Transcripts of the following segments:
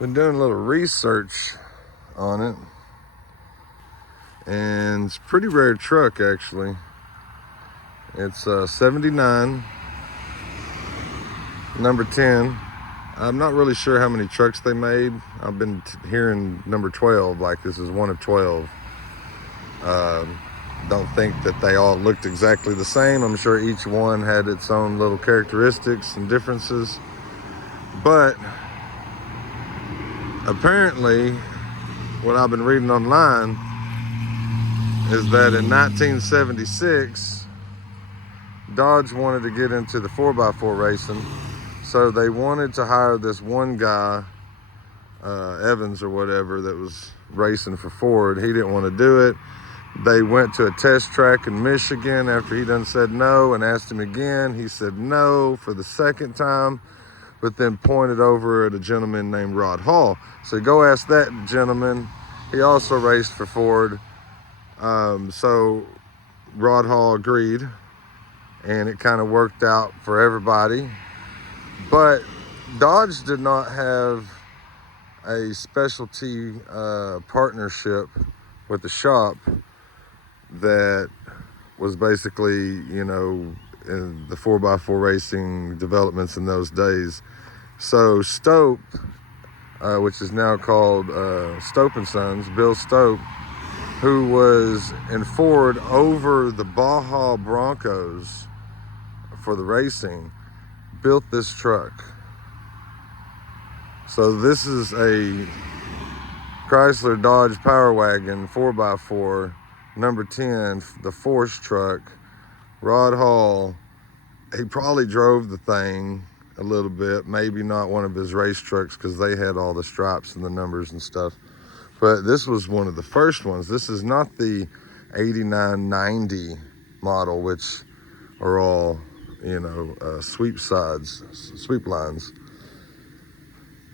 Been doing a little research on it, and it's a pretty rare truck actually. It's 79, number 10. I'm not really sure how many trucks they made. I've been hearing number 12, like this is one of 12. Don't think that they all looked exactly the same. I'm sure each one had its own little characteristics and differences. But apparently, what I've been reading online is that in 1976, Dodge wanted to get into the 4x4 racing. So they wanted to hire this one guy, Evans or whatever, that was racing for Ford. He didn't want to do it. They went to a test track in Michigan after he done said no and asked him again. He said no for the second time, but then pointed over at a gentleman named Rod Hall. So go ask that gentleman. He also raced for Ford. So Rod Hall agreed, and it kind of worked out for everybody. But Dodge did not have a specialty partnership with the shop that was basically, you know, in the 4x4 racing developments in those days. So Stope, which is now called Stope & Sons, Bill Stope, who was in Ford over the Baja Broncos for the racing, built this truck. So this is a Chrysler Dodge Power Wagon 4x4, number 10, the Force truck. Rod Hall, he probably drove the thing a little bit, maybe not one of his race trucks because they had all the stripes and the numbers and stuff. But this was one of the first ones. This is not the 89, 90 model, which are all, you know, sweep sides, sweep lines.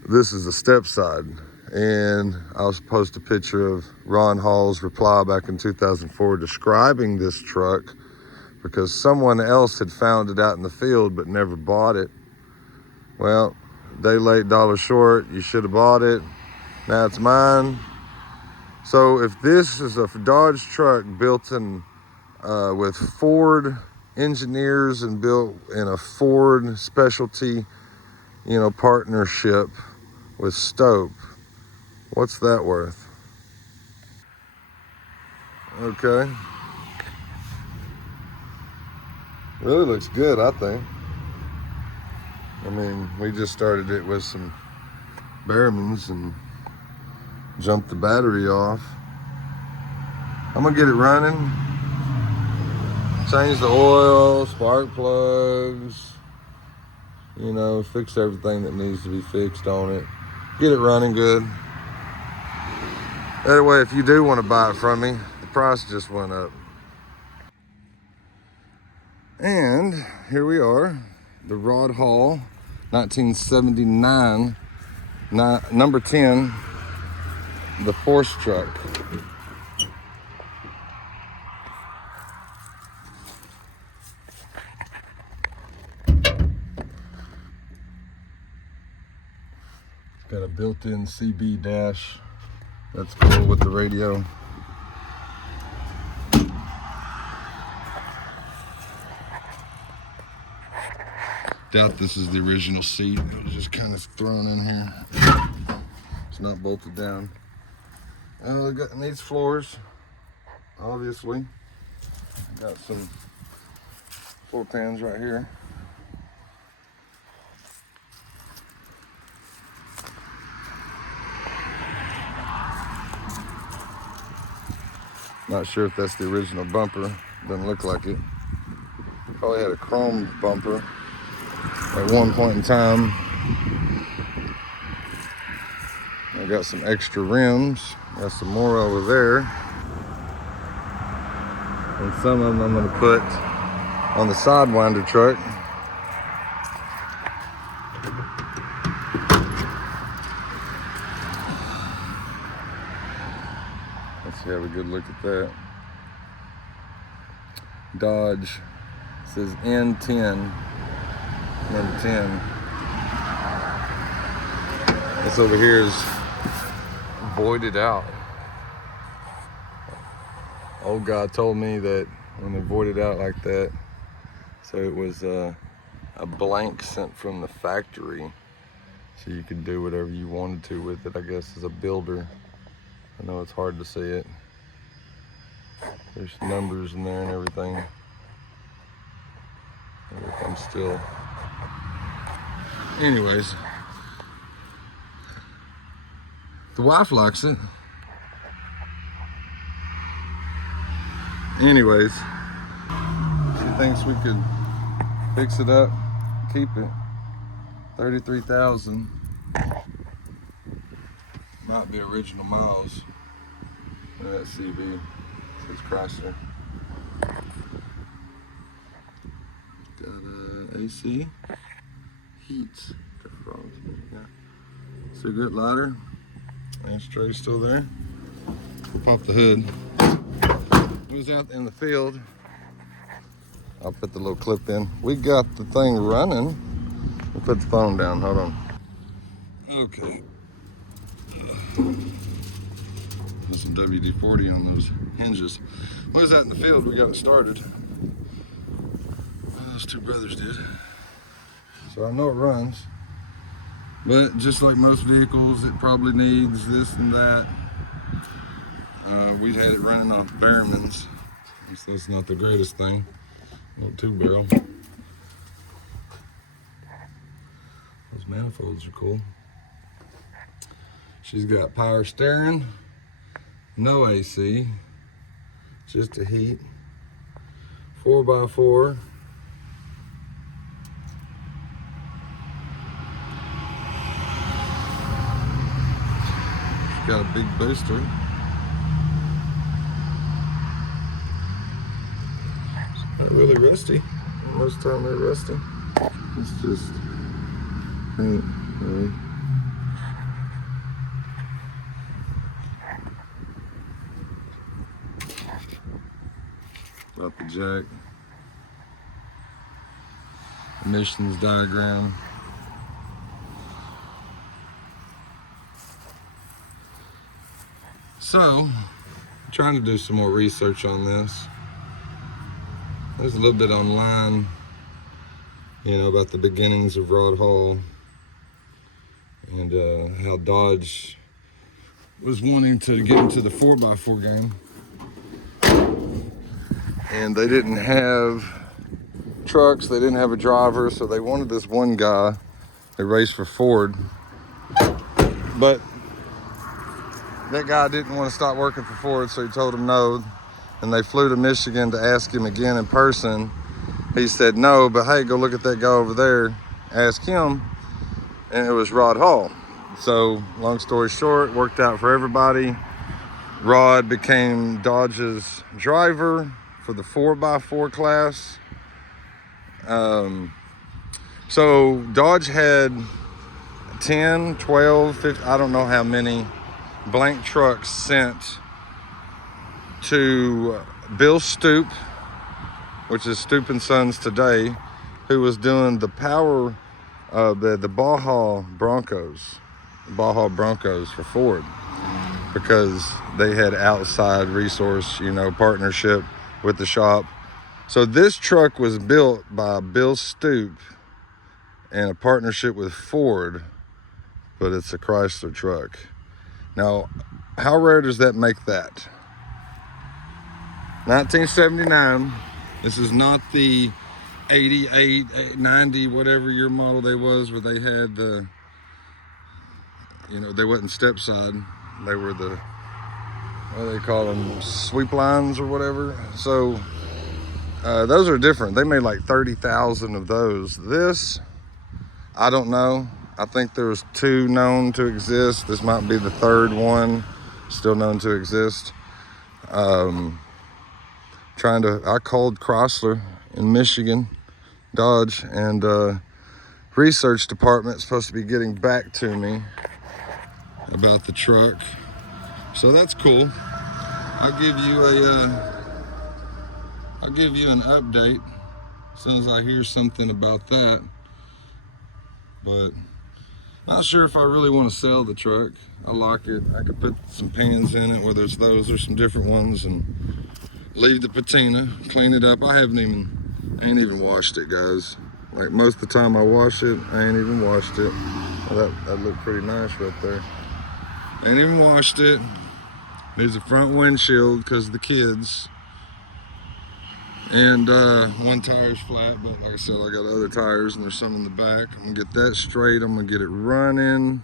This is a step side. And I'll post a picture of Ron Hall's reply back in 2004 describing this truck because someone else had found it out in the field but never bought it. Well, day late, dollar short. You should have bought it. Now it's mine. So if this is a Dodge truck built in with Ford engineers and built in a Ford specialty, you know, partnership with Stope, what's that worth? Okay. Really looks good, I think. I mean, we just started it with some Behrmans and jumped the battery off. I'm gonna get it running, change the oil, spark plugs, you know, fix everything that needs to be fixed on it. Get it running good. That way, if you do want to buy it from me, the price just went up. And here we are, the Rod Hall 1979 number 10, the Force truck. Got a built-in CB dash. That's cool with the radio. Doubt this is the original seat. It was just kind of thrown in here. It's not bolted down. It needs floors, obviously. Got some floor pans right here. Not sure if that's the original bumper. Doesn't look like it. Probably had a chrome bumper at one point in time. I got some extra rims. Got some more over there. And some of them I'm gonna put on the Sidewinder truck. Let's have a good look at that. Dodge says N10, number 10. This over here is voided out. Old guy told me that when they voided out like that, so it was a blank sent from the factory, so you could do whatever you wanted to with it, I guess, as a builder. I know it's hard to see it. There's numbers in there and everything. I'm still. Anyways, the wife likes it. Anyways, she thinks we could fix it up, keep it. 33,000. Might be original miles. Look at that CV. It says Chrysler. Got AC, heat, yeah. Cigarette lighter. Ashtray still there. We'll pop the hood. We was out in the field. I'll put the little clip in. We got the thing running. We'll put the phone down. Hold on. Okay. There's some WD-40 on those hinges. We was out in the field. We got it started. Those two brothers did. So I know it runs. But just like most vehicles, it probably needs this and that. We'd had it running off Behrman's, so it's not the greatest thing. Little 2-barrel. Those manifolds are cool. She's got power steering, no AC, just a heat, 4x4. She's got a big booster. Not really rusty. Most of the time they're rusty. It's just paint, really. Drop the jack. Emissions diagram. So, I'm trying to do some more research on this. There's a little bit online, you know, about the beginnings of Rod Hall and how Dodge was wanting to get into the 4x4 game. And they didn't have trucks, they didn't have a driver, so they wanted this one guy that raced for Ford. But that guy didn't want to stop working for Ford, so he told him no. And they flew to Michigan to ask him again in person. He said no, but hey, go look at that guy over there, ask him. And it was Rod Hall. So long story short, worked out for everybody. Rod became Dodge's driver for the 4x4 class. So Dodge had 10, 12, 15, I don't know how many blank trucks sent to Bill Stoop, which is Stoop and Sons today, who was doing the power of the Baja Broncos for Ford, because they had outside resource, you know, partnership with the shop. So this truck was built by Bill Stoop in a partnership with Ford, but it's a Chrysler truck. Now, how rare does that make that? 1979. This is not the 88, 90, whatever year model they was, where they had the, you know, they wasn't step side. They were the, what do they call them, sweep lines or whatever. So those are different. They made like 30,000 of those. This, I don't know. I think there was 2 known to exist. This might be the 3rd one still known to exist. I called Chrysler in Michigan, Dodge, and research department supposed to be getting back to me about the truck. So that's cool. I'll give you an update as soon as I hear something about that. But Not sure if I really want to sell the truck. I like it. I could put some pans in it, whether it's those or some different ones, and leave the patina, clean it up. I ain't even washed it, guys. Like most of the time I wash it, I ain't even washed it. Well, that looked pretty nice right there. Ain't even washed it. There's a front windshield because of the kids. And one tire's flat, but like I said, I got other tires and there's some in the back. I'm gonna get that straight. I'm gonna get it running.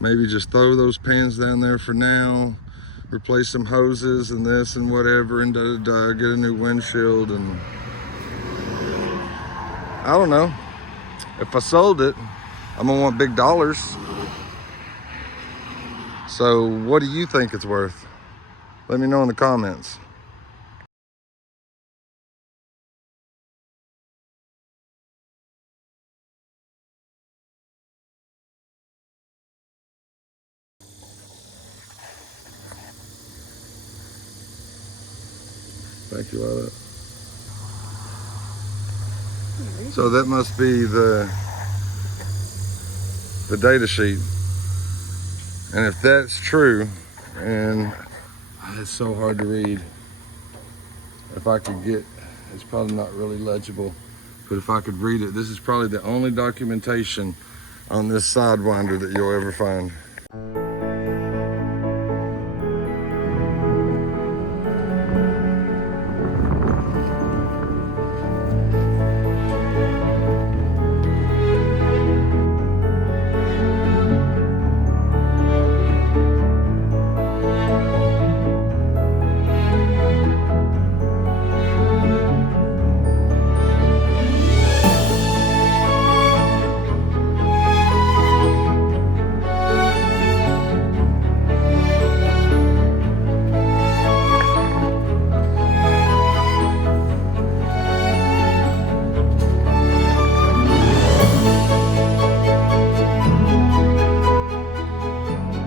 Maybe just throw those pans down there for now. Replace some hoses and this and whatever, and get a new windshield. And I don't know. If I sold it, I'm gonna want big dollars. So what do you think it's worth? Let me know in the comments. Thank you, Lila. So that must be the data sheet. And if that's true, and it's so hard to read, if I could get, it's probably not really legible, but if I could read it, this is probably the only documentation on this Sidewinder that you'll ever find.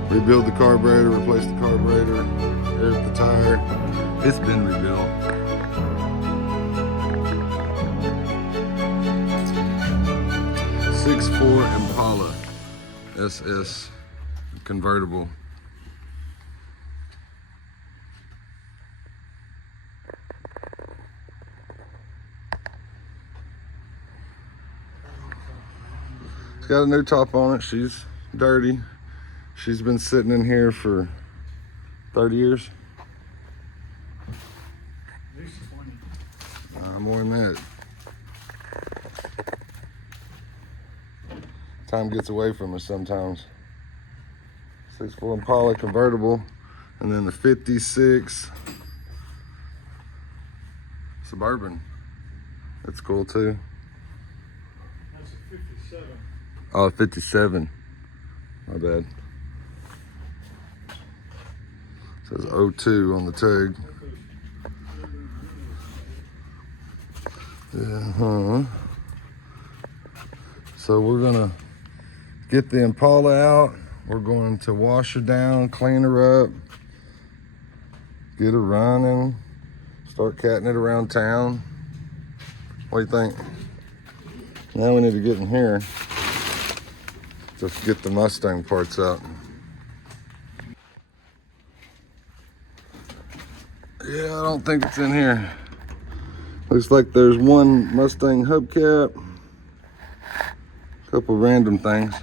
Rebuild the carburetor, replace the carburetor, air up the tire. It's been rebuilt. '64 Impala SS convertible. It's got a new top on it. She's dirty. She's been sitting in here for 30 years. At least 20. More than that. Time gets away from us sometimes. '64 Impala convertible, and then the '56 Suburban. That's cool too. That's a 57. Oh, '57. My bad. Says 02 on the tag. Yeah, So we're gonna get the Impala out. We're going to wash her down, clean her up, get her running, start catting it around town. What do you think? Now we need to get in here to get the Mustang parts out. Yeah, I don't think it's in here. Looks like there's one Mustang hubcap, a couple random things.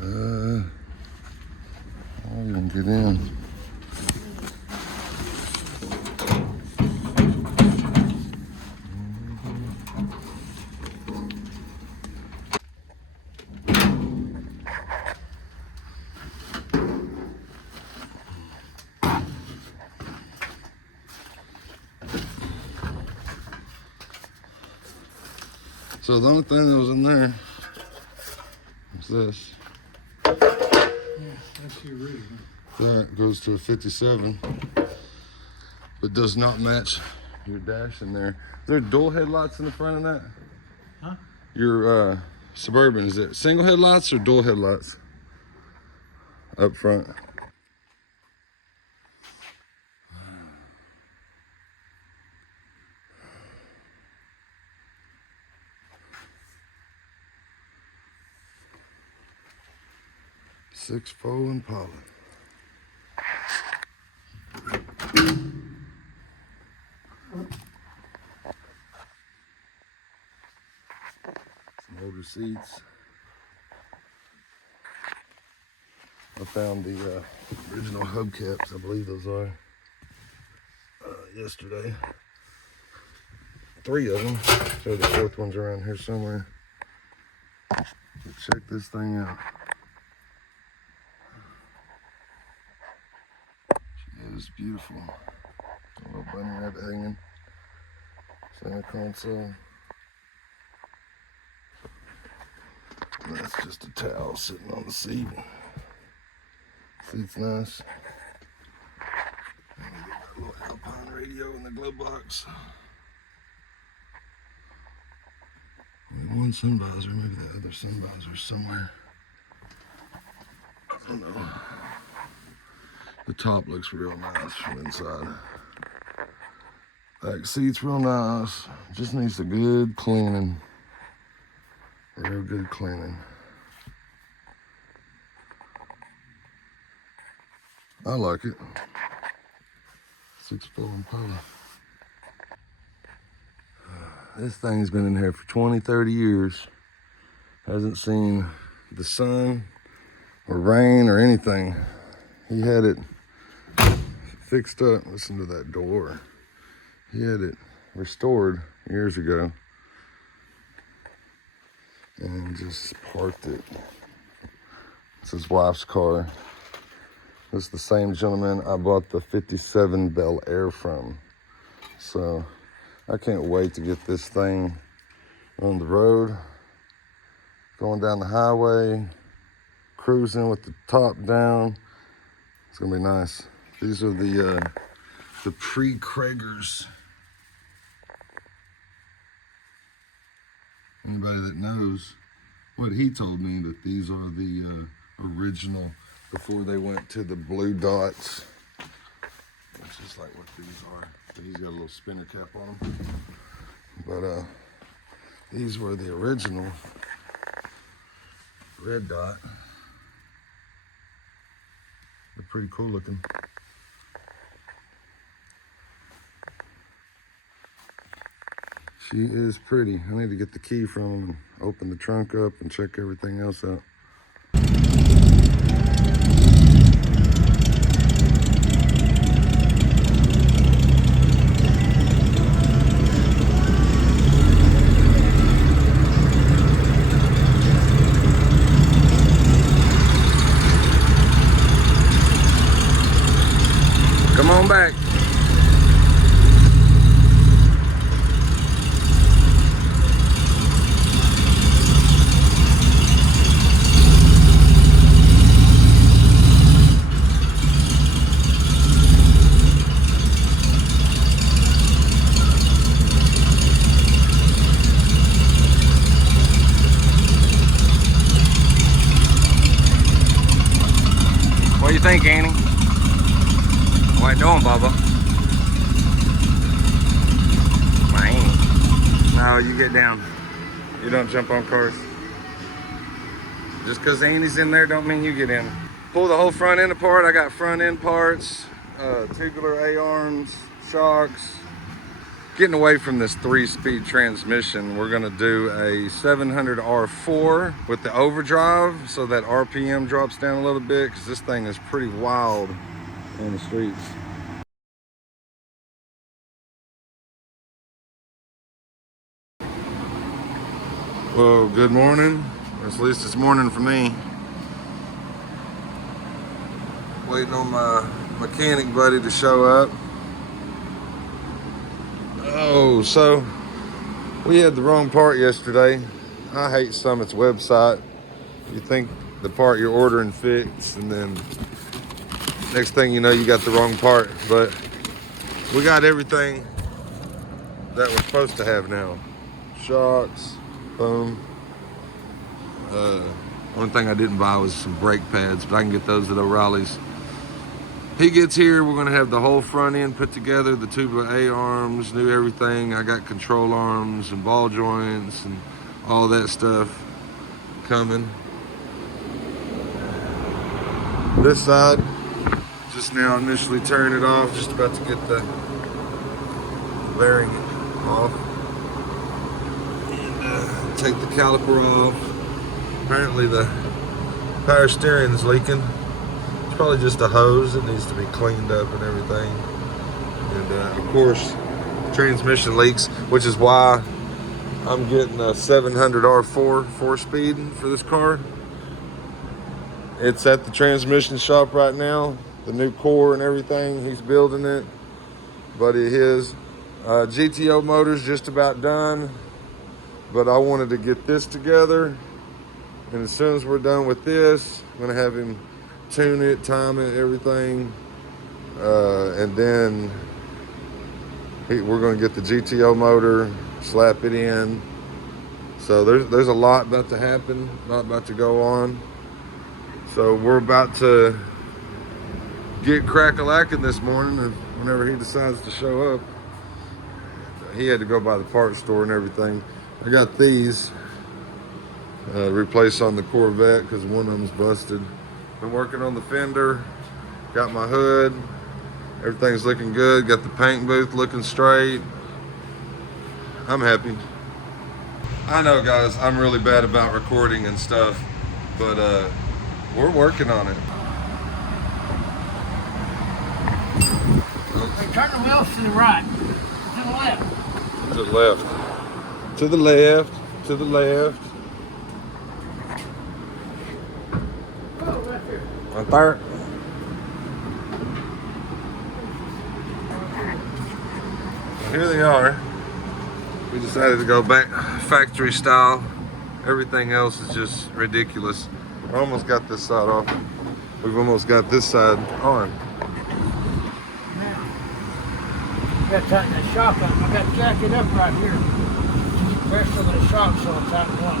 I'll even get in. So the only thing that was in there is this. Yeah, that's the original. That goes to a 57, but does not match your dash in there. Is there dual headlights in the front of that? Huh? Your Suburban, is it single headlights or dual headlights up front? 6.4 Impala. Some older seats. I found the original hubcaps, I believe those are, yesterday. 3 of them. So the 4th one's around here somewhere. But check this thing out. She is beautiful. A little bunny rabbit hanging. Center console. And that's just a towel sitting on the seat. Seat's nice. And we got a little Alpine radio in the glove box. Only one sun visor, maybe the other sun visor somewhere. I don't know. The top looks real nice from inside. Back seat's real nice. Just needs a good cleaning. Real good cleaning. I like it. 6.4 Impala. This thing's been in here for 20, 30 years. Hasn't seen the sun or rain or anything. He had it fixed up. Listen to that door. He had it restored years ago and just parked it. It's his wife's car. This is the same gentleman I bought the 57 Bel Air from. So I can't wait to get this thing on the road, going down the highway, cruising with the top down. It's gonna be nice. These are the pre-Kragers. Anybody that knows what he told me, that these are the original before they went to the blue dots, which is like what these are. These got a little spinner cap on them, but these were the original red dot. They're pretty cool looking. She is pretty. I need to get the key from them and open the trunk up and check everything else out. Come on back. What do you think, Annie? What you doing, Bubba? Man. No, you get down. You don't jump on cars. Just because Annie's in there don't mean you get in. Pull the whole front end apart. I got front end parts, tubular A-arms, shocks. Getting away from this 3-speed transmission, we're gonna do a 700 R4 with the overdrive so that RPM drops down a little bit, because this thing is pretty wild on the streets. Well, good morning. At least it's morning for me. Waiting on my mechanic buddy to show up. Oh, so we had the wrong part yesterday. I hate Summit's website. You think the part you're ordering fits, and then next thing you know, you got the wrong part. But we got everything that we're supposed to have now. Shocks, boom. One thing I didn't buy was some brake pads, but I can get those at O'Reilly's. He gets here, we're gonna have the whole front end put together, the tubular A-arms, new everything. I got control arms and ball joints and all that stuff coming. This side, just now initially tearing it off, just about to get the bearing off. And take the caliper off. Apparently the power steering is leaking. It's probably just a hose. It needs to be cleaned up and everything. And of course, transmission leaks, which is why I'm getting a 700 R4 4-speed for this car. It's at the transmission shop right now. The new core and everything, he's building it. Buddy of his. GTO motor's just about done, but I wanted to get this together. And as soon as we're done with this, I'm gonna have him tune it, time it, everything. And then we're gonna get the GTO motor, slap it in. So there's a lot about to happen, a lot about to go on. So we're about to get crack-a-lacking this morning, and whenever he decides to show up. He had to go by the parts store and everything. I got these replaced on the Corvette because one of them's busted. Been working on the fender, got my hood. Everything's looking good. Got the paint booth looking straight. I'm happy. I know, guys, I'm really bad about recording and stuff, but we're working on it. Hey, turn the wheels to the right, to the left. To the left. To the left. To the left. Oh, right there. Right there. Here they are. We decided to go back factory style. Everything else is just ridiculous. I almost got this side off. We've almost got this side on. Now, I got to tighten that shock up. I got to jack it up right here. Pressure on the shock so I'm tighten one.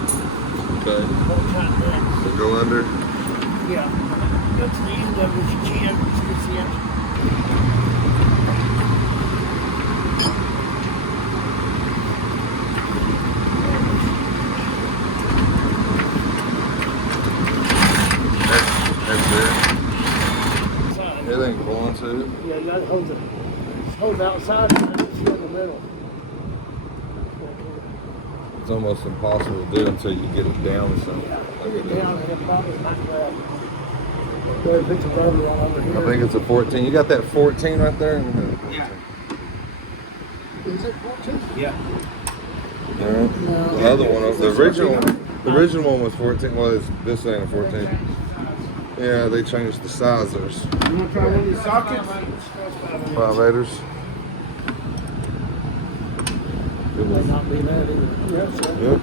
Okay. Whole time down. So go under. Yeah. Go to the end of it if you can. Just the end. That's it. It ain't going to. Yeah, you got to hold the outside and then it's in the middle. It's almost impossible to do until you get it down or something. Yeah, get it down and then probably not grab. There's a bit of rubber one over here. I think it's a 14. You got that 14 right there? Yeah. Is it 14? Yeah. No. The other one, the original one was 14. Well, this ain't a 14. Yeah, they changed the sizers. You want to try one of these sockets? 5/8ers. It might not be that either. Yes, sir. Yep.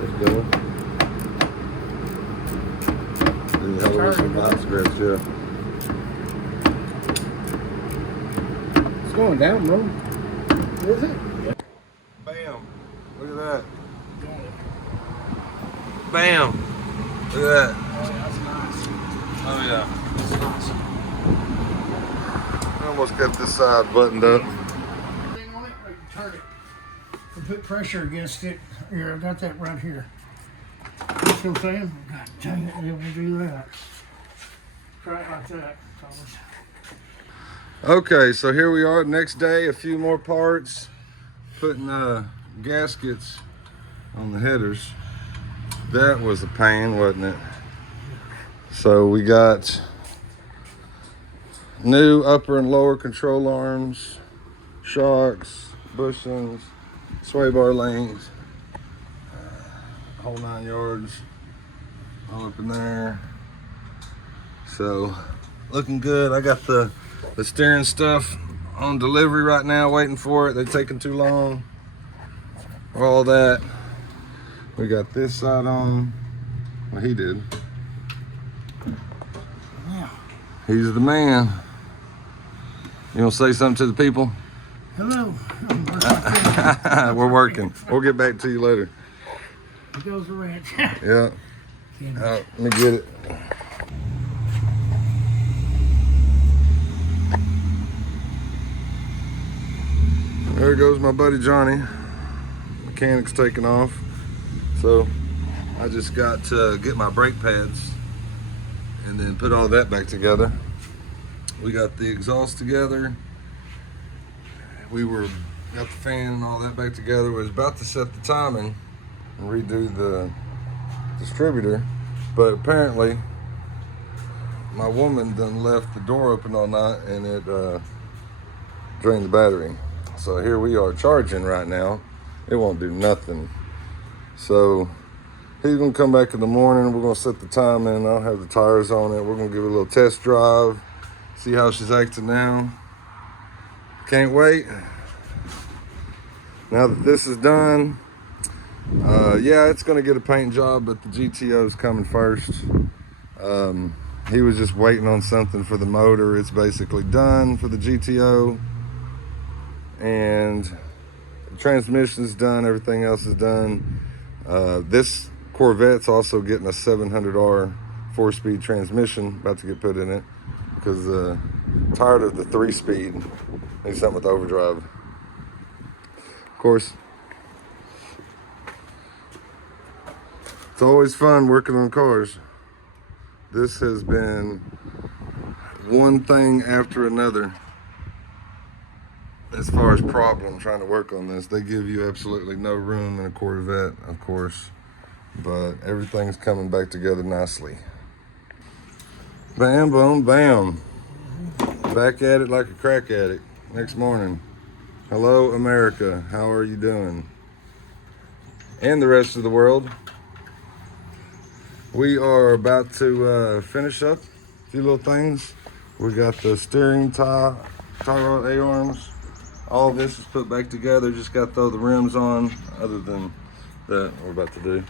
Let's go. And the hell of some box grips, yeah. It's going down, bro. Is it? Bam. Look at that. Bam. Look at that. That's nice. Oh, yeah. That's nice. I almost got this side buttoned up. Everything on it, or you turn it and put pressure against it. Here, I got that right here. You see what I'm saying? God dang it, able to do that. Try it like that, Thomas. Okay, so here we are, next day, a few more parts, putting gaskets on the headers. That was a pain, wasn't it? So we got new upper and lower control arms, shocks, bushings, sway bar links, whole 9 yards, all up in there. So looking good. I got the steering stuff on delivery right now, waiting for it. They're taking too long. All that. We got this side on. Well, he did. Yeah. He's the man. You want to say something to the people? Hello. We're working. We'll get back to you later. Here goes the wrench. Yeah. Let me get it. There goes my buddy Johnny. Mechanic's taking off. So I just got to get my brake pads and then put all that back together. We got the exhaust together. Got the fan and all that back together. We was about to set the timing and redo the distributor, but apparently my woman done left the door open all night and it drained the battery. So here we are charging right now. It won't do nothing. So he's gonna come back in the morning. We're gonna set the timing. I'll have the tires on it. We're gonna give it a little test drive, see how she's acting now. Can't wait. Now that this is done, yeah, it's gonna get a paint job, but the GTO is coming first. He was just waiting on something for the motor. It's basically done for the GTO, and the transmission's done, everything else is done. This Corvette's also getting a 700R 4-speed transmission, about to get put in it, because tired of the 3-speed. Need something with overdrive. Of course, it's always fun working on cars. This has been one thing after another as far as problem trying to work on this. They give you absolutely no room in a Corvette, of course, but everything's coming back together nicely. Bam, boom, bam. Back at it like a crack addict next morning. Hello, America. How are you doing? And the rest of the world. We are about to finish up a few little things. We got the steering tie rod A-arms. All this is put back together. Just got to throw the rims on. Other than that, we're about to do.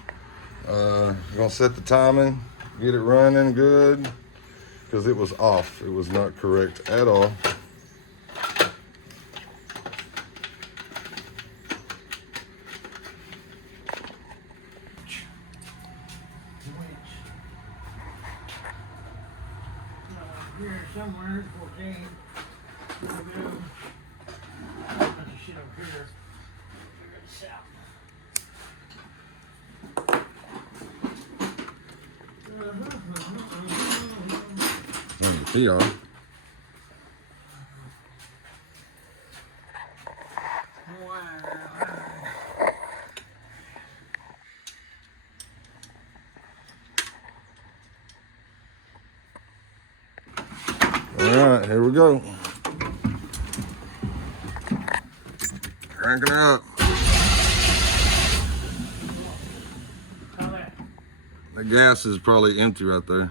We're gonna set the timing, get it running good, because it was off. It was not correct at all. Here somewhere, 14. There we go. Bunch of shit over here. Figure this out. PR. All right, here we go. Cranking up. The gas is probably empty right there.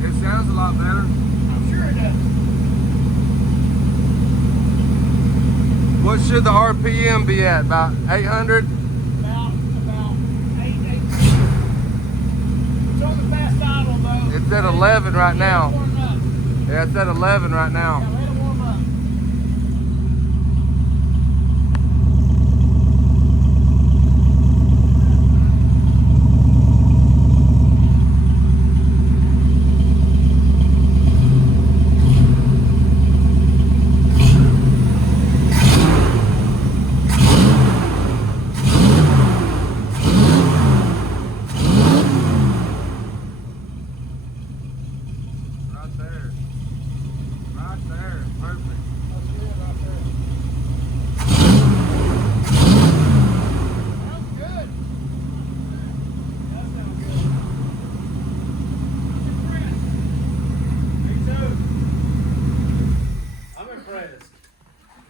It sounds a lot better. I'm sure it does. What should the RPM be at? About 800? About 8. It's on the fast idle though. It's at 11 right now. Warm up. Yeah, it's at 11 right now. Yeah, let it warm up.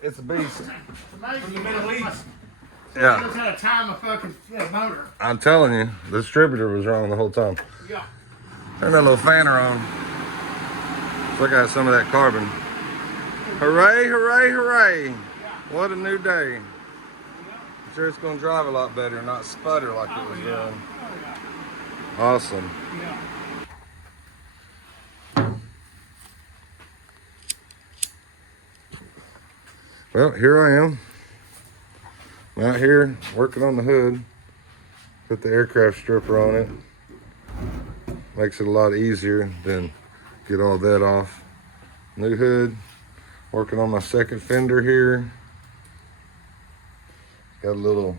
It's a beast. From the Middle East. Yeah. Knows how to time a fucking motor. I'm telling you, the distributor was wrong the whole time. Yeah. Turn that little fanner on. Look at some of that carbon. Hooray, hooray, hooray. What a new day. I'm sure it's gonna drive a lot better, not sputter like it was doing. Awesome. Well, here I am. I'm out here working on the hood. Put the aircraft stripper on it. Makes it a lot easier than get all that off. New hood. Working on my second fender here. Got a little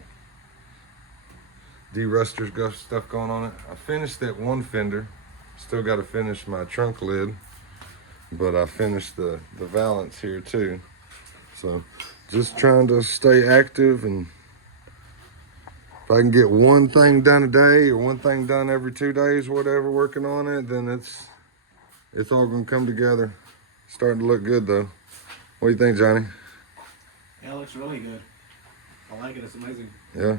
de-ruster stuff going on it. I finished that one fender. Still got to finish my trunk lid. But I finished the valance here too. So just trying to stay active, and if I can get one thing done a day or one thing done every 2 days, whatever, working on it, then it's all gonna come together. Starting to look good though. What do you think, Johnny? Yeah, it looks really good. I like it, it's amazing. Yeah.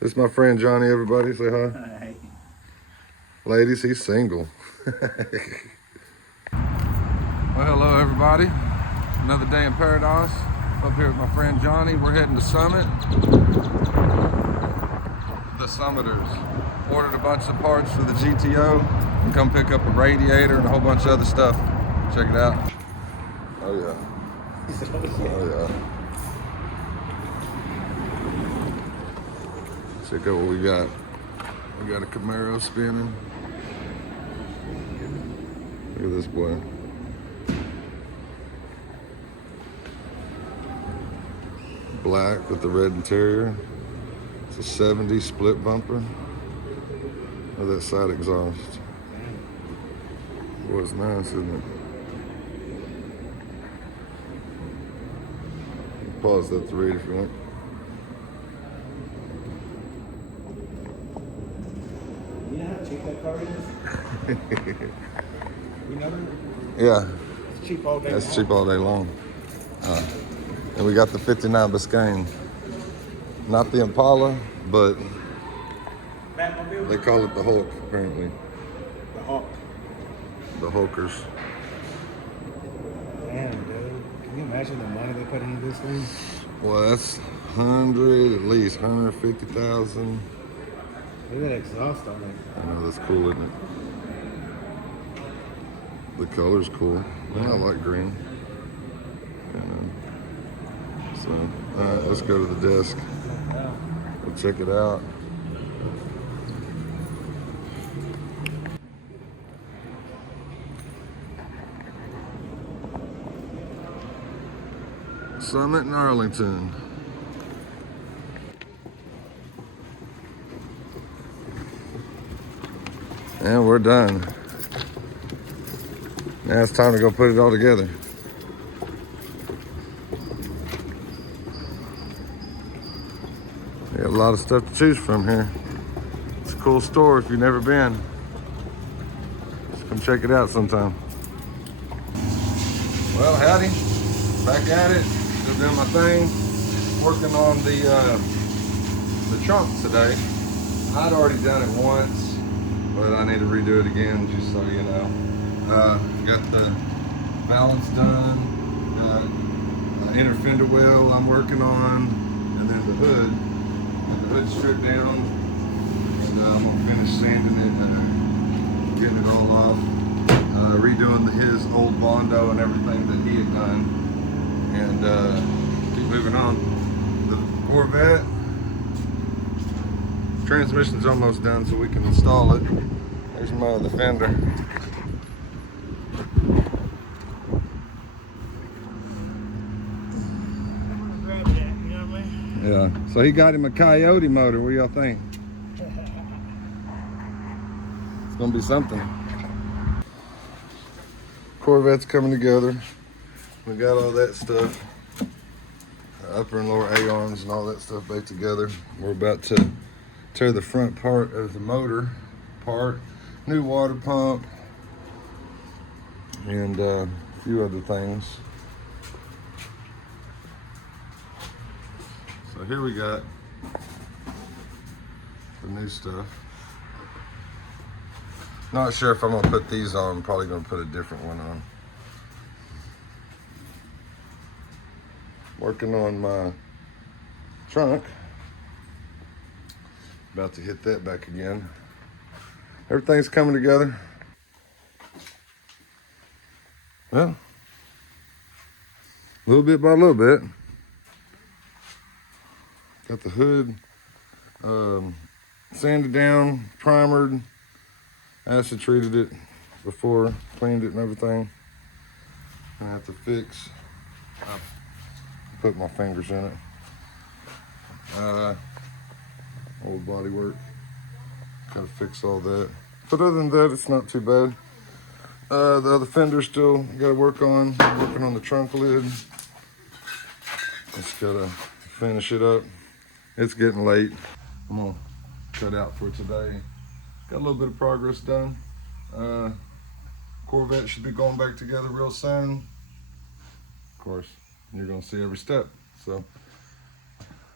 This is my friend Johnny, everybody. Say hi. Hi. Ladies, he's single. Well, hello everybody. Another day in paradise. Up here with my friend Johnny. We're heading to Summit. The Summiters. Ordered a bunch of parts for the GTO. And come pick up a radiator and a whole bunch of other stuff. Check it out. Oh yeah. Oh yeah. Check out what we got. We got a Camaro spinning. Look at this boy. Black with the red interior. It's a 70 split bumper. Look at that side exhaust. Boy, it's nice, isn't it? Pause that to read if you want. You know how cheap that car is? You know that? Yeah, It's cheap all day that's long. cheap all day long. And we got the 59 Biscayne. Not the Impala, but Batmobile? they call it the Hulk, apparently. The Hawk. The Hulkers. Damn, dude. Can you imagine the money they put into this thing? Well, that's 100, at least 150,000. Look at that exhaust on it. I know, that's cool, isn't it? The color's cool. Yeah, I like green. You know. So, all right, let's go to the desk. We'll check it out. Summit in Arlington. And we're done. Now it's time to go put it all together. Got a lot of stuff to choose from here. It's a cool store if you've never been. Just come check it out sometime. Well, howdy. Back at it. Still doing my thing. Working on the trunk today. I'd already done it once, but I need to redo it again just so you know. Got the balance done. Got inner fender well I'm working on, and then the hood. The hood stripped down, and I'm gonna finish sanding it, getting it all off, redoing his old Bondo and everything that he had done, and keep moving on. The Corvette transmission's almost done, so we can install it. There's my other fender. Grab that, you know what I mean? Yeah, so he got him a Coyote motor. What do y'all think? It's gonna be something. Corvette's coming together. We got all that stuff, upper and lower A-arms and all that stuff back together. We're about to tear the front part of the motor apart, new water pump, and a few other things. So here we got the new stuff. Not sure if I'm gonna put these on. I'm probably gonna put a different one on. working on my trunk. About to hit that back again. Everything's coming together. Well, little bit by little bit. Got the hood sanded down, primered, acid treated it before, cleaned it and everything. I have to fix. I put my fingers in it. Old body work. Gotta fix all that. But other than that, it's not too bad. The other fender still gotta work on. Working on the trunk lid. Just gotta finish it up. It's getting late. I'm gonna cut out for today. Got a little bit of progress done. Corvette should be going back together real soon. Of course, you're gonna see every step. So,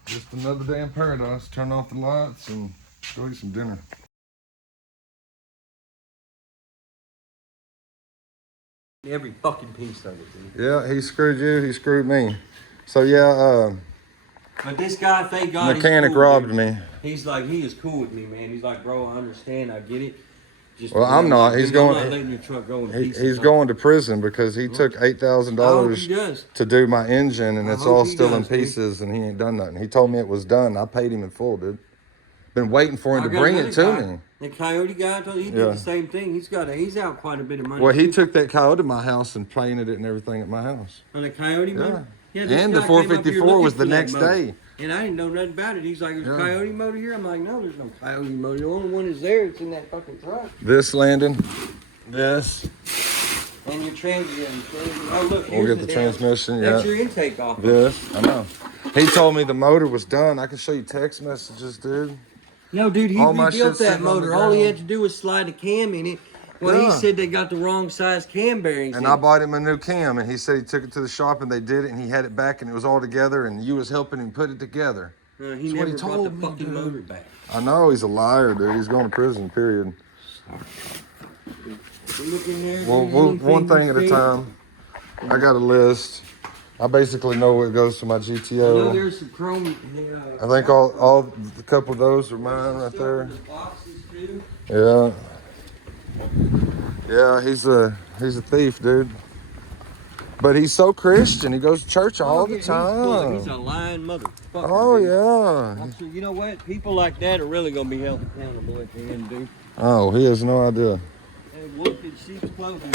just another day in paradise. Turn off the lights and go eat some dinner. Every fucking piece of it, dude. Yeah, he screwed you, he screwed me. So yeah, But this guy, thank God, mechanic he's cool, robbed dude. me. He's like, he is cool with me, man. He's like, bro, I understand, I get it. Just, Well, I'm not. He's I'm going. not letting your truck go in pieces, He's huh? going to prison because he took $8,000 he does. to do my engine, and I it's hope all he still in does, dude. pieces, and he ain't done nothing. He told me it was done. I paid him in full, dude. Been waiting for him I to got bring another it to guy, me. The Coyote guy, I told you, he Yeah. did the same thing. He's out quite a bit of money. Well, he too. took that Coyote to my house and painted it and everything at my house. On the Coyote motor? Yeah. this And the guy came up here 454 looking was the for that next motor. day. And I didn't know nothing about it. He's like, there's a Yeah. Coyote motor here? I'm like, no, there's no Coyote motor. The only one is there. It's in that fucking truck. This landing, this. And your transmission. Oh, look, We'll here's get the damn- transmission. That's Yeah. your intake off. This. I know. He told me the motor was done. I can show you text messages, dude. No, dude, he All my rebuilt shit's that sitting on the motor. All he ground. had to do was slide a cam in it. Well, Yeah. he said they got the wrong size cam bearings. And in I it. bought him a new cam, and he said he took it to the shop, and they did it, and he had it back, and it was all together, and you was helping him put it together. He That's what never he brought the told me, fucking dude. motor back. I know, he's a liar, dude. He's going to prison, period. You look in there, Well, dude, one anything thing you at a see? time. I got a list. I basically know what goes to my I know GTO. there's some chrome. I think all a couple of those are mine right there. Boxes too. Yeah. Yeah, he's a thief, dude. But he's so Christian. He goes to church all the He's a time. lying motherfucker. Oh dude. yeah. I'm sure, you know what? People like that are really gonna be held accountable at the end, dude. Oh, he has no idea. And wolf in sheep's clothing.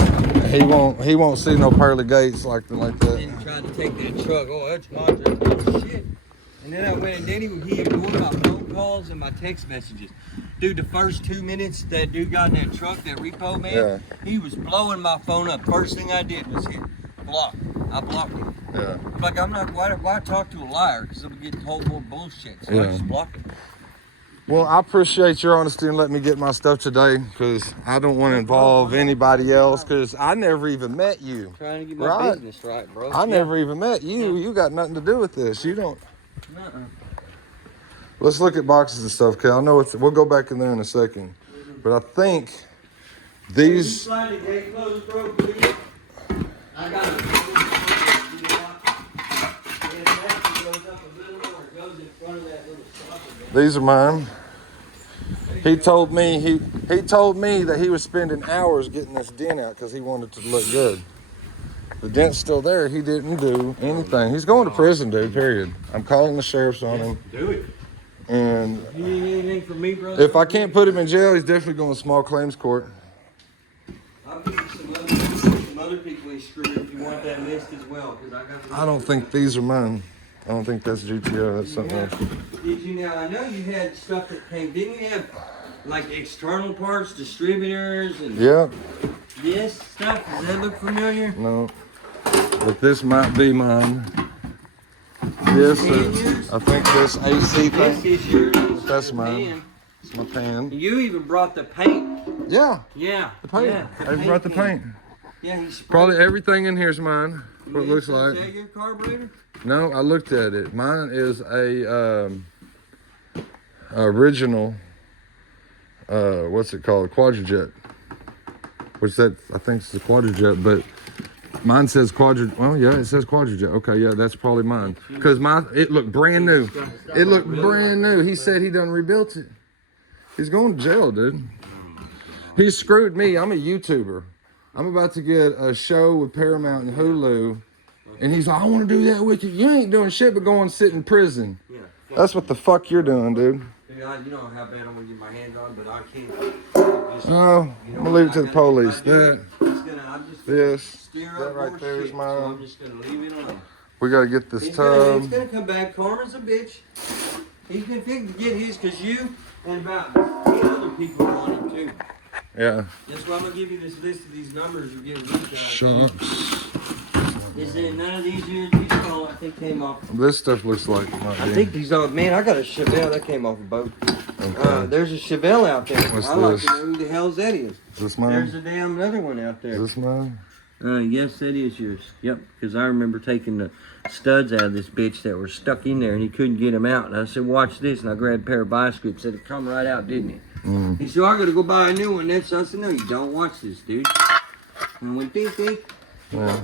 He won't see no pearly gates like that. And tried to take that truck. Oh, that's my truck. Oh, shit. And then I went and then he ignored my phone calls and my text messages. Dude, the first 2 minutes that dude got in that truck, that repo man, Yeah. he was blowing my phone up. First thing I did was hit block. I blocked him. Yeah. I'm like, I'm not, why talk to a liar? Because I'm getting told more bullshit. So I Yeah. just blocked him. Well, I appreciate your honesty and letting me get my stuff today, because I don't want to involve anybody else, because I never even met you. Trying to get my Right. business right, bro. I never even met you. You got nothing to do with this. You don't. Nuh-uh. Let's look at boxes and stuff, Cal. I know we'll go back in there in a second, but I think these. Slide the gate closed, bro, please. I got it. It actually goes up a little more. It goes in front of that little stopper. These are mine. He told me he told me that he was spending hours getting this dent out because he wanted it to look good. The dent's still there. He didn't do anything. He's going to prison, dude. Period. I'm calling the sheriffs on him. Do it. And You need anything from me, brother? if I can't put him in jail, he's definitely going to small claims court. I'll give you some other people he screwed if you want that list as well. Cause I got. I don't think these are mine. I don't think that's GTO. That's something else. Did you now? I know you had stuff that came. Didn't you have like external parts, distributors, and Yeah. this stuff? Does that look familiar? No. But this might be mine. This is, I think this AC This thing. is yours. That's Your mine. pan. It's my pan. You even brought the paint. Yeah. Yeah. The paint. Yeah, I brought the paint. Yeah, he sprayed. Probably everything in here is mine. What it looks Is like. that your carburetor? No, I looked at it. Mine is a original. What's it called? Quadrajet. Which that I think is a Quadrajet, but Mine says well, yeah, it says Quadrajet. Okay, yeah, that's probably mine. Because it looked brand new. It looked brand new. He said he done rebuilt it. He's going to jail, dude. He screwed me. I'm a YouTuber. I'm about to get a show with Paramount and Hulu. And he's like, I want to do that with you. You ain't doing shit but going to sit in prison. Yeah. That's what the fuck you're doing, dude. You know how bad I'm gonna get my hands on, but I can't. Oh, I'm gonna leave it to the police. I'm just This, stir that up right more there is shit, so mine. I'm just gonna leave it alone. We gotta get this It's tub. gonna come back. Karma's a bitch. He's gonna get his because you and about 10 other people want him too. Yeah. That's why I'm gonna give you this list of these numbers you're getting these guys. Shocks. Is it none of these all I think came off? This stuff looks like it might I be. think these all. Man, I got a Chevelle that came off a boat. Okay. There's a Chevelle out there. What's I like this? to know who the hell's that is. Is this mine? There's a damn another one out there. Is this mine? Yes, that is yours. Yep, because I remember taking the studs out of this bitch that were stuck in there and he couldn't get them out. And I said, watch this. And I grabbed a pair of bias scoops. Said, it come right out, didn't it? Mm. He said, I got to go buy a new one. I said, no, you don't. Watch this, dude. And I went, think. Yeah.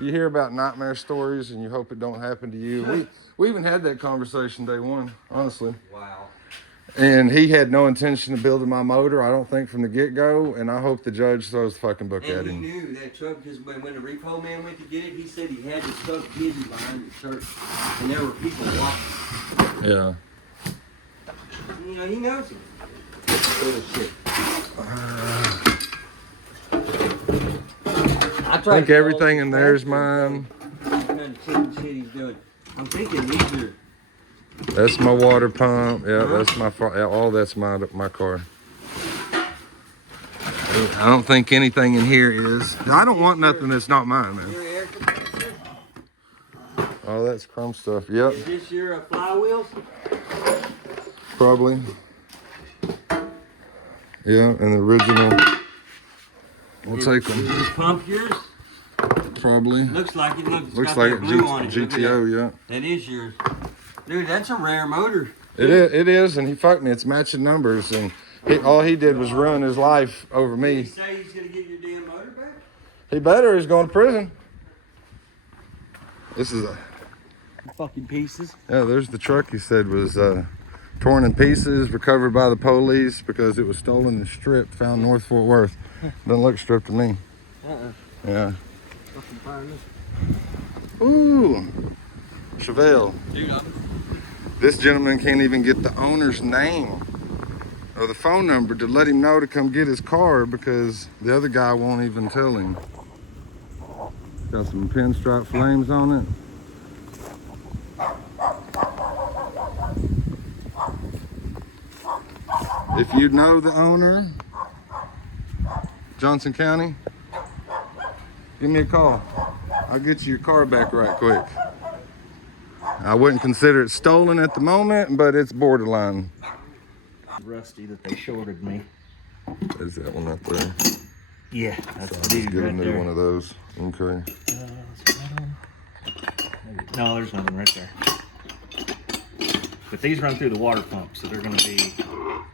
You hear about nightmare stories and you hope it don't happen to you. We even had that conversation day one, honestly. Wow. And he had no intention of building my motor, I don't think, from the get-go. And I hope the judge throws the fucking book at And he him. knew that truck because when the repo man went to get it, he said he had the stuff hidden behind the church. And there were people watching. Yeah. You know, he knows it. Little shit. I think everything in there is mine. What kind of cheating shit he's doing. I'm thinking these are. That's my water pump. Yeah, that's my all that's my car. I don't think anything in here is. I don't want nothing that's not mine, man. Your air compressor? Oh, that's chrome stuff. Yep, Is this your flywheels? probably. Yeah, and the original. We'll take Is them. this pump yours? Probably. Looks like it. Look, it's Looks got like that a blue on it. Look at GTO. Yeah. That is yours. Dude, that's a rare motor. It is. It is, and he fucked me. It's matching numbers, and all he did was ruin his life over Did he me. say he's gonna get your damn motor back? He better. He's going to prison. This is a. Fucking pieces. Yeah, there's the truck he said was torn in pieces, recovered by the police because it was stolen and stripped, found North Fort Worth. Doesn't look stripped to me. Yeah. Fucking find this. Ooh. Chevelle. Dude, This gentleman can't even get the owner's name or the phone number to let him know to come get his car because the other guy won't even tell him. Got some pinstripe flames on it. If you know the owner, Johnson County, give me a call. I'll get you your car back right quick. I wouldn't consider it stolen at the moment, but it's borderline. Rusty that they shorted me. There's that one up there. Yeah, that's So I'll the just dude get a right new there. one of those. Okay. No, there's nothing right there. But these run through the water pump, so they're gonna get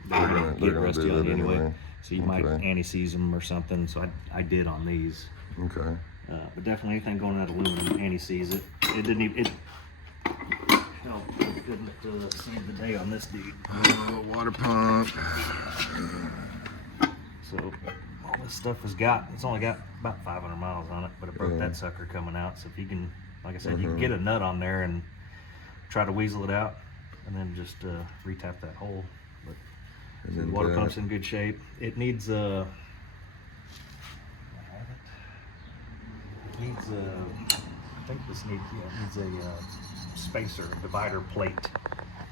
gonna rusty do on that you anyway. anyway. So you might Okay. anti-seize them or something. So I did on these. Okay. But definitely anything going out of aluminum, anti-seize it. It didn't even. Hell, I couldn't save the day on this dude. Water pump. So all this stuff has got, it's only got about 500 miles on it, but it broke Yeah. that sucker coming out. So if you can, like I said, you can get a nut on there and try to weasel it out and then just retap that hole. But And the then water that. pump's in good shape. It needs a, I think this needs a spacer, a divider plate.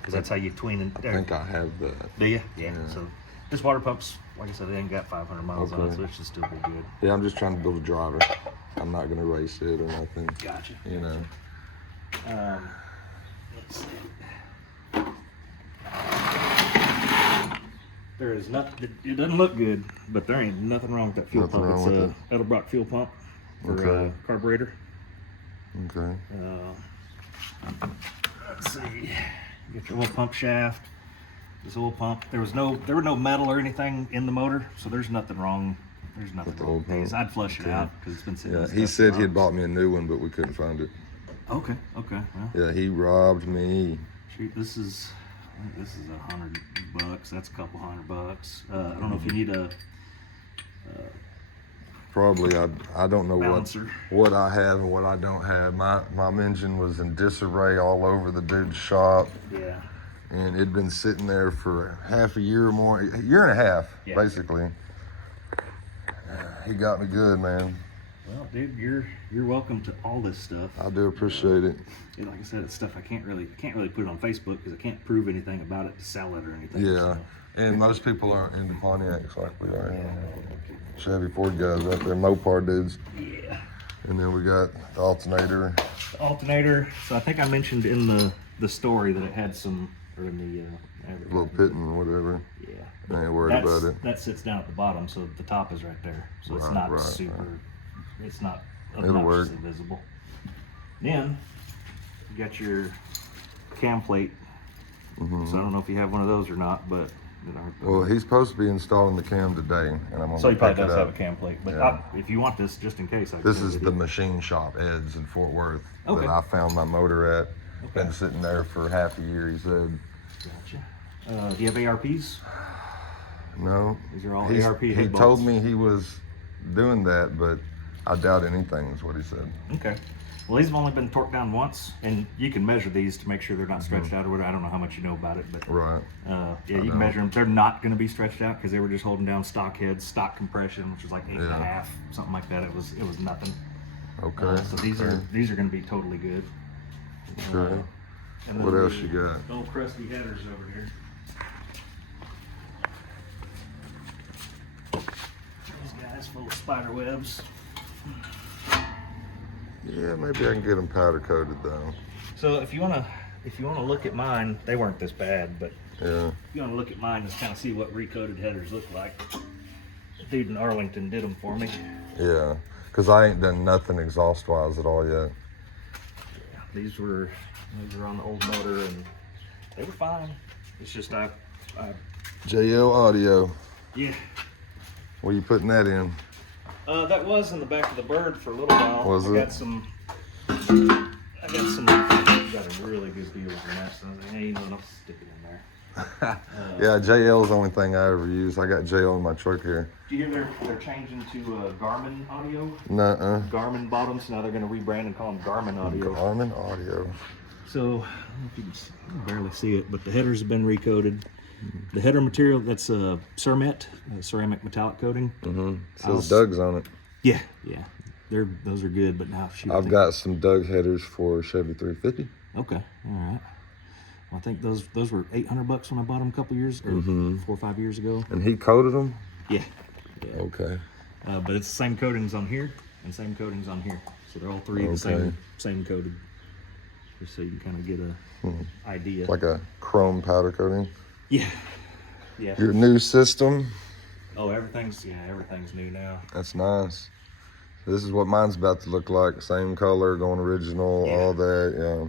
Because that's how you tween it. I think I have that. Do you? Yeah. Yeah. So this water pump's, like I said, it ain't got 500 miles on it, Okay. so it should still be good. Yeah, I'm just trying to build a driver. I'm not gonna race it or nothing. Gotcha. You know. Let's see. There is not. It doesn't look good, but there ain't nothing wrong with that fuel Nothing pump. wrong It's with a Edelbrock fuel pump for Okay. carburetor. Okay. Let's see. You get your oil pump shaft. This oil pump. There were no metal or anything in the motor, so there's nothing wrong There's nothing With the wrong old with these. paint. I'd flush it out because it's been sitting. Yeah, in he stuff said for he had hours. bought me a new one, but we couldn't find it. Okay. Well, Yeah, he robbed me. shoot, this is $100. That's a couple $100. I don't know if you need a Probably, I don't know balancer. what I have and what I don't have. My engine was in disarray all over the dude's shop, Yeah. and it'd been sitting there for half a year or more, a year and a half, Yeah. basically. He got me good, man. Well, dude, you're welcome to all this stuff. I do appreciate it. Yeah, like I said, it's stuff I can't really put it on Facebook because I can't prove anything about it to sell it or anything. Yeah, so. and most people aren't into Pontiacs like we are. Chevy Ford guys out there, Mopar dudes. Yeah. And then we got the alternator. The alternator. So I think I mentioned in the story that it had some, or in the Little pitting or whatever. Yeah. I ain't worried about it. That sits down at the bottom, so the top is right there. So it's Right, not right, super. right. It's not It'll work. obnoxiously visible. Then you got your cam plate. Mm-hmm. So I don't know if you have one of those or not, but. Well, he's supposed to be installing the cam today, and I'm gonna So he pick probably it does have up. a cam plate, but Yeah. if you want this, just in case, I can This send is it the in. machine shop, Ed's in Fort Worth, Okay. that I found my motor at. Okay. Been sitting there for half a year, he said. Gotcha. Do you have ARPs? No. These are all He's- ARP He head told bolts. me he was doing that, but I doubt anything is what he said. Okay. Well, these have only been torqued down once, and you can measure these to make sure they're not stretched out or whatever. I don't know how much you know about it, but Right. yeah, you know. can measure them. They're not going to be stretched out because they were just holding down stock heads, stock compression, which was like 8.5, something like that. It was nothing. Okay. So these are going to be totally good. Okay. And then What else the you got? Old crusty headers over here. These guys full of spider webs. Yeah, maybe I can get them powder coated though. So if you wanna look at mine, they weren't this bad, but Yeah. if you wanna look at mine and kind of see what recoated headers look like, dude in Arlington did them for me. Yeah. Because I ain't done nothing exhaust wise at all yet. Yeah, these were on the old motor and they were fine. It's just I JL Audio. yeah. Where you putting that in? That was in the back of the Bird for a little while. Was I it? got some. I got a really good deal on that, so I was like, hey, you know what, I'll stick it in there. Yeah, JL's the only thing I ever use. I got JL in my truck here. Do you hear they're changing to Garmin audio? Nuh-uh. Garmin bottoms. Now they're going to rebrand and call them Garmin audio. Garmin Audio. So I don't know if you can barely see it, but the headers have been recoated. The header material, that's Cermet, ceramic metallic coating. Mm-hmm. Says Doug's on it. Yeah, yeah. Those are good, but now shoot. I I've think- got some Doug headers for Chevy 350. Okay, all right. Well, I think those were $800 when I bought them a couple years, or 4 or 5 years ago. And he coated them? Yeah. Yeah. Okay. But it's the same coatings on here and same coatings on here, so they're all three the same coated. Just so you can kind of get a idea. Like a chrome powder coating. Yeah. Yeah. Your new system? Oh, everything's new now. That's nice. This is what mine's about to look like. Same color, going original, all that, yeah.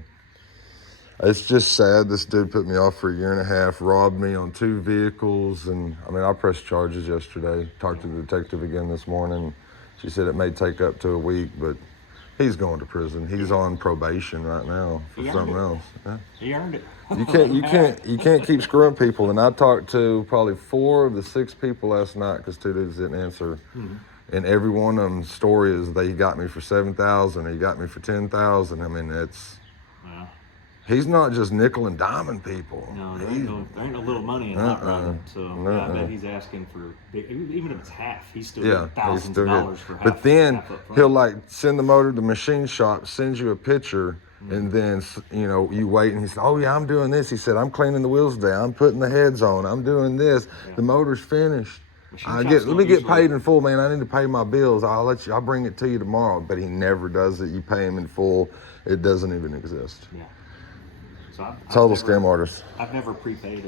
It's just sad. This dude put me off for a year and a half, robbed me on 2 vehicles. And I mean, I pressed charges yesterday. Talked to the detective again this morning. She said it may take up to a week, but he's going to prison. He's on probation right now for something else. Yeah. He earned it. You can't keep screwing people. And I talked to probably 4 of the 6 people last night because 2 dudes didn't answer. And every one of them's story is they got me for $7,000. He got me for $10,000. I mean, Wow. he's not just nickel and diming people. No, there ain't no little money in hot rodding. So yeah, I bet he's asking for, even if it's half, he's still Yeah, getting he's thousands still of good. dollars for half. But then half up front. he'll like send the motor to the machine shop, sends you a picture, and then you wait, and he said, "Oh yeah, I'm doing this." He said, "I'm cleaning the wheels down, I'm putting the heads on, I'm doing this. The motor's finished. Machine shops Let me don't get usually- paid in full, man. I need to pay my bills. I'll bring it to you tomorrow." But he never does it. You pay him in full. It doesn't even exist. Yeah. So Total scam artist. I've never prepaid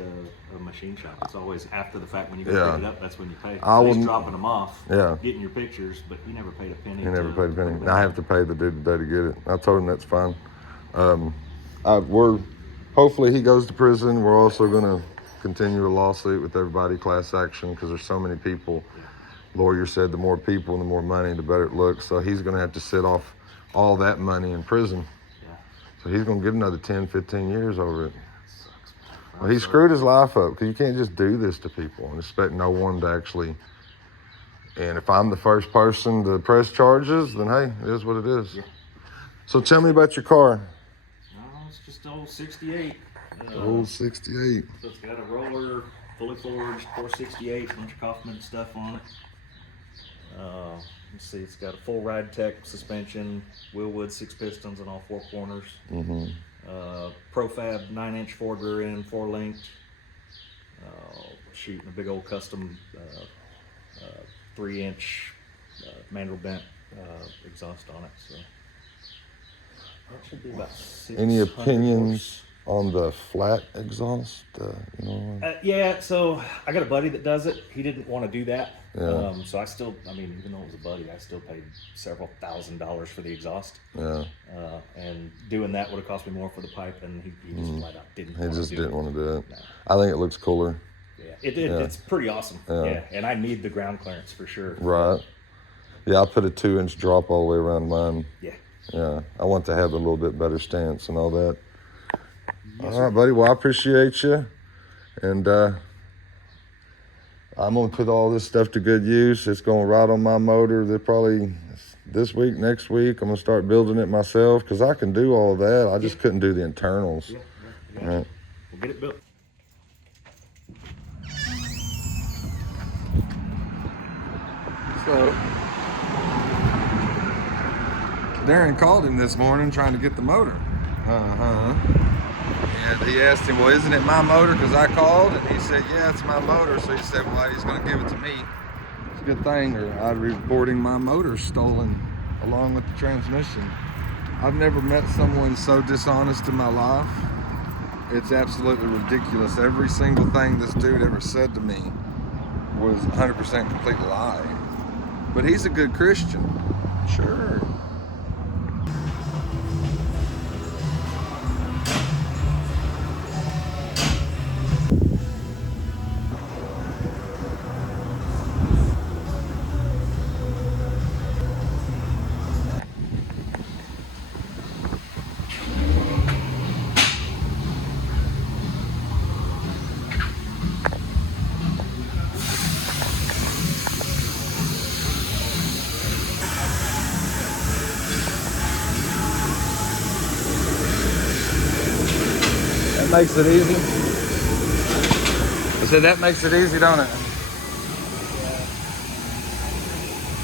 a machine shop. It's always after the fact when you go Yeah. pick it up. That's when you pay. I He's will- dropping them off. Yeah. Getting your pictures, but he never paid a penny. He never to- paid a penny. I have to pay the dude today to get it. I told him that's fine. Hopefully he goes to prison. We're also going to continue a lawsuit with everybody, class action, because there's so many people lawyer said the more people and the more money, the better it looks. So he's gonna have to sit off all that money in prison. Yeah. So he's gonna get another 10, 15 years over it. Well, he screwed his life up because you can't just do this to people and expect no one to actually. And if I'm the first person to press charges, then hey, it is what it is. Yeah. So tell me about your car. No, it's just old 68. Old 68. So it's got a roller, fully forged, 468, bunch of Kaufman stuff on it. Let's see, it's got a full ride tech suspension, Willwood 6 pistons on all 4 corners. Profab 9-inch Ford rear end, 4-linked. Shooting a big old custom 3-inch mandrel bent exhaust on it. So that should be about 600 Any opinions horse. on the flat exhaust? You know, Yeah, so I got a buddy that does it. He didn't want to do that. Yeah. So I mean, even though it was a buddy, I still paid several $1,000s for the exhaust. yeah. And doing that would have cost me more for the pipe, and he just flat out didn't He want just to do didn't it. want to do it. No. I think it looks cooler. Yeah, it's pretty awesome. Yeah. Yeah, and I need the ground clearance for sure. Right. Yeah, I put a 2-inch drop all the way around mine. Yeah. Yeah, I want to have a little bit better stance and all that. All right, buddy. Well, I appreciate you. And I'm going to put all this stuff to good use. It's going to ride on my motor. They're probably this week, next week, I'm going to start building it myself because I can do all of that. I just couldn't do the internals. Yeah. All right. We'll get it built. So, Darren called him this morning trying to get the motor. And he asked him, well, isn't it my motor? Because I called, and he said, yeah, it's my motor. So he said, well, he's going to give it to me. It's a good thing, or I'd be reporting my motor stolen along with the transmission. I've never met someone so dishonest in my life. It's absolutely ridiculous. Every single thing this dude ever said to me was 100% complete lie. But he's a good Christian. Sure. That makes it easy. I said that makes it easy, don't it?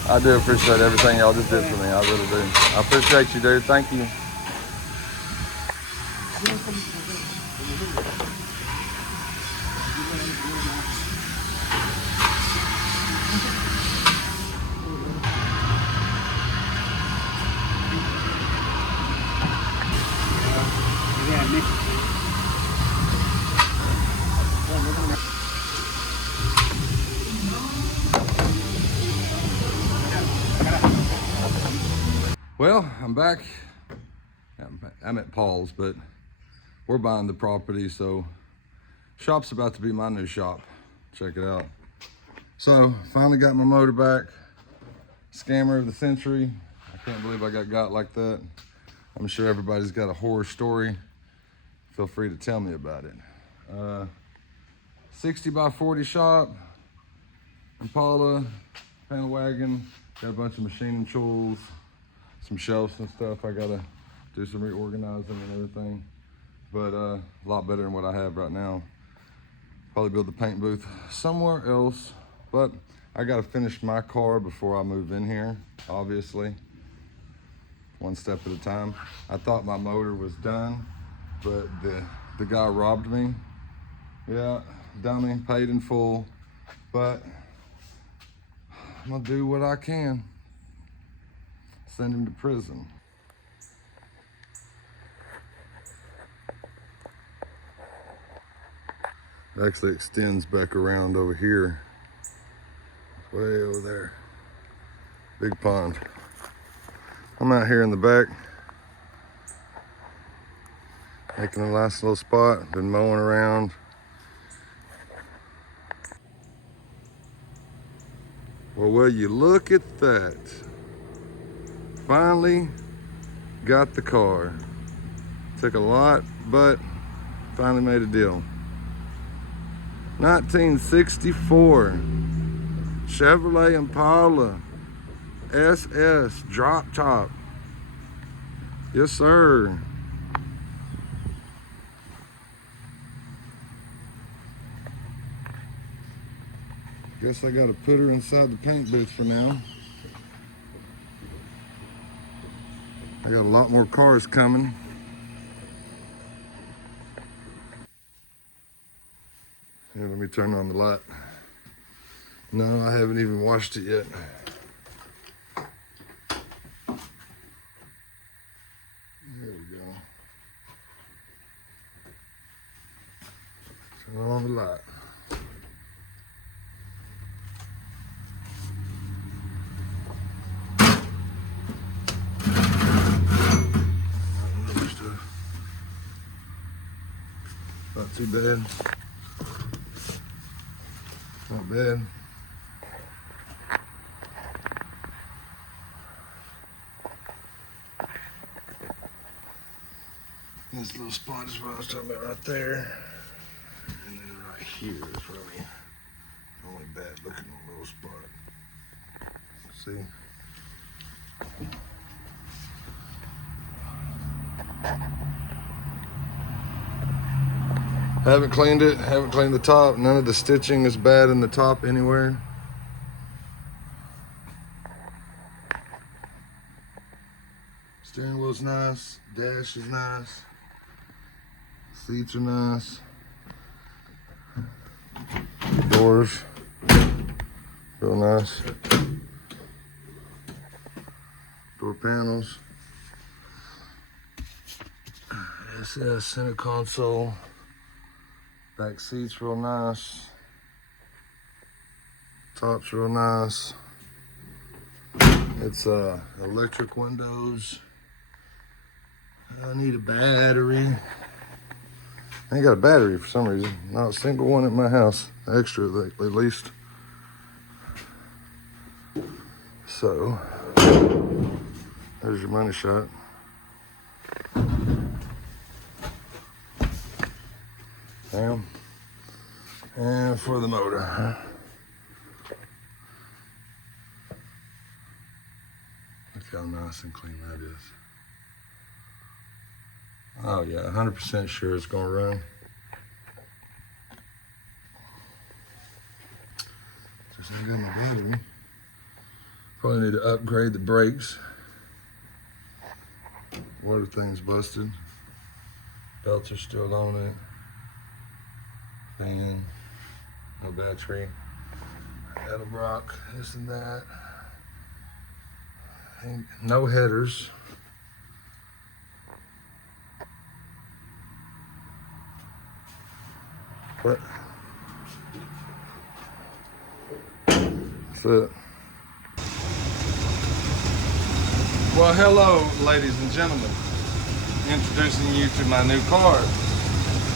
I do appreciate everything y'all just did for me. I really do. I appreciate you, dude. Thank you. Well, I'm back. I'm at Paul's, but we're buying the property, so shop's about to be my new shop. Check it out. So, finally got my motor back. Scammer of the century. I can't believe I got like that. I'm sure everybody's got a horror story. Feel free to tell me about it. 60 by 40 shop, Impala, panel wagon, got a bunch of machining tools, some shelves and stuff. I gotta do some reorganizing and everything, but a lot better than what I have right now. Probably build the paint booth somewhere else, but I gotta finish my car before I move in here, obviously. One step at a time. I thought my motor was done, but the guy robbed me. Yeah, dummy, paid in full, but I'm gonna do what I can. Send him to prison. It actually extends back around over here. It's way over there. Big pond. I'm out here in the back, making a nice little spot. Been mowing around. Well, will you look at that? Finally got the car. Took a lot, but finally made a deal. 1964 Chevrolet Impala SS drop top. Yes, sir. Guess I gotta put her inside the paint booth for now. I got a lot more cars coming. Here, let me turn on the light. No, I haven't even washed it yet. There we go. Turn on the light. Not too bad. Not bad. This little spot is what I was talking about right there. And then right here is really the only bad looking little spot. See? Haven't cleaned it, haven't cleaned the top. None of the stitching is bad in the top anywhere. Steering wheel's nice, dash is nice, seats are nice, doors, real nice, door panels, SS center console. Back seats real nice. Top's real nice. It's electric windows. I need a battery. I ain't got a battery for some reason. Not a single one at my house. Extra at least. So there's your money shot. Damn. And for the motor. Look how nice and clean that is. Oh yeah, 100% sure it's gonna run. Just ain't got no battery. Probably need to upgrade the brakes. Water thing's busted. Belts are still on it. Fan, no battery, Edelbrock, this and that. Ain't no headers. What? That's it. Well, hello, ladies and gentlemen. Introducing you to my new car.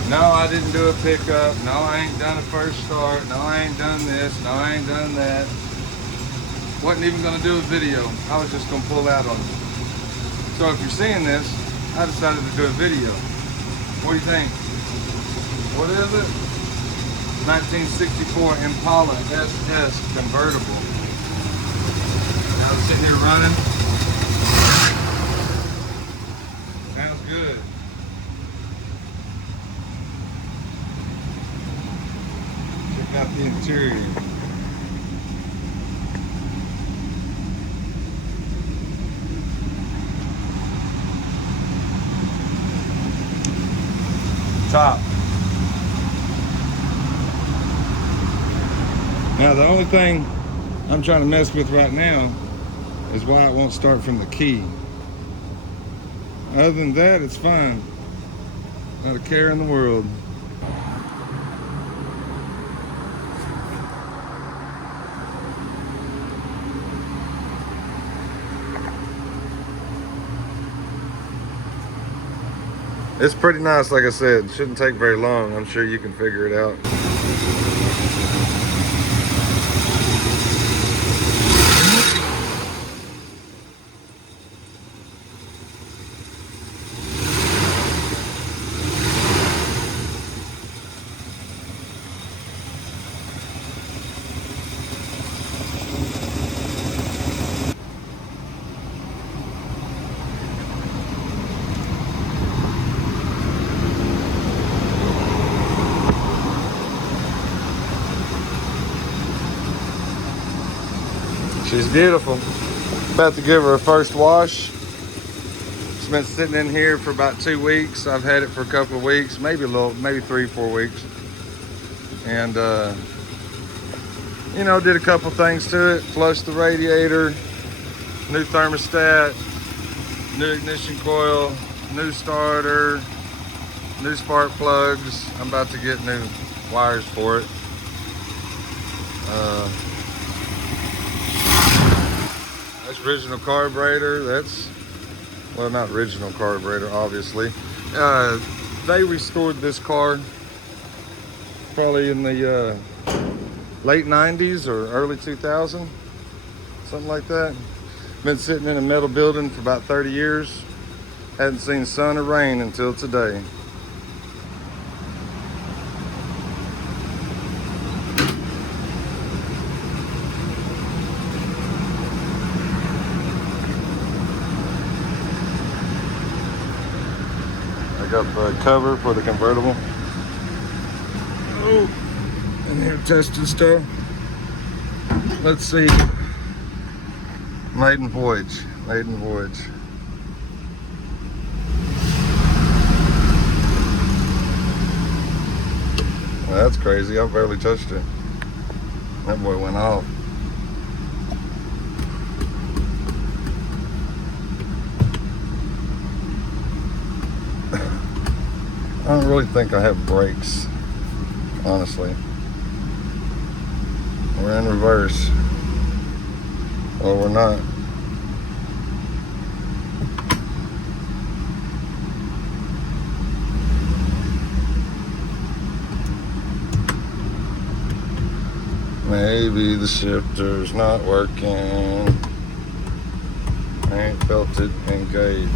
No, I didn't do a pickup. No, I ain't done a first start. No, I ain't done this. No, I ain't done that. Wasn't even gonna do a video. I was just gonna pull out on you. So if you're seeing this, I decided to do a video. What do you think? What is it? 1964 Impala SS convertible. I was sitting here running. Sounds good. Check out the interior. Top. Now the only thing I'm trying to mess with right now is why it won't start from the key. Other than that, it's fine. Not a care in the world. It's pretty nice, like I said. It shouldn't take very long. I'm sure you can figure it out. She's beautiful. About to give her a first wash. It's been sitting in here for about 2 weeks. I've had it for a couple of weeks, maybe 3-4 weeks. And you know, did a couple things to it. Flushed the radiator, new thermostat, new ignition coil, new starter, new spark plugs. I'm about to get new wires for it. That's original carburetor. That's, well, not original carburetor, obviously. They restored this car probably in the late 90s or early 2000, something like that. Been sitting in a metal building for about 30 years. Hadn't seen sun or rain until today. I got the cover for the convertible. Oh, and here testing stuff. Let's see. Maiden voyage. Maiden voyage. Well, that's crazy. I barely touched it. That boy went off. I don't really think I have brakes, honestly. We're in reverse. Or we're not. Maybe the shifter's not working. I ain't felt it engage.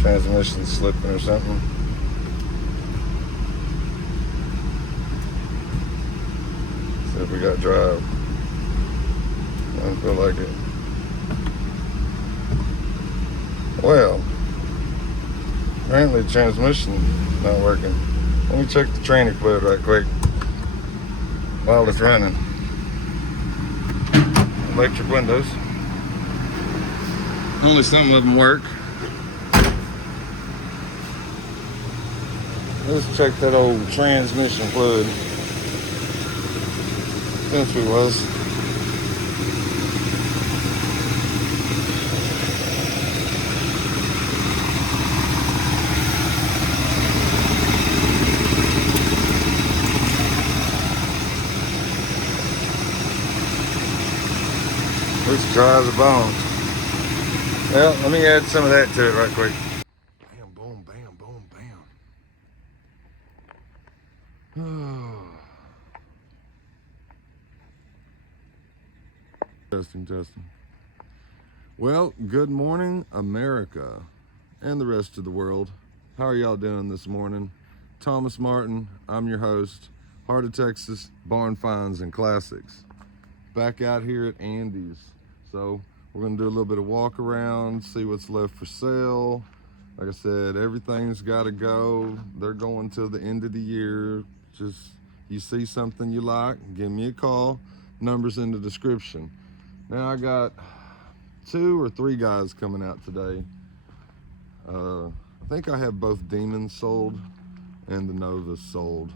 Transmission slipping or something. See if we got drive. I don't feel like it. Well, apparently the transmission not working. Let me check the training fluid right quick while it's running. Electric windows. Only some of them work. Let's check that old transmission fluid. Since we was. Looks dry as a bone. Well, let me add some of that to it right quick. Bam, boom, bam, boom, bam. Testing. Well, good morning, America, and the rest of the world. How are y'all doing this morning? Thomas Martin, I'm your host. Heart of Texas, Barn Finds and Classics. Back out here at Andy's. So we're gonna do a little bit of walk around, see what's left for sale. Like I said, everything's gotta go. They're going till the end of the year. Just, you see something you like, give me a call. Number's in the description. Now I got 2 or 3 guys coming out today. I think I have both Demons sold and the Novas sold.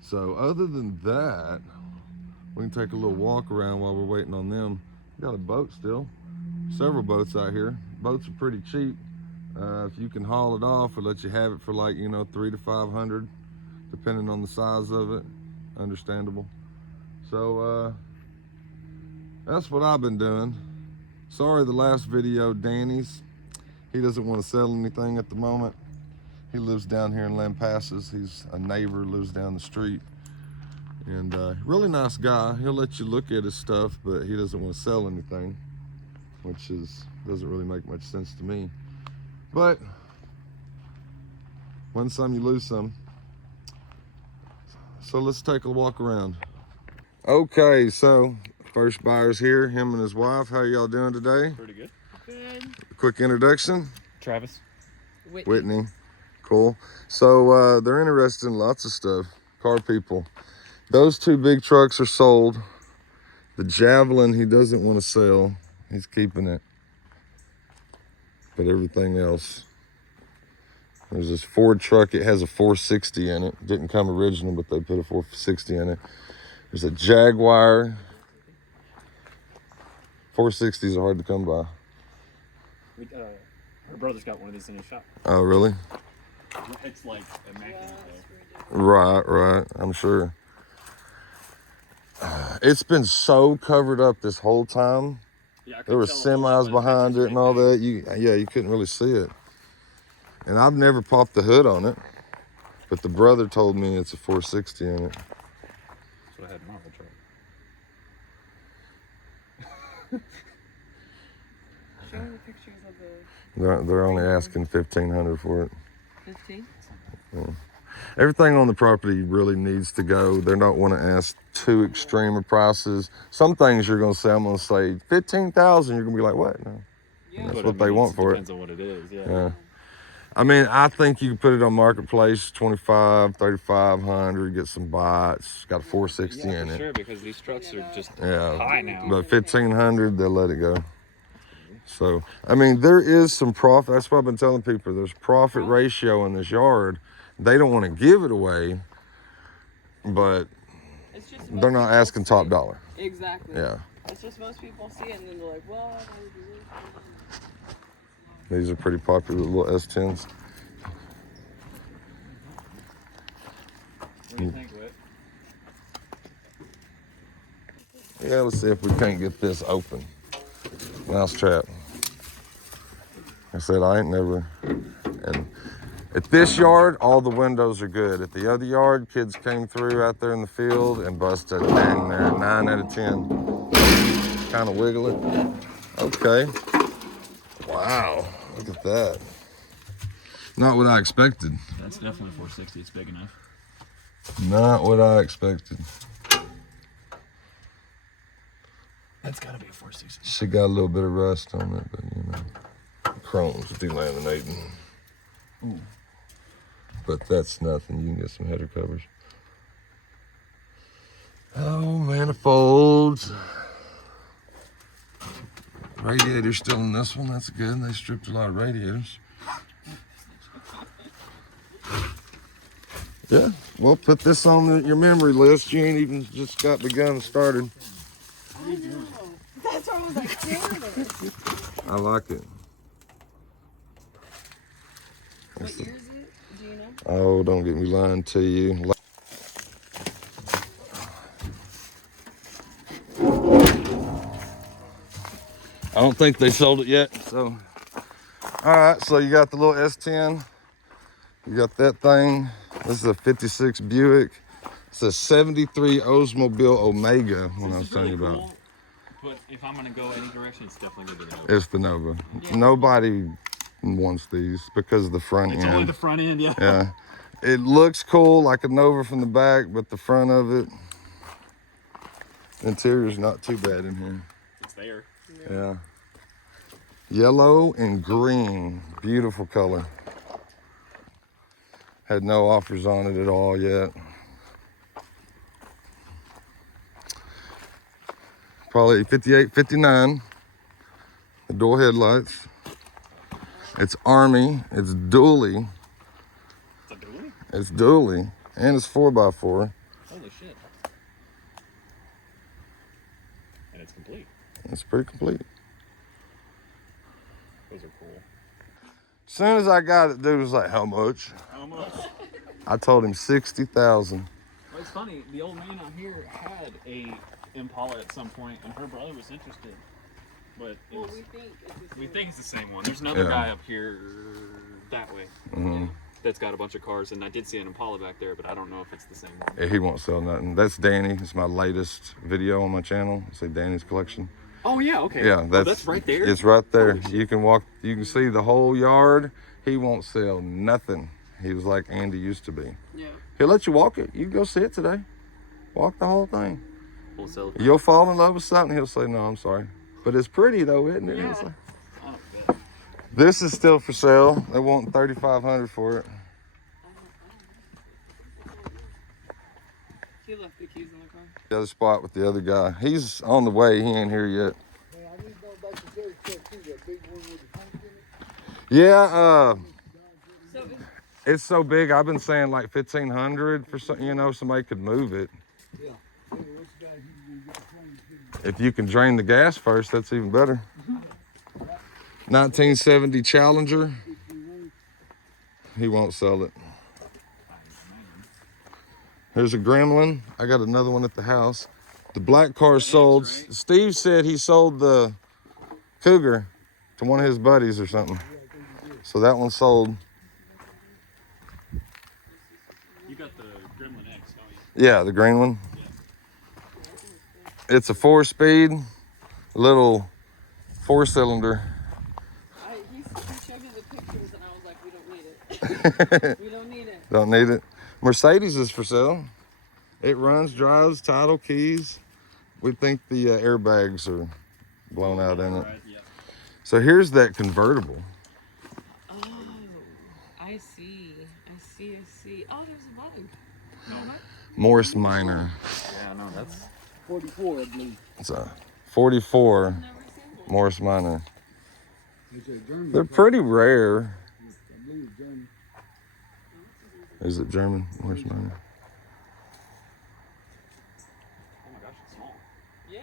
So other than that, we can take a little walk around while we're waiting on them. Got a boat still, several boats out here. Boats are pretty cheap. If you can haul it off, or let you have it for like, you know, $300 to $500, depending on the size of it. Understandable. So that's what I've been doing. Sorry, the last video, Danny's, he doesn't want to sell anything at the moment. He lives down here in Lampasas. He's a neighbor, lives down the street. And really nice guy. He'll let you look at his stuff, but he doesn't want to sell anything, which doesn't really make much sense to me. But win some, you lose some. So let's take a walk around. Okay, so first buyer's here, him and his wife. How y'all doing today? Pretty good. Good. Quick introduction. Travis. Whitney. Cool. So they're interested in lots of stuff. Car people. Those 2 big trucks are sold. The Javelin he doesn't want to sell. He's keeping it. But everything else. There's this Ford truck. It has a 460 in it. Didn't come original, but they put a 460 in it. There's a Jaguar. 460s are hard to come by. Her brother's got one of these in his shop. Oh, really? It's like immaculate. Right. I'm sure. It's been so covered up this whole time. Yeah, There were semis behind it and all that. You couldn't really see it. And I've never popped the hood on it, but the brother told me it's a 460 in it. That's what I had in my truck. Show me the pictures of the They're only asking $1,500 for it. 15. Yeah. Everything on the property really needs to go. They don't want to ask too extreme of prices. Some things you're going to say, I'm going to say 15,000. You're going to be like, what? No. Yeah. That's But what they want for it. Depends on what it is. Yeah. I mean, I think you can put it on Marketplace, 25, 3,500, get some bites. Got a 460 in it. Sure, because these trucks are just Yeah. high now. But 1,500, they'll let it go. So, I mean, there is some profit. That's what I've been telling people. There's profit ratio in this yard. They don't want to give it away, but It's just they're not most asking people top see it. dollar. Exactly. Yeah. It's just most people see it and then they're like, well, I would do this. These are pretty popular little S10s. What do you think, Whit? Yeah, let's see if we can't get this open. Mouse trap. I said I ain't never. And at this yard, all the windows are good. At the other yard, kids came through out there in the field and busted dang there 9 out of 10. Kind of wiggle it. Okay. Wow, look at that. Not what I expected. That's definitely 460. It's big enough. Not what I expected. That's got to be a 460. She got a little bit of rust on it, but you know, chrome's delaminating. Ooh. But that's nothing. You can get some header covers. Oh, manifolds. Radiator's still in this one. That's good. They stripped a lot of radiators. Yeah, well, put this on your memory list. You ain't even just got begun started. I know. That's why I was like, damn it. I like it. What year is it? Do you know? Oh, don't get me lying to you. I don't think they sold it yet, so. All right, so you got the little S10. You got that thing. This is a 56 Buick. It's a 73 Oldsmobile Omega, when I was telling you about. Cool, but if I'm going to go any direction, it's definitely going to be the Nova. It's the Nova. Nobody wants these because of the front It's end. only the front end, yeah. Yeah. It looks cool like a Nova from the back, but the front of it, the interior's not too bad in here. It's there. Yeah. Yellow and green. Beautiful color. Had no offers on it at all yet. Probably 58, 59. The door headlights. It's Army. It's dually. It's a dually? It's dually. And it's 4x4. Holy shit. And it's complete. It's pretty complete. Those are cool. As soon as I got it, dude was like, how much? How much? I told him 60,000. Well, it's funny. The old man out here had a Impala at some point, and her brother was interested. But it was, we think it's the same one. There's another guy up here that way that's got a bunch of cars, and I did see an Impala back there, but I don't know if it's the same one. Yeah, he won't sell nothing. That's Danny. It's my latest video on my channel. It's like Danny's collection. Oh yeah, okay. Yeah, that's right there. It's right there. You can walk. You can see the whole yard. He won't sell nothing. He was like Andy used to be. Yeah. He'll let you walk it. You can go see it today. Walk the whole thing. We'll sell it. You'll fall in love with something. He'll say, "No, I'm sorry." But it's pretty though, isn't it? Yeah. It's like- Oh, yeah. this is still for sale. They want $3,500 for it. Do He left the keys in the car. The other spot with the other guy. He's on the way. He ain't here yet. Hey, I need to know about the cherry truck too, that big one with the tank in it. Yeah, So it's so big. I've been saying like 1,500 for some, somebody could move it. Yeah. Hey, what's the guy who got the If you can drain the gas first, that's even better. 1970 Challenger. He won't sell it. Here's a Gremlin. I got another one at the house. The black car sold. Steve said he sold the Cougar to one of his buddies or something. So that one sold. You got the Gremlin X, don't you? Yeah, the green one. It's a 4-speed, little 4-cylinder. he showed me the pictures and I was like, we don't need it. We don't need it. Don't need it. Mercedes is for sale. It runs, drives, title, keys. We think the airbags are blown out in it. Right, yeah. So here's that convertible. Oh, I see. Oh, there's a bug. No. Morris Minor. Yeah, no, that's 44, I believe. It's a 44 Never seen one. Morris Minor. It's a German. They're pretty rare. I believe it's German. Is it German? Morris Minor. oh my gosh, it's small. Yeah.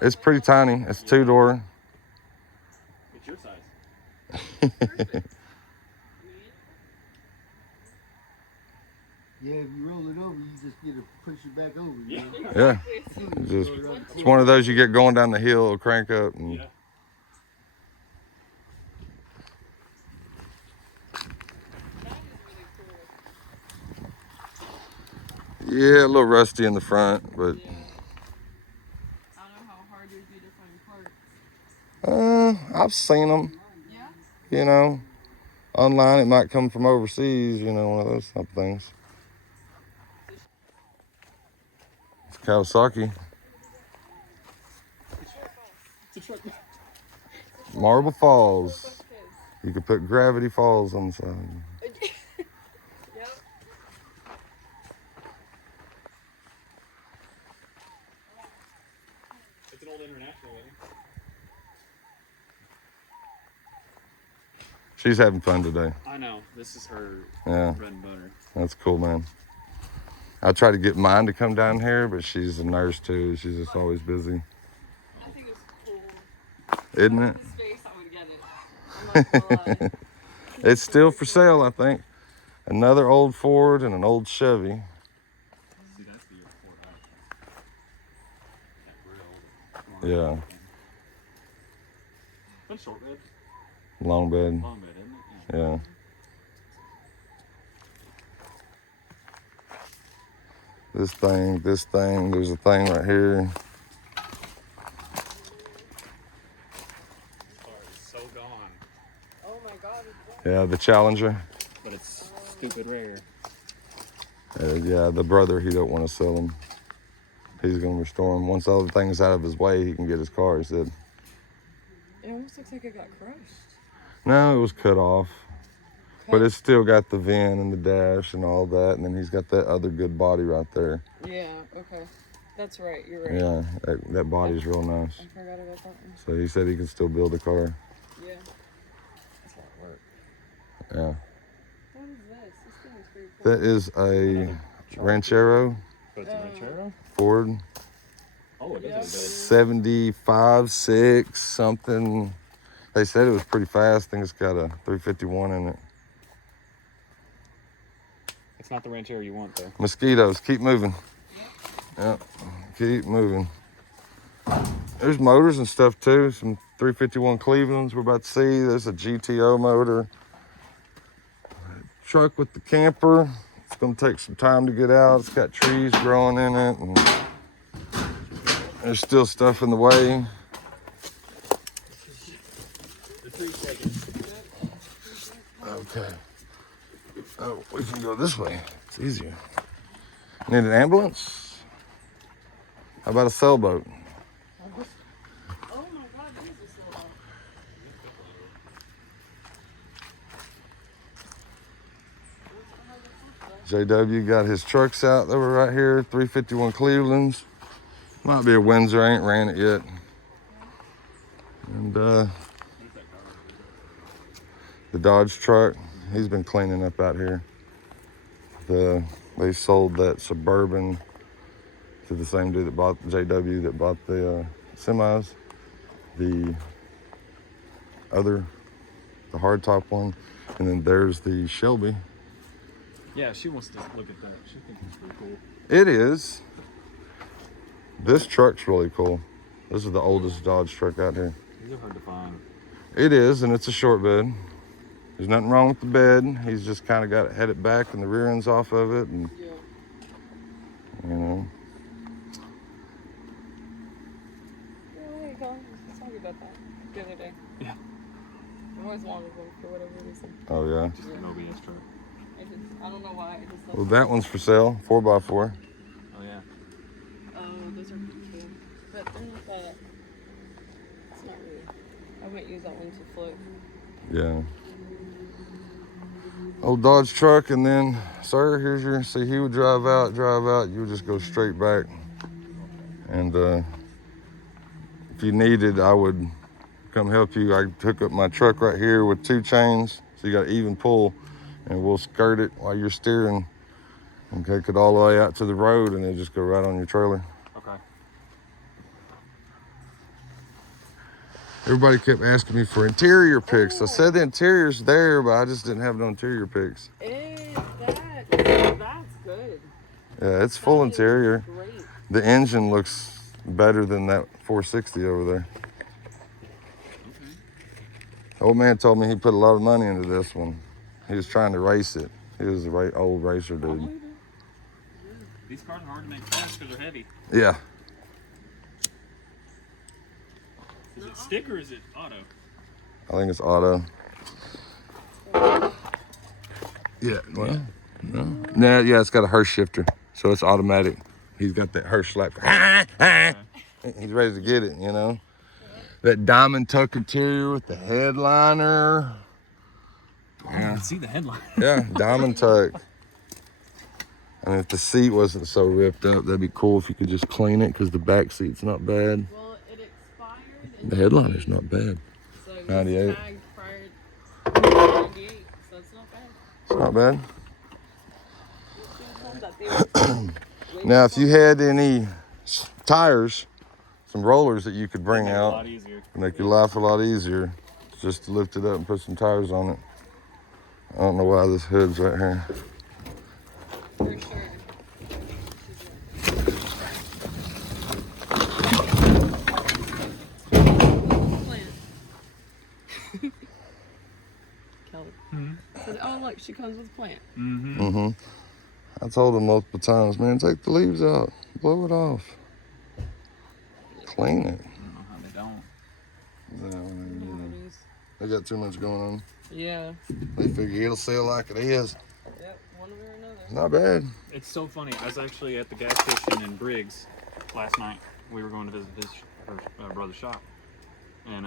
It's pretty tiny. It's 2-door. It's your size. Yeah, if you roll it over, you just get to push it back over. You Yeah. know? Yeah. It's one of those you get going down the hill, it'll crank up. And Yeah. yeah, a little rusty in the front, but Yeah. I don't know how hard it would be to find parts. I've seen them, Yeah. online. It might come from overseas, one of those type of things. It's Kawasaki. Marble Falls. You could put Gravity Falls on the side. Yep. It's an old international wedding. She's having fun today. I know. This is her Yeah, bread and butter. that's cool, man. I try to get mine to come down here, but she's a nurse too. She's just always busy. I think it's cool. Isn't it? The space, I would get it. I'm not gonna lie. It's still for sale, I think. Another old Ford and an old Chevy. See, that's the year before that. That grill. Yeah, That's short bed. long bed. Long bed, isn't it? Yeah. This thing, there's a thing right here. This car is so gone. Oh my god, it's Yeah, the Challenger. But it's stupid rare. Yeah, the brother, he don't want to sell them. He's going to restore them. Once all the things out of his way, he can get his car, he said. It almost looks like it got crushed. No, it was cut off. But it's still got the VIN and the dash and all that. And then he's got that other good body right there. Yeah, okay. That's right, you're right. Yeah, that body's real nice. I forgot about that one. So he said he can still build a car. Yeah. That's a lot of work. Yeah. What is this? This thing is pretty cool. That is a Ranchero But it's a Ranchero? Ford. Oh, it is. 75, 6, something. They said it was pretty fast. I think it's got a 351 in it. It's not the Ranchero you want, though. Mosquitoes, keep moving. Yep, keep moving. There's motors and stuff too. Some 351 Clevelands we're about to see. There's a GTO motor. Truck with the camper. It's gonna take some time to get out. It's got trees growing in it, and there's still stuff in the way. Okay. Oh, we can go this way. It's easier. Need an ambulance? How about a sailboat? Oh my god, these are so long. JW got his trucks out that were right here, 351 Clevelands. Might be a Windsor, I ain't ran it yet. And the Dodge truck, he's been cleaning up out here. They sold that Suburban to the same dude that bought JW that bought the semis. The hardtop one, and then there's the Shelby. Yeah, she wants to look at that. She thinks it's pretty cool. It is. This truck's really cool. This is the oldest Dodge truck out here. These are hard to find. It is, and it's a short bed. There's nothing wrong with the bed. He's just kind of got it headed back and the rear end's off of it, and Yeah. you know. Yeah, there you go. I was talking about that the other day. Yeah. I always wanted one for whatever reason. Oh yeah. Just an OBS truck. I don't know why. I just love Well, that one's for sale, 4x4. Oh yeah. Oh, those are cool. But they're not that. It's not really. I might use that one to float. Yeah. Old Dodge truck, and then, sir, here's your, see, he would drive out, you would just go straight back. And if you needed, I would come help you. I hook up my truck right here with 2 chains, so you got even pull, and we'll skirt it while you're steering and take it all the way out to the road, and then just go right on your trailer. Okay. Everybody kept asking me for interior pics. I said the interior's there, but I just didn't have no interior pics. That's good. Yeah, it's full That is interior. Great. The engine looks better than that 460 over there. Old man told me he put a lot of money into this one. He was trying to race it. He was a old racer dude. These cars are hard to make fast because they're heavy. Yeah. Is it stick or is it auto? I think it's auto. Yeah, well, no. Nah, yeah, it's got a Hirsch shifter, so it's automatic. He's got that Hirsch slap. He's ready to get it, you know. That diamond tuck interior with the headliner. I can see the headline. Yeah, diamond tuck. And if the seat wasn't so ripped up, that'd be cool if you could just clean it, because the back seat's not bad. Well, it expired. The headliner's not bad. So it was 98. tagged prior to 98, so it's not bad. It's not bad. That they were Now, if you had any tires, some rollers that you could bring Make it a out, lot easier. make your life a lot easier, just to lift it up and put some tires on it. I don't know why this hood's right here. for sure. Kelly said, "Oh, look, she comes with a plant." Mm-hmm. I told him multiple times, man, take the leaves out, blow it off, clean it. I don't know how they don't. They got too much going on. Yeah. They figure it'll sell like it is. Yep. One way or another. Not bad. It's so funny. I was actually at the gas station in Briggs last night. We were going to visit her brother's shop, and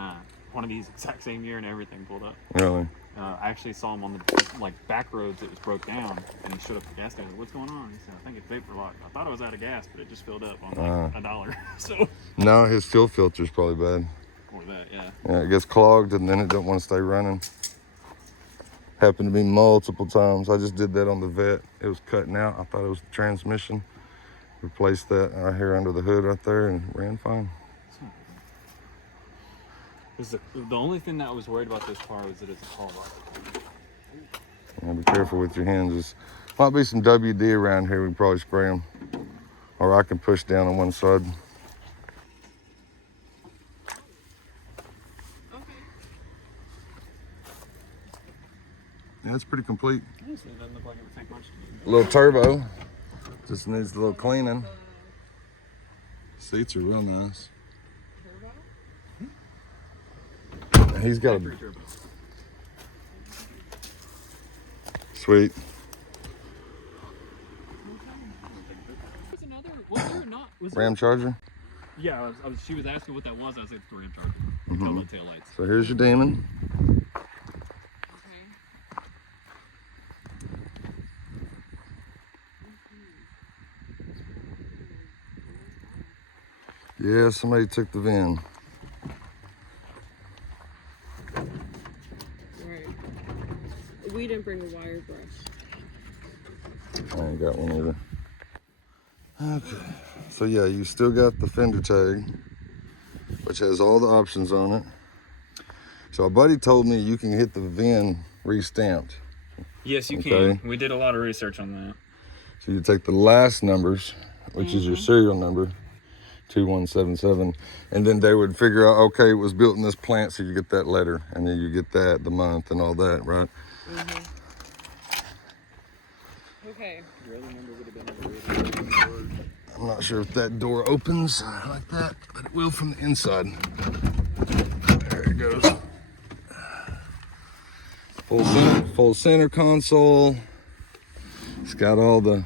one of these exact same year and everything pulled up. Really? I actually saw him on the back roads. It was broke down, and he showed up at the gas station. What's going on? He said, "I think it's vapor lock." I thought I was out of gas, but it just filled up on like $1. So. No, his fuel filter's probably bad. Or that, yeah. Yeah, it gets clogged and then it don't want to stay running. Happened to me multiple times. I just did that on the Vet. It was cutting out. I thought it was the transmission. Replaced that right here under the hood right there and ran fine. The only thing that I was worried about this car was that it's a tall rock. Yeah, be careful with your hinges. Might be some WD around here. We can probably spray them. Or I can push down on one side. Yeah, it's pretty complete. Honestly, it doesn't look like it would take much to do. A little turbo. Just needs a little cleaning. Seats are real nice. He's got a Turbo. sweet. Was there not? Was Ram Charger. Yeah, she was asking what that was. I said it's the Ram Charger. Tail tail lights. So here's your Demon. Yeah, somebody took the VIN. Right. We didn't bring a wire brush. I ain't got one either. Okay. So yeah, you still got the fender tag, which has all the options on it. So a buddy told me you can hit the VIN re-stamped. Yes, you Okay. can. We did a lot of research on that. So you take the last numbers, which is your serial number, 2177, and then they would figure out, okay, it was built in this plant, so you get that letter, and then you get that, the month, and all that, right? Okay. I'm not sure if that door opens like that, but it will from the inside. There it goes. Full center console. It's got all the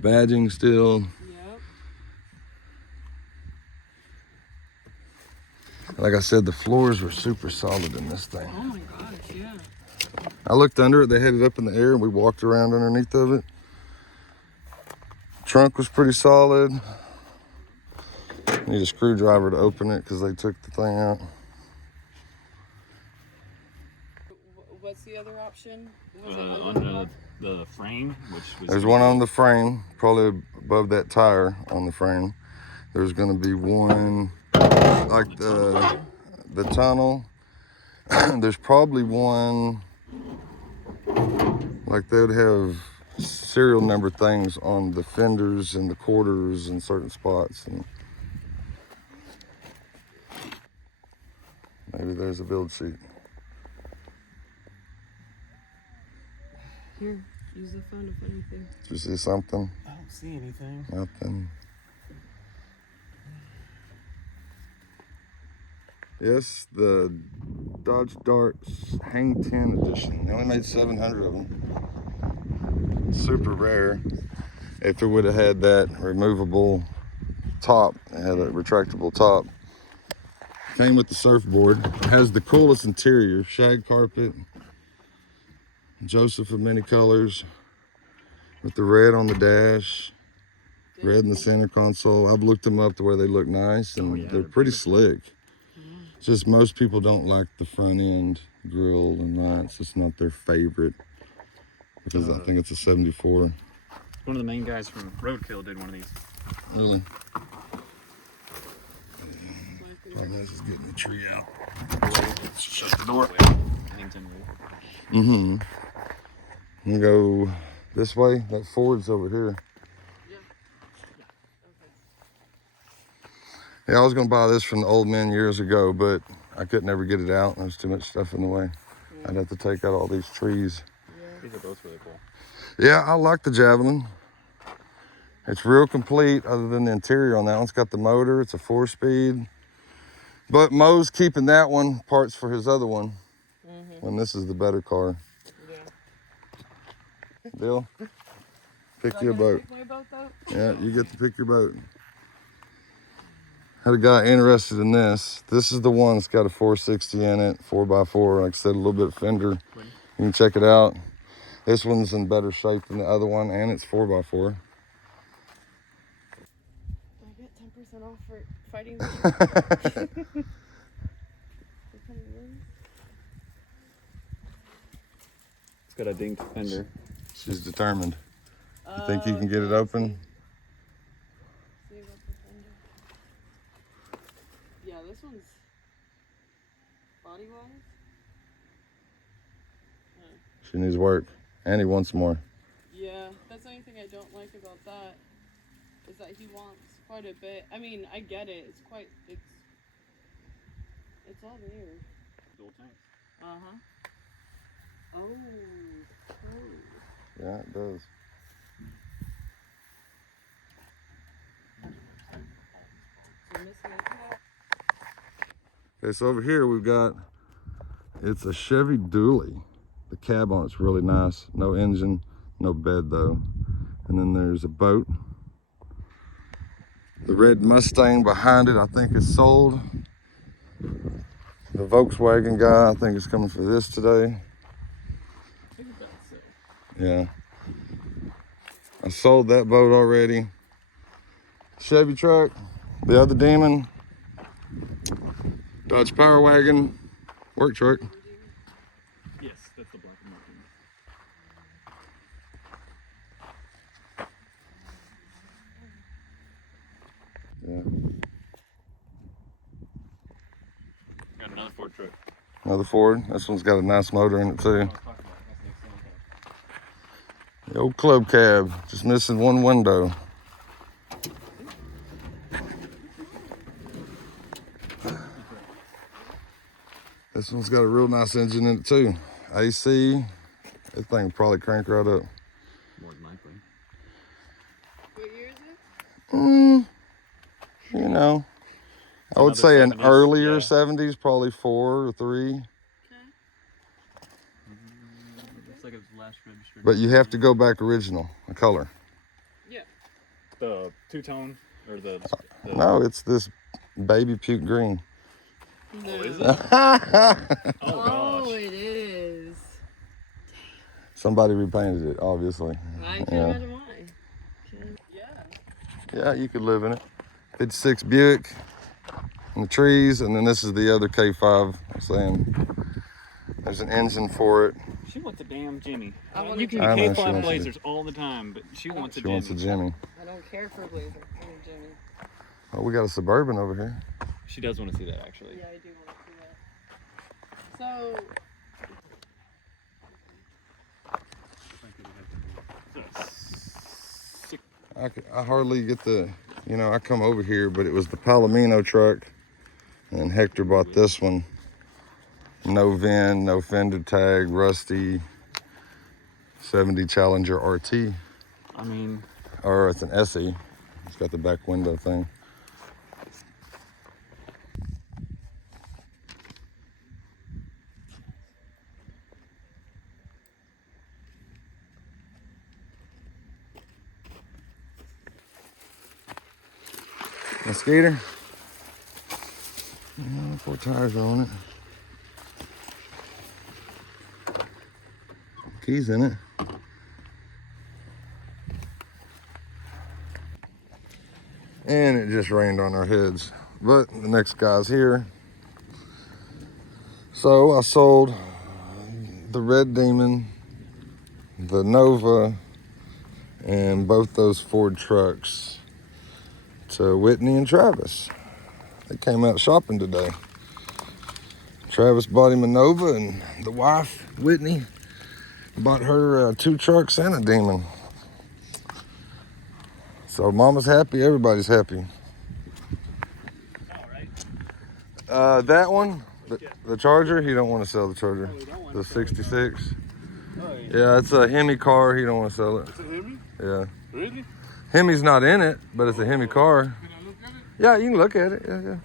badging still. Yep. Like I said, the floors were super solid in this thing. Oh my gosh, yeah. I looked under it, they had it up in the air, and we walked around underneath of it. Trunk was pretty solid. Need a screwdriver to open it because they took the thing out. What's the other option? Was it Under the frame, which was... There's one on the frame, probably above that tire on the frame. There's gonna be one like the tunnel. There's probably one, like they would have serial number things on the fenders and the quarters in certain spots. And maybe there's a build sheet. Here, use the phone if anything. Did you see something? I don't see anything. Nothing. Yes, the Dodge Darts Hang 10 edition. They only made 700 of them. Super rare. If it would have had that removable top, it had a retractable top. Came with the surfboard. Has the coolest interior, shag carpet. Joseph of many colors. With the red on the dash. Red in the center console. I've looked them up to where they look nice, and they're pretty slick. It's just most people don't like the front end grill and lights. It's not their favorite because I think it's a 74. One of the main guys from Roadkill did one of these. Really? This is getting the tree out. Shut the door. You go this way. That Ford's over here. Yeah, I was gonna buy this from the old men years ago, but I couldn't ever get it out. There's too much stuff in the way. I'd have to take out all these trees. These are both really cool. Yeah, I like the Javelin. It's real complete other than the interior on that one. It's got the motor, it's a 4-speed. But Mo's keeping that one, parts for his other one. When this is the better car. Bill, pick your boat. Pick my boat though? Yeah, you get to pick your boat. Had a guy interested in this. This is the one that's got a 460 in it, 4x4. Like I said, a little bit fender. You can check it out. This one's in better shape than the other one, and it's 4x4. I get 10% off for fighting the It's got a dinged fender. She's determined. You think you can get it open? See about the fender. Yeah, this one's body wise. She needs work, and he wants more. Yeah, that's the only thing I don't like about that is that he wants quite a bit. I mean, I get it. It's all there. Dual tanks. Oh. Yeah, it does. So missing a top. Okay, so over here we've got, it's a Chevy dually. The cab on it's really nice. No engine, no bed though. And then there's a boat. The red Mustang behind it, I think is sold. The Volkswagen guy, I think is coming for this today. Yeah. I sold that boat already. Chevy truck, The other Demon, Dodge Power Wagon, work truck. Yes, that's the black and Yeah. got another Ford truck. Another Ford. This one's got a nice motor in it too. The old club cab, just missing one window. This one's got a real nice engine in it too. AC, that thing will probably crank right up. More than likely. What year is it? You know, I would Another say an 70s, earlier yeah. 70s, probably 4 or 3. Okay. Looks like it was last registered. But you have to go back original, a color. Yeah. The two-tone or the No, it's this baby puke green. No. Oh, is it? Somebody Oh Oh, gosh. it is. repainted it, obviously. I can't Yeah. imagine why. Yeah. Yeah, you could live in it. 56 Buick in the trees, and then this is the other K5. I'm saying there's an engine for it. She wants a damn Jimmy. I want You a can I know, get she K5 wants a- Blazers all the time, but she wants a She Jimmy. wants a Jimmy. I don't care for a Blazer. I want a Jimmy. Oh, we got a Suburban over here. She does want to see that actually. Yeah, I do want to see that. So, I hardly get the, I come over here, but it was the Palomino truck, and Hector bought this one. No VIN, no fender tag, rusty, 70 Challenger RT, I mean, or it's an SE. It's got the back window thing. A skater. 4 tires on it. Keys in it. And it just rained on our heads. But the next guy's here. So I sold the Red Demon, the Nova, and both those Ford trucks to Whitney and Travis. They came out shopping today. Travis bought him a Nova, and the wife, Whitney, bought her 2 trucks and a Demon. So mama's happy, everybody's happy. That one, the Charger, he don't want to sell the Charger. The 66. Yeah, it's a Hemi car, he don't want to sell it. It's a Hemi? Yeah. Really? Hemi's not in it, but it's a Hemi car. Can I look at it? Yeah, you can look at it. Yeah.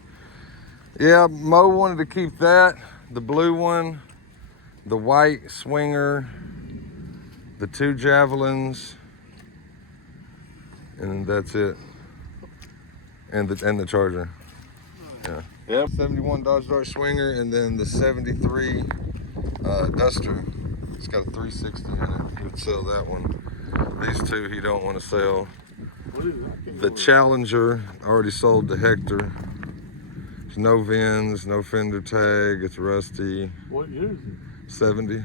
Yeah, Mo wanted to keep that, the blue one, the white Swinger, the 2 Javelins, and that's it. And the Charger. Yeah. Yep. 71 Dodge Dart Swinger, and then the 73 Duster. It's got a 360 in it. He would sell that one. These 2 he don't want to sell. What is it? The Challenger already sold to Hector. There's no VINs, no fender tag. It's rusty. What year is it? 70.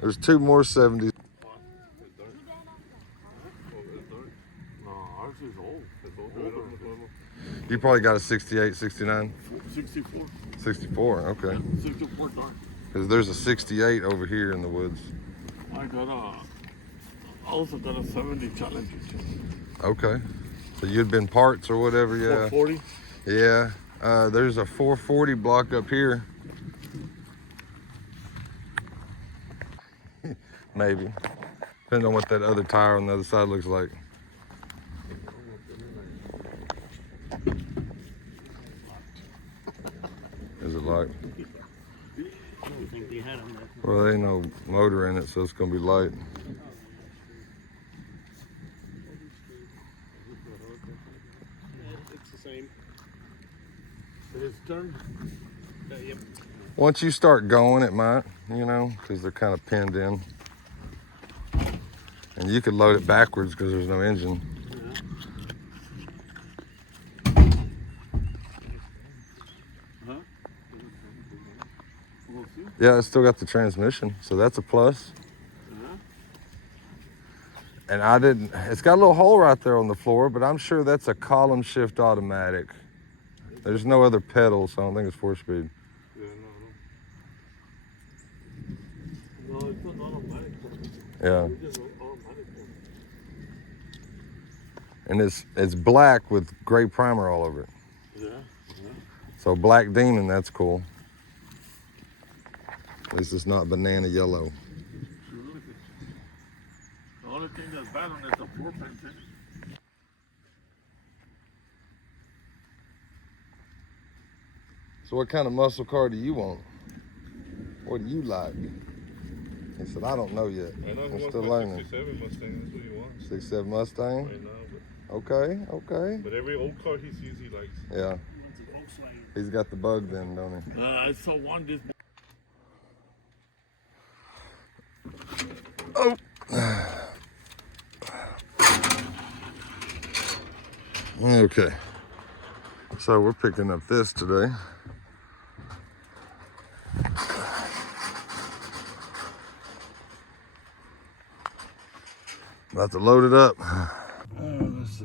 There's 2 more 70s. No, ours is old. It's older. You probably got a 68, 69, 64. 64. Okay. 64 dark. Because there's a 68 over here in the woods. I also got a 70 Challenger. Okay. So you'd been parts or whatever, yeah. 440. Yeah. There's a 440 block up here. Maybe. Depending on what that other tire on the other side looks like. Is it like? I don't think they had them. Well, there ain't no motor in it, so it's gonna be light. It's the same. It's turned. Yep. Once you start going, it might, because they're kind of pinned in. And you could load it backwards because there's no engine. Yeah, it's still got the transmission, so that's a plus. And I didn't, it's got a little hole right there on the floor, but I'm sure that's a column shift automatic. There's no other pedals, so I don't think it's 4-speed. Yeah, no. No, it's an automatic one. Yeah. It's just an automatic one. And it's black with gray primer all over it. Yeah. So Black Demon, that's cool. At least it's not banana yellow. The only thing that's bad on it is the 4-pin thing. So what kind of muscle car do you want? What do you like? He said, I don't know yet. Right now, I'm he wants still my learning. 67 Mustang. That's what he wants. 67 Mustang? Right now, Okay. but every old car he sees, he likes. Yeah. He's got the bug then, don't he? I saw one this. Oh. Okay. So we're picking up this today. About to load it up. Let's see.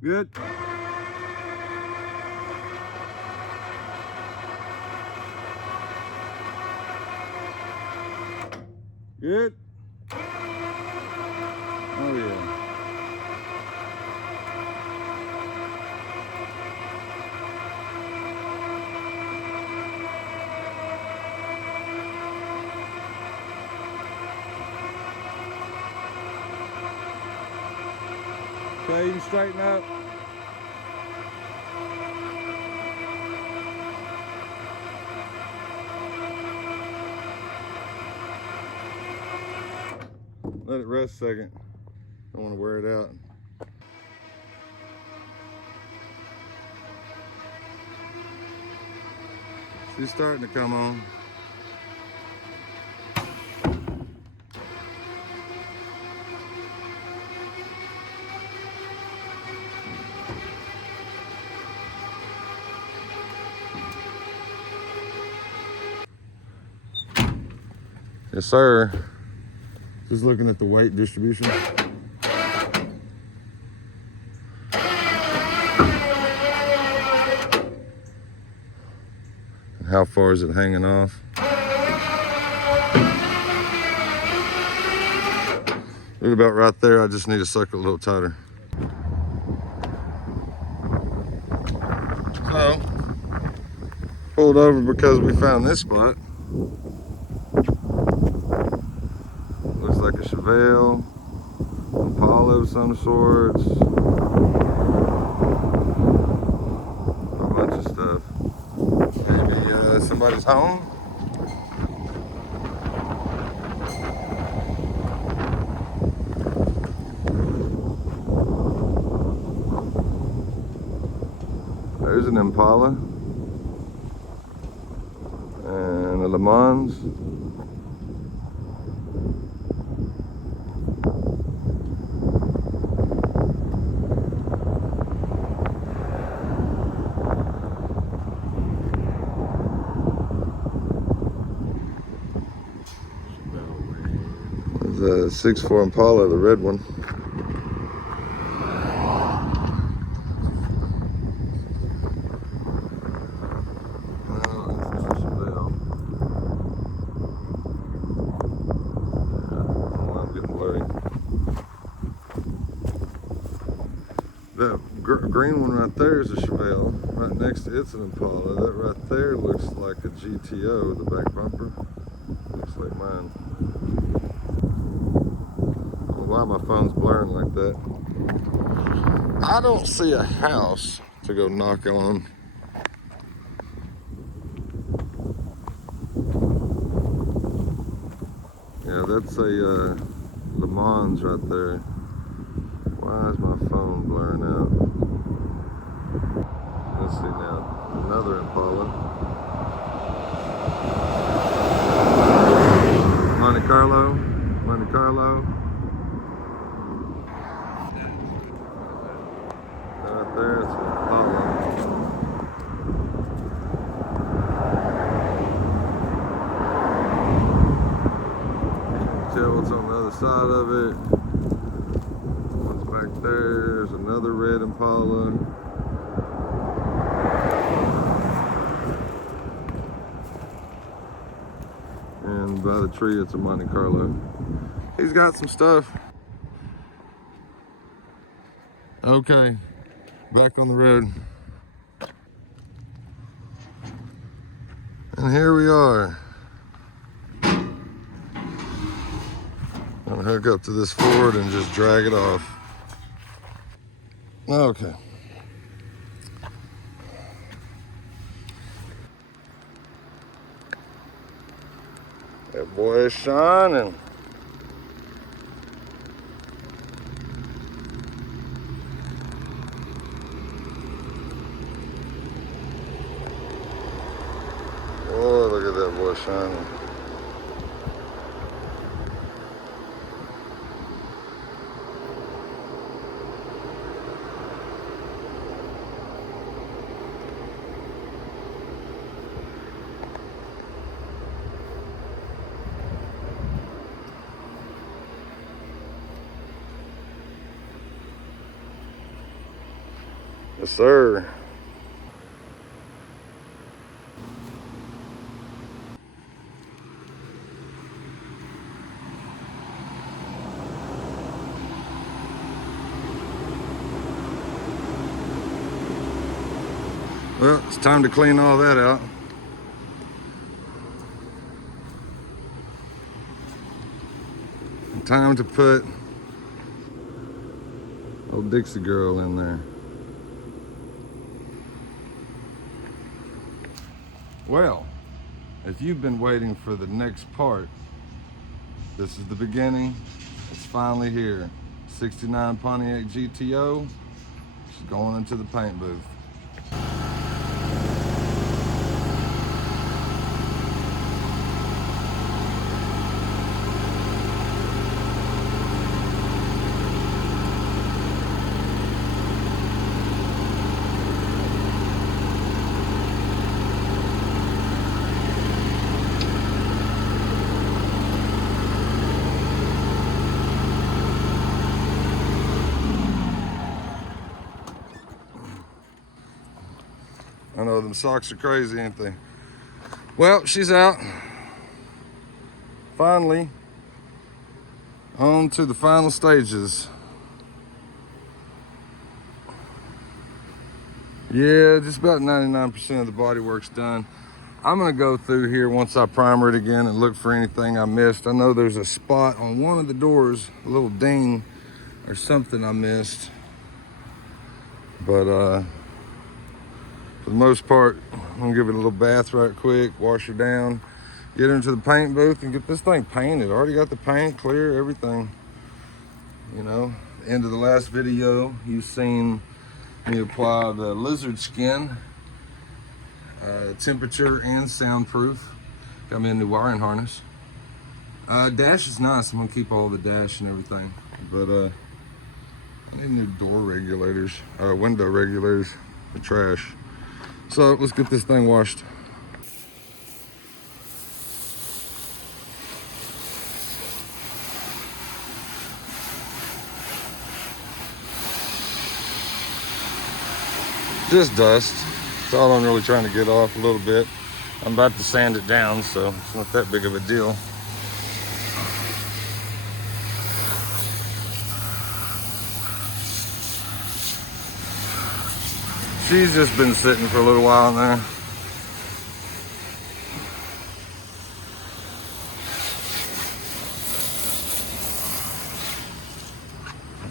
Good. Good. Oh yeah. Okay, you can straighten up. Let it rest a second. Don't want to wear it out. She's starting to come on. Yes, sir. Just looking at the weight distribution. How far is it hanging off? Right about right there. I just need to suck it a little tighter. So, pulled over because we found this spot. Looks like a Chevelle, Impala of some sorts. A bunch of stuff. Maybe somebody's home. There's an Impala and a Le Mans. There's a 6.4 Impala, the red one. That green one right there is a Chevelle. Right next to it's an Impala. That right there looks like a GTO, the back bumper. Looks like mine. I don't know why my phone's blurring like that. I don't see a house to go knock on. Yeah, that's a Le Mans right there. Why is my phone blurring out? Let's see now. Another Impala. Monte Carlo. Monte Carlo. Right there, it's an Impala. Tell what's on the other side of it. One's back there. There's another red Impala. And by the tree, it's a Monte Carlo. He's got some stuff. Okay, back on the road. And here we are. I'm gonna hook up to this Ford and just drag it off. Okay. That boy is shining. Oh, look at that boy shining. Yes, sir. Well, it's time to clean all that out. And time to put old Dixie girl in there. Well, if you've been waiting for the next part, this is the beginning. It's finally here. 69 Pontiac GTO. She's going into the paint booth. I know them socks are crazy, ain't they? Well, she's out. Finally, on to the final stages. Yeah, just about 99% of the body work's done. I'm gonna go through here once I primer it again and look for anything I missed. I know there's a spot on one of the doors, a little ding or something I missed. But for the most part, I'm gonna give it a little bath right quick, wash her down, get her into the paint booth and get this thing painted. Already got the paint clear, everything. You know, end of the last video, you've seen me apply the lizard skin, temperature and soundproof. Got me a new wiring harness. Dash is nice. I'm gonna keep all the dash and everything, but I need new door regulators, window regulators, the trash. So let's get this thing washed. Just dust. That's all I'm really trying to get off a little bit. I'm about to sand it down, so it's not that big of a deal. She's just been sitting for a little while in there.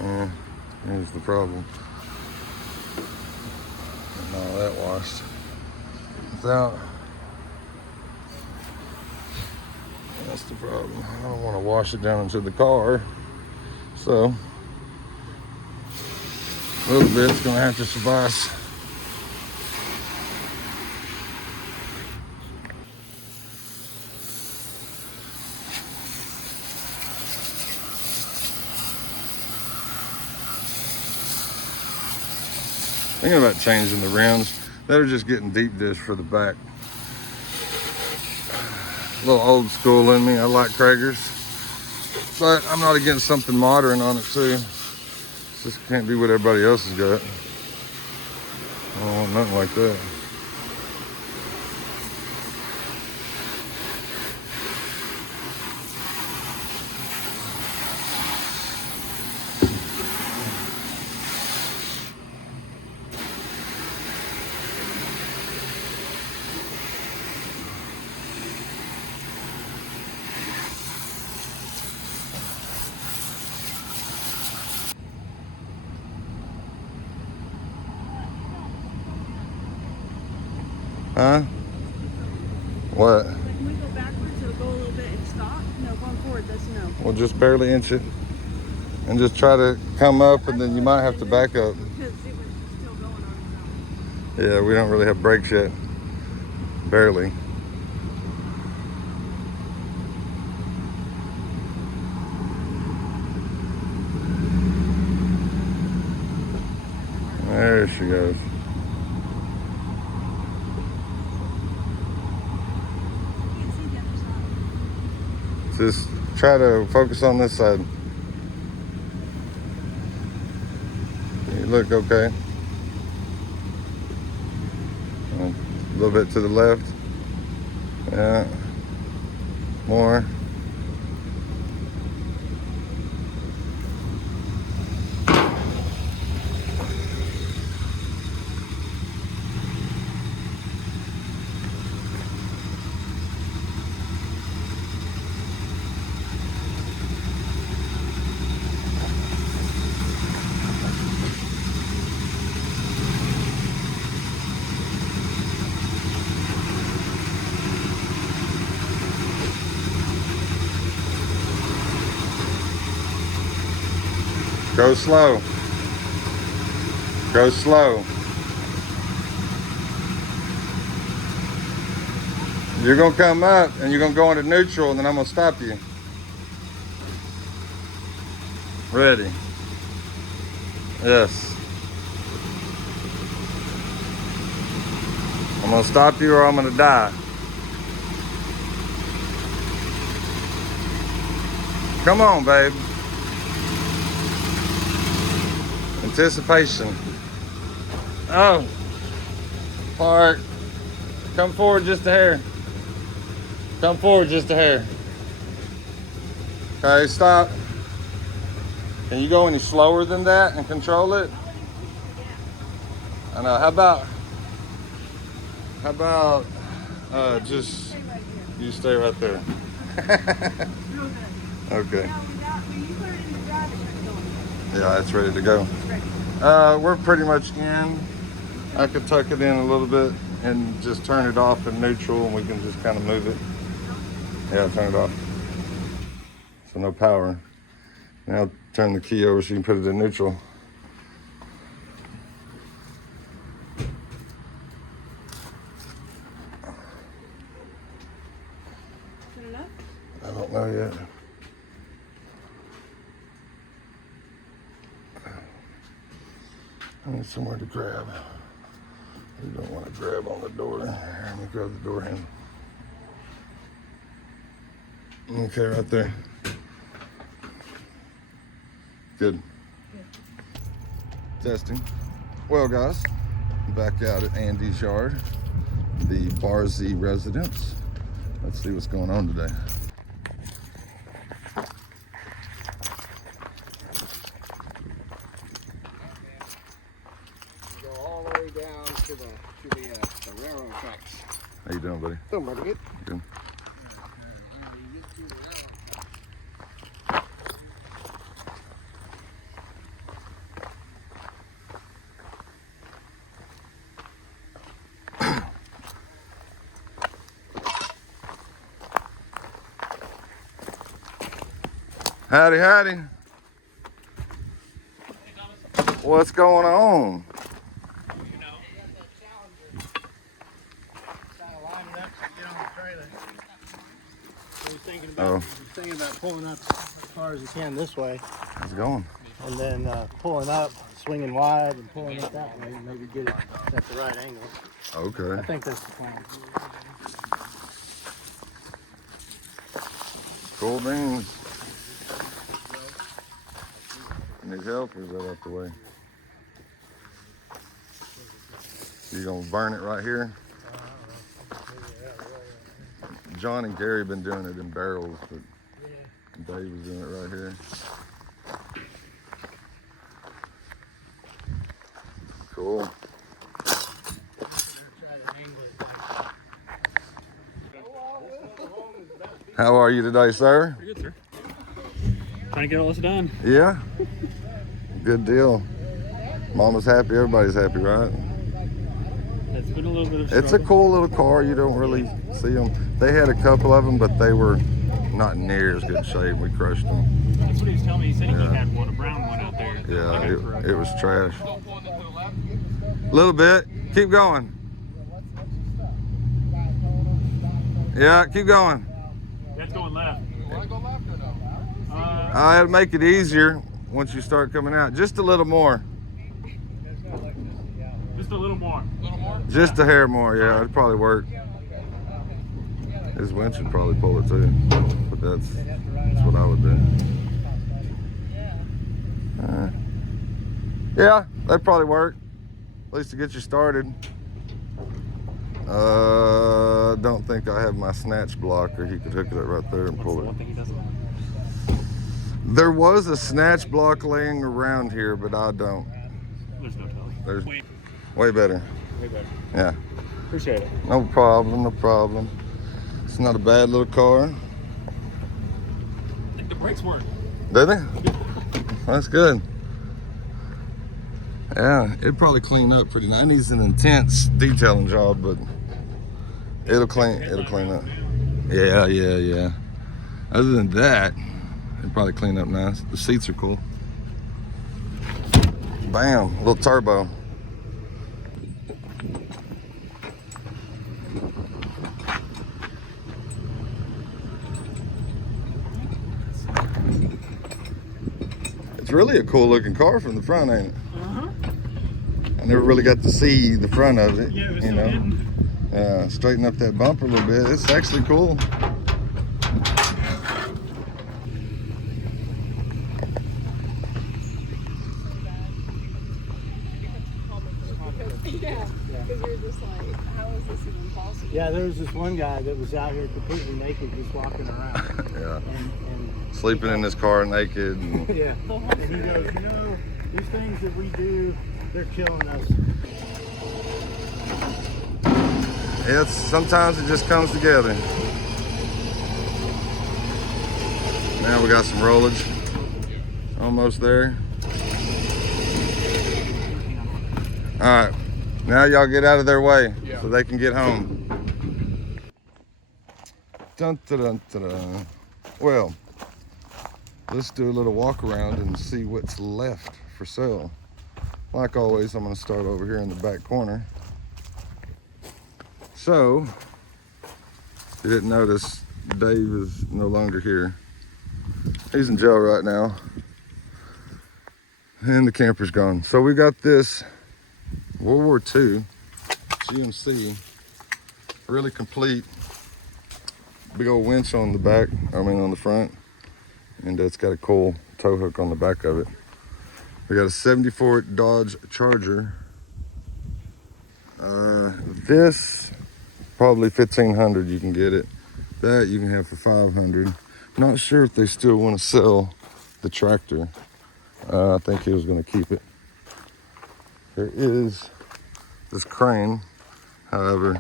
Yeah, here's the problem. Getting all that washed. Without, that's the problem. I don't want to wash it down into the car. So, a little bit's gonna have to suffice. Thinking about changing the rims. They're just getting deep dish for the back. A little old school in me. I like Kragers, but I'm not against something modern on it too. It just can't be what everybody else has got. I don't want nothing like that. Huh? What? Like when we go backwards, it'll go a little bit and stop. No, going forward, that's no. We'll just barely inch it and just try to come up, and then you might have to back up. Because it was still going on its own. Yeah, we don't really have brakes yet. Barely. There she goes. Just try to focus on this side. You look okay. A little bit to the left. Yeah. More. Go slow. Go slow. You're gonna come up and you're gonna go into neutral, and then I'm gonna stop you. Ready. Yes. I'm gonna stop you or I'm gonna die. Come on, babe. Anticipation. Oh. Park. Come forward just a hair. Come forward just a hair. Okay, stop. Can you go any slower than that and control it? I know. How about just you stay right there. Okay. Yeah, it's ready to go. We're pretty much in. I could tuck it in a little bit and just turn it off in neutral, and we can just kind of move it. Yeah, turn it off. So no power. Now turn the key over so you can put it in neutral. Is it enough? I don't know yet. I need somewhere to grab. You don't want to grab on the door. Here, let me grab the door handle. Okay, right there. Good. Testing. Well, guys, back out at Andy's yard, the Barzy residence. Let's see what's going on today. Go all the way down to the railroad tracks. How you doing, buddy? Doing pretty good. Good. Howdy, howdy. What's going on? Thinking about pulling up as far as you can this way, How's it going? and then pulling up, swinging wide, and pulling it that way, and maybe get it at the right angle. I Okay. think that's the plan. Cool beans. Need help or is that out the way? You gonna burn it right here? John and Gary been doing it in barrels, but Dave was doing it right here. Cool. How are you today, sir? Pretty good, sir. Trying to get all this done. Yeah? Good deal. Mama's happy, everybody's happy, right? It's been a little bit of It's a cool little car. You don't really see them. They had a couple of them, but they were not near as good shape. We crushed them. That's what he was telling me. He said Yeah. he had one, a brown one out there. Yeah, it was trash. A little bit. Keep going. Yeah, keep going. That's going left. It'll make it easier once you start coming out. Just a little more. Just a little more. Just a hair more, yeah. It'd probably work. His winch would probably pull it too. But that's what I would do. Yeah, that'd probably work. At least to get you started. Don't think I have my snatch block, or he could hook it up right there and pull What's the it. one thing he doesn't have? There was a snatch block laying around here, but I don't. There's no telling. There's Way way better. better. Yeah, Appreciate it. no problem, no problem. It's not a bad little car. I think the brakes work. Do they? That's good. Yeah, it'd probably clean up pretty nice. It needs an intense detailing job, but it'll clean up. Yeah. Other than that, it'd probably clean up nice. The seats are cool. Bam, a little turbo. It's really a cool looking car from the front, ain't it? I never really got to see the front of it. Yeah, it was you so know. hidden. Straighten up that bumper a little bit. It's actually cool. Yeah, because you're just like, how is this even possible? Yeah, there was this one guy that was out here completely naked, just walking around. Yeah. And Sleeping in his car naked. And yeah, and he goes, you know, these things that we do, they're killing us. sometimes it just comes together. Now we got some rollage. Almost there. All right. Now y'all get out of their way so they can get home. Dun, dun, dun, dun, dun. Well, let's do a little walk around and see what's left for sale. Like always, I'm going to start over here in the back corner. So, if you didn't notice, Dave is no longer here. He's in jail right now. And the camper's gone. So we got this World War II GMC, really complete. Big old winch on the back, on the front. And it's got a cool tow hook on the back of it. We got a 74 Dodge Charger. This, probably 1,500 you can get it. That you can have for 500. Not sure if they still want to sell the tractor. I think he was going to keep it. There is this crane. However,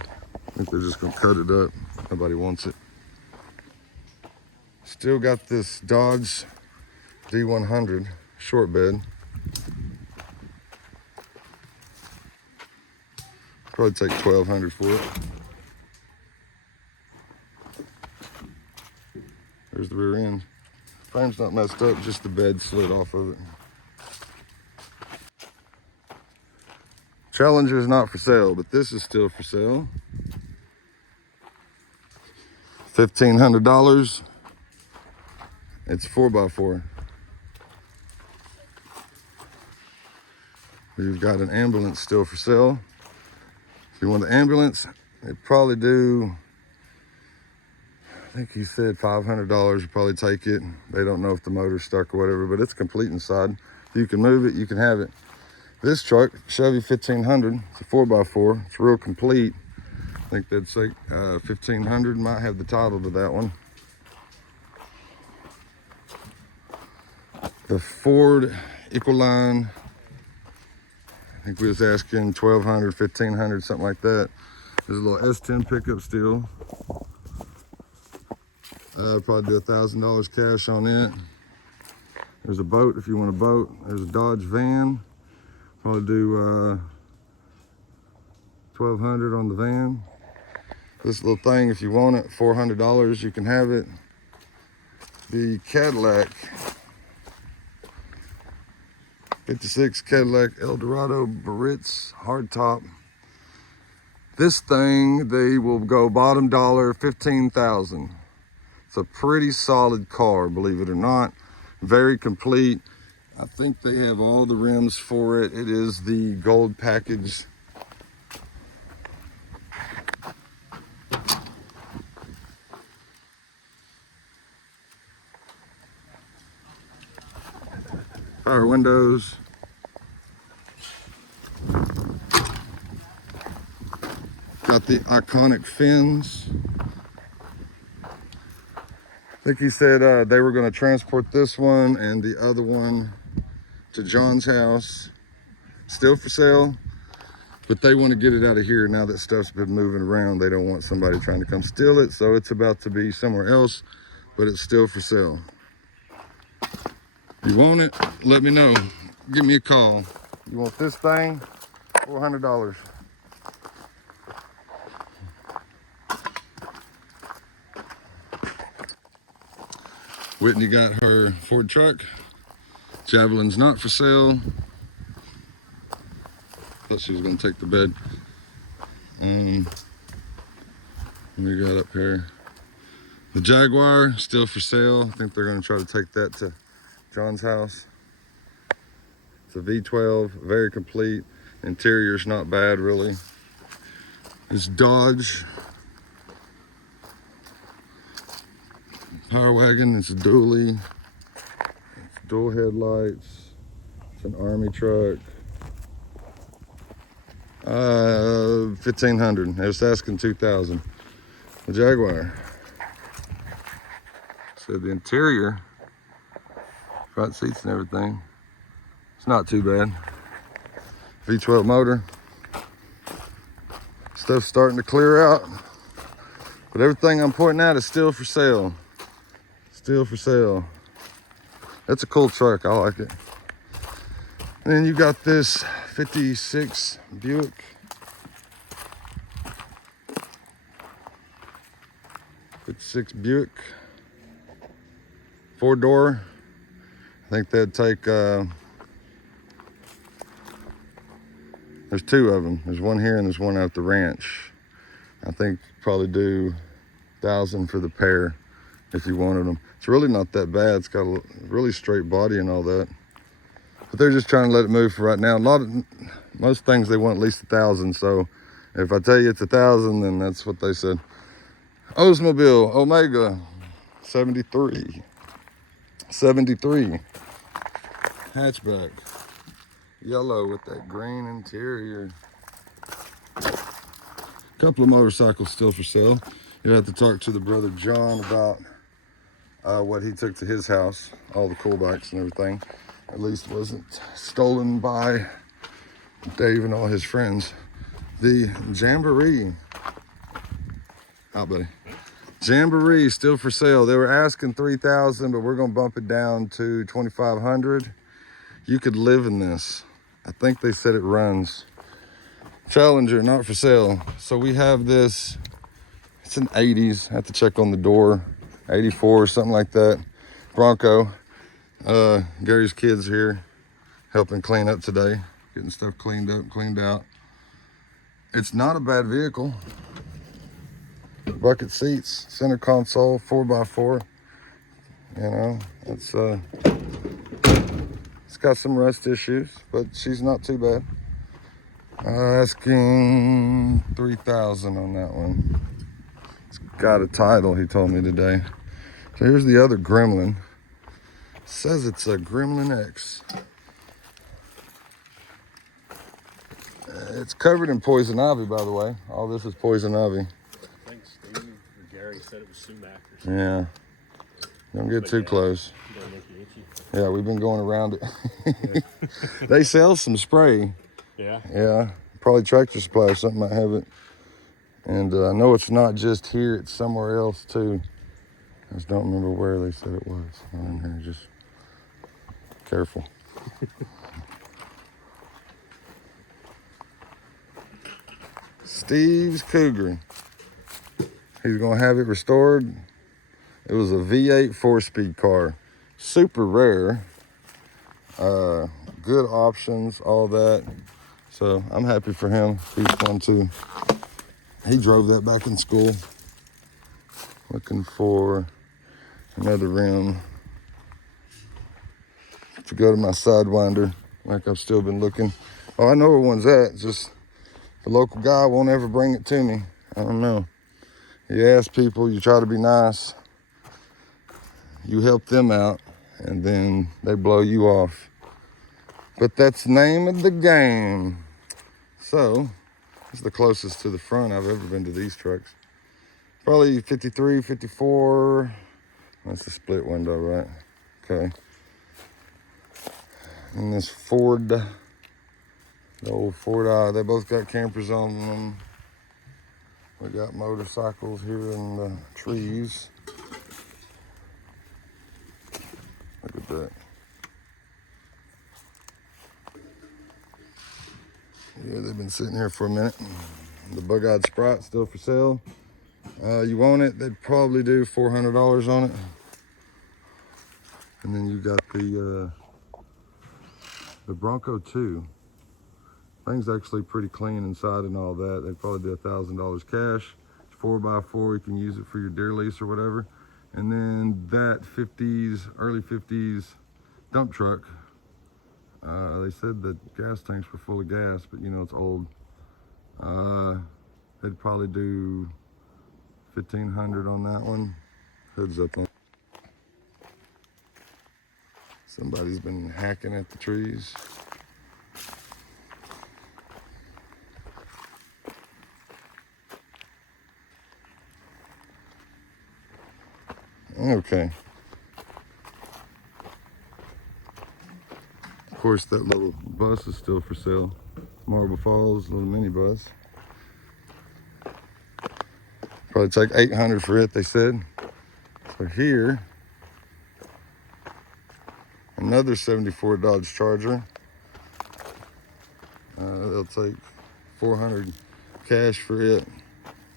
I think they're just going to cut it up. Nobody wants it. Still got this Dodge D100 short bed. Probably take $1,200 for it. There's the rear end. Frame's not messed up, just the bed slid off of it. Challenger is not for sale, but this is still for sale. $1,500. It's 4x4. We've got an ambulance still for sale. If you want the ambulance, they probably do, I think he said $500. You probably take it. They don't know if the motor's stuck or whatever, but it's complete inside. If you can move it, you can have it. This truck, Chevy 1500, it's a 4x4. It's real complete. I think they'd say 1500, might have the title to that one. The Ford Ecoline, I think we was asking 1200, 1500, something like that. There's a little S10 pickup still. Probably do $1,000 cash on it. There's a boat if you want a boat. There's a Dodge van. Probably do 1200 on the van. This little thing, if you want it, $400, you can have it. The Cadillac, 56 Cadillac Eldorado Baritz hardtop. This thing, they will go bottom dollar, $15,000. It's a pretty solid car, believe it or not. Very complete. I think they have all the rims for it. It is the gold package. Power windows. Got the iconic fins. I think he said they were going to transport this one and the other one to John's house. Still for sale, but they want to get it out of here now that stuff's been moving around. They don't want somebody trying to come steal it, so it's about to be somewhere else, but it's still for sale. If you want it, let me know. Give me a call. You want this thing? $400. Whitney got her Ford truck. Javelin's not for sale. Thought she was gonna take the bed. We got up here. The Jaguar, still for sale. I think they're gonna try to take that to John's house. It's a V12, very complete. Interior's not bad, really. It's Dodge. Power wagon, it's a dually. It's dual headlights. It's an army truck. 1500. I was asking 2000. The Jaguar. So the interior, front seats and everything, it's not too bad. V12 motor. Stuff's starting to clear out, but everything I'm pointing out is still for sale. Still for sale. That's a cool truck. I like it. And then you got this 56 Buick. '56 Buick. 4-door. I think that'd take, there's two of them. There's one here and there's one out at the ranch. I think probably do 1,000 for the pair if you wanted them. It's really not that bad. It's got a really straight body and all that. But they're just trying to let it move for right now. Most things they want at least 1,000. So if I tell you it's 1,000, then that's what they said. Oldsmobile Omega 73. Hatchback. Yellow with that green interior. Couple of motorcycles still for sale. You'll have to talk to the brother John about what he took to his house. All the cool bikes and everything. At least wasn't stolen by Dave and all his friends. The Jamboree. Out, buddy. Jamboree still for sale. They were asking 3,000, but we're gonna bump it down to 2,500. You could live in this. I think they said it runs. Challenger, not for sale. So we have this, it's an 80s. I have to check on the door. 84 or something like that. Bronco. Gary's kids here helping clean up today. Getting stuff cleaned up, cleaned out. It's not a bad vehicle. Bucket seats, center console, 4x4. You know, it's got some rust issues, but she's not too bad. Asking $3,000 on that one. It's got a title, he told me today. So here's the other Gremlin. It says it's a Gremlin X. It's covered in poison ivy, by the way. All this is poison ivy. I think Steve or Gary said it was sumac or something. Yeah. Don't get too close. Don't make you itchy. Yeah, we've been going around it. They sell some spray. Yeah. Yeah, probably Tractor Supply or something might have it. And I know it's not just here, it's somewhere else too. I just don't remember where they said it was. I'm here, just careful. Steve's Cougar. He's gonna have it restored. It was a V8 4-speed car. Super rare. Good options, all that. So I'm happy for him. He's fun too. He drove that back in school. Looking for another rim to go to my Sidewinder, like I've still been looking. Oh, I know where one's at. Just the local guy won't ever bring it to me. I don't know. You ask people, you try to be nice, you help them out, and then they blow you off. But that's the name of the game. So, it's the closest to the front I've ever been to these trucks. Probably 53, 54. That's the split window, right? Okay. And this Ford, the old Ford Eye, they both got campers on them. We got motorcycles here in the trees. Look at that. Yeah, they've been sitting here for a minute. The bug-eyed Sprite still for sale. You want it, they'd probably do $400 on it. And then you got the Bronco 2. Thing's actually pretty clean inside and all that. They'd probably do $1,000 cash. It's 4x4, you can use it for your deer lease or whatever. And then that 50s, early 50s dump truck. They said that gas tanks were full of gas, but you know, it's old. They'd probably do $1,500 on that one. Hood's up on. Somebody's been hacking at the trees. Okay. Of course, that little bus is still for sale. Marble Falls, little mini bus. Probably take $800 for it, they said. So here, another '74 Dodge Charger. They'll take $400 cash for it.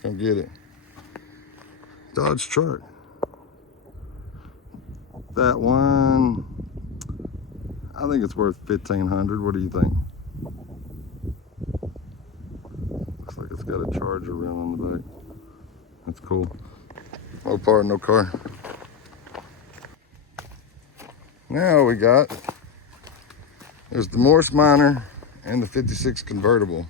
Come get it. Dodge truck. That one, I think it's worth $1,500. What do you think? Looks like it's got a charger rim on the back. That's cool. No part, no car. Now we got, there's the Morse Minor and the 56 convertible.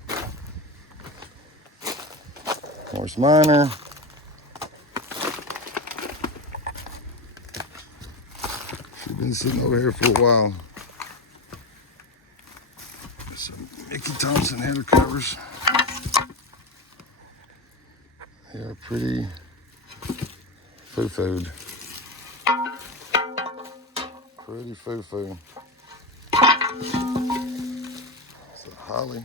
Morse Minor. She's been sitting over here for a while. Some Mickey Thompson header covers. They are pretty foo-fooed. Pretty foo-foo. It's a Holly.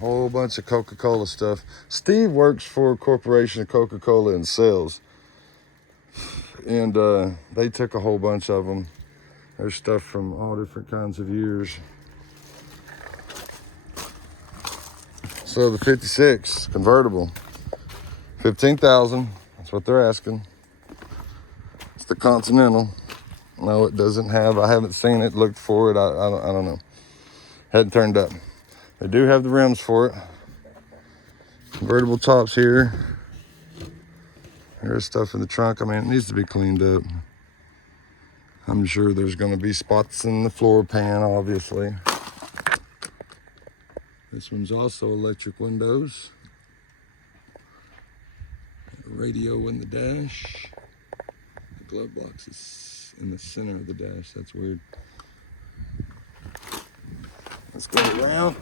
Whole bunch of Coca-Cola stuff. Steve works for a corporation of Coca-Cola and sales. And they took a whole bunch of them. There's stuff from all different kinds of years. So the 56 convertible, $15,000. That's what they're asking. It's the Continental. No, it doesn't have. I haven't seen it. Looked for it. I don't know. Hadn't turned up. They do have the rims for it. Convertible tops here. There's stuff in the trunk. I mean, it needs to be cleaned up. I'm sure there's going to be spots in the floor pan, obviously. This one's also electric windows. A radio in the dash. The glove box is in the center of the dash. That's weird. Let's go around.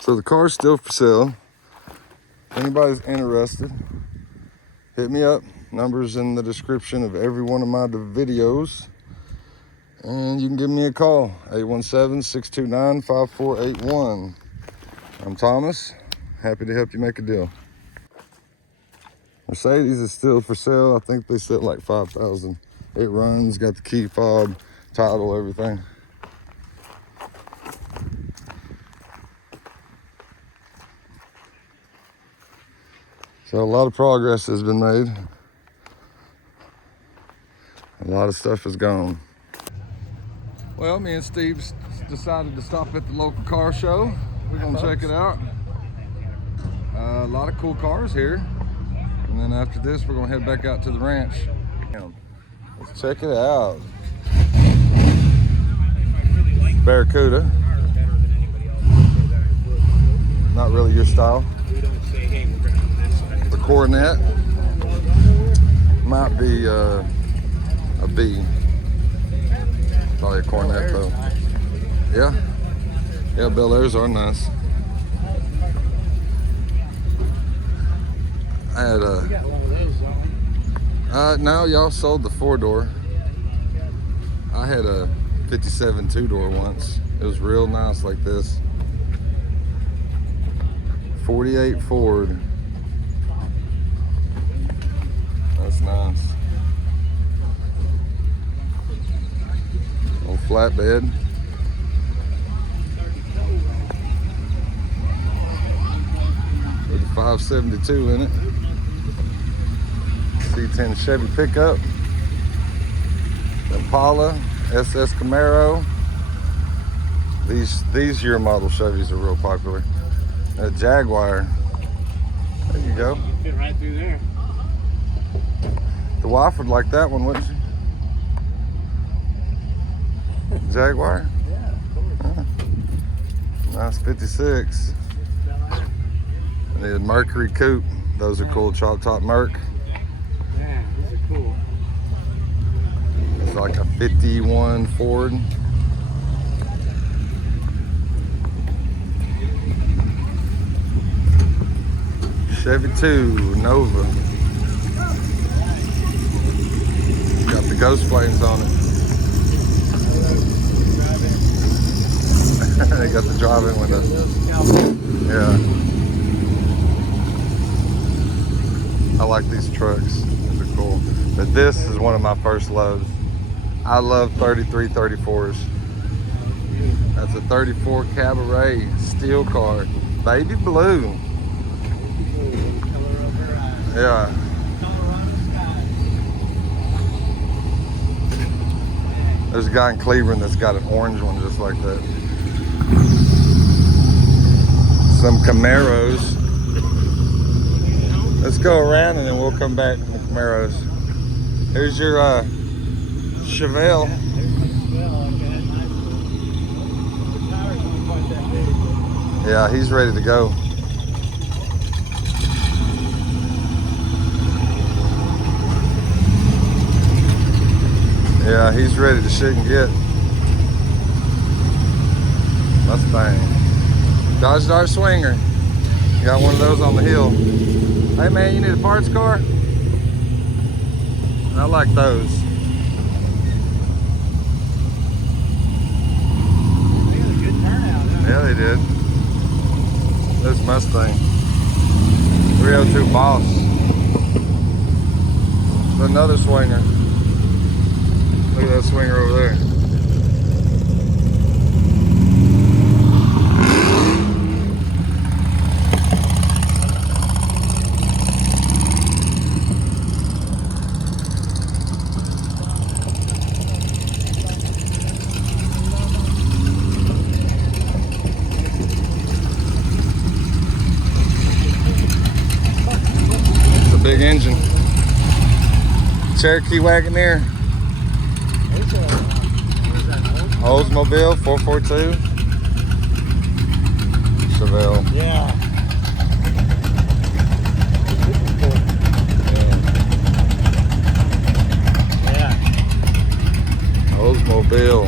So the car's still for sale. If anybody's interested, hit me up. Numbers in the description of every one of my videos. And you can give me a call, 817-629-5481. I'm Thomas, happy to help you make a deal. Mercedes is still for sale. I think they said like $5,000. It runs, got the key fob, title, everything. So a lot of progress has been made. A lot of stuff is gone. Well, me and Steve decided to stop at the local car show. We're gonna check it out. A lot of cool cars here. And then after this, we're gonna head back out to the ranch. Let's check it out. Barracuda. Not really your style. The Coronet. Might be a B. Probably a Coronet though. Yeah. Yeah, Bel Airs are nice. I had no, y'all sold the 4-door. I had a 57 2-door once. It was real nice like this. 48 Ford. That's nice. Old flatbed. With a 572 in it. C10 Chevy pickup. Impala, SS Camaro. These year model Chevys are real popular. A Jaguar. There you go. Fit right through there. The wife would like that one, wouldn't she? Jaguar? Yeah, of course. Nice 56. And the Mercury Coupe. Those are cool. Chop top Merc. Yeah, these are cool. It's like a 51 Ford. Chevy 2 Nova. Got the ghost flames on it. They got the drive-in windows. Yeah. I like these trucks. These are cool. But this is one of my first loves. I love 33 34s. That's a 34 Cabaret steel car. Baby blue. Yeah. There's a guy in Cleveland that's got an orange one just like that. Some Camaros. Let's go around and then we'll come back to the Camaros. Here's your Chevelle. Yeah, he's ready to go. Yeah, he's ready to shit and get. Mustang. Dodge Dart Swinger. Got one of those on the hill. Hey man, you need a parts car? I like those. They had a good turnout. Yeah, they did. This Mustang. 302 Boss. Another Swinger. Look at that Swinger over there. Cherokee Wagoneer. Oldsmobile 442. Chevelle. Yeah. Yeah. Oldsmobile.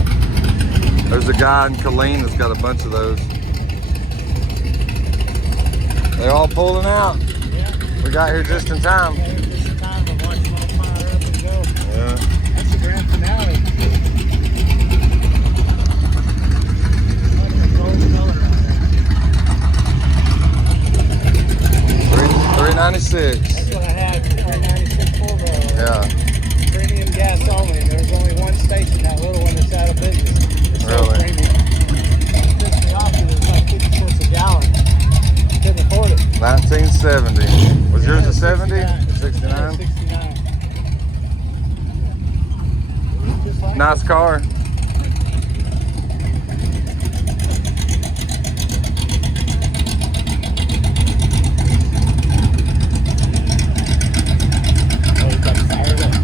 There's a guy in Killeen that's got a bunch of those. They're all pulling out. Yeah. We got here just in time. Yeah, just in time to watch them all fire up and go. Yeah. That's the grand finale. Like the gold color on there. 396. That's what I had, 396 4-barrel. Yeah. Premium gas only. There's only one station, that little one that's out of business. It's so Really? premium. It pissed me off because it was like 50 cents a gallon. Couldn't afford it. 1970. Was yours a 70? 69? 69. Just like Nice car. Oh, you got fired up.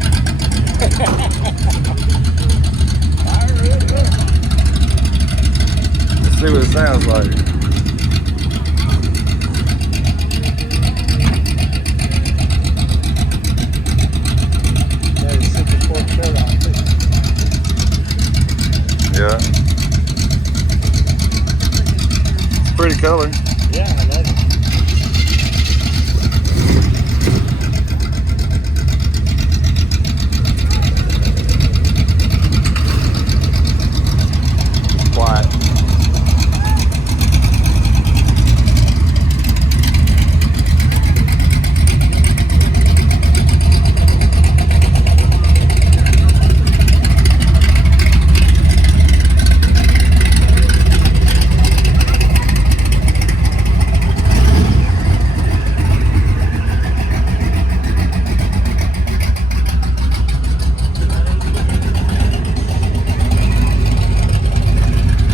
Fire it up. Let's see what it sounds like. That is 64 shirt on too. Yeah. Pretty color. Yeah, I love it. Quiet.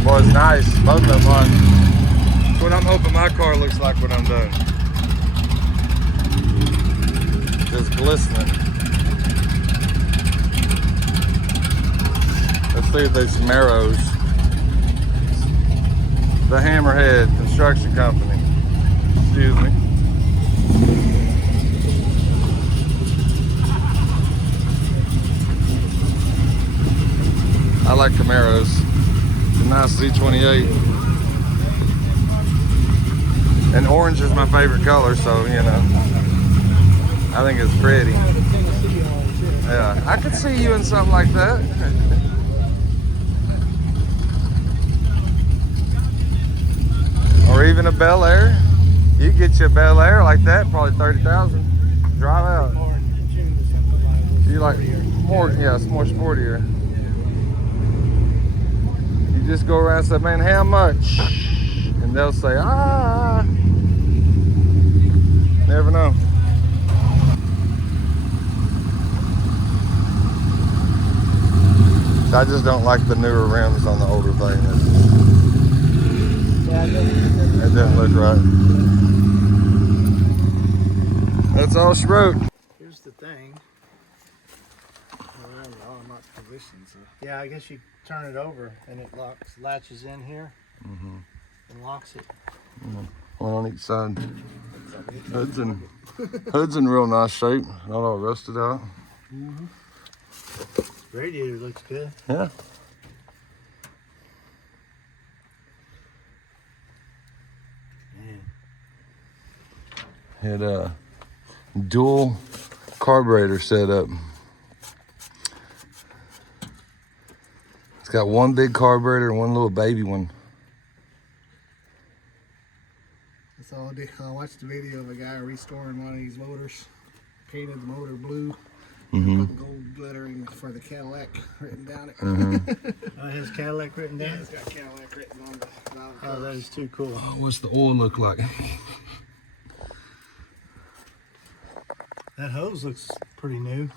Boy, it's nice. Both of them are. That's what I'm hoping my car looks like when I'm done. Just glistening. Let's see if there's some arrows. The Hammerhead Construction Company. Excuse me. I like Camaros. It's a nice Z28. And orange is my favorite color, so you know, I think it's pretty. Yeah, I could see you in something like that. Or even a Bel Air. You could get you a Bel Air like that, probably 30,000. Drive out. You like more? Yeah, it's more sportier. You just go around and say, "Man, how much?" And they'll say, "Ah." Never know. I just don't like the newer rims on the older thing. It doesn't look right. That's all she wrote. Here's the thing. I'm not positioned. So. Yeah, I guess you turn it over and it latches in here and locks it. One on each side. Hood's in real nice shape. Not all rusted out. Radiator looks good. Yeah. Man. Had dual carburetor setup. It's got one big carburetor and one little baby one. That's all I did. I watched the video of a guy restoring one of these motors. Painted the motor blue. Put gold lettering for the Cadillac written down it. Oh, it has Cadillac written down? Yeah, it's got Cadillac written on the valve. Oh, that is too cool. Oh, what's the oil look like? That hose looks pretty new.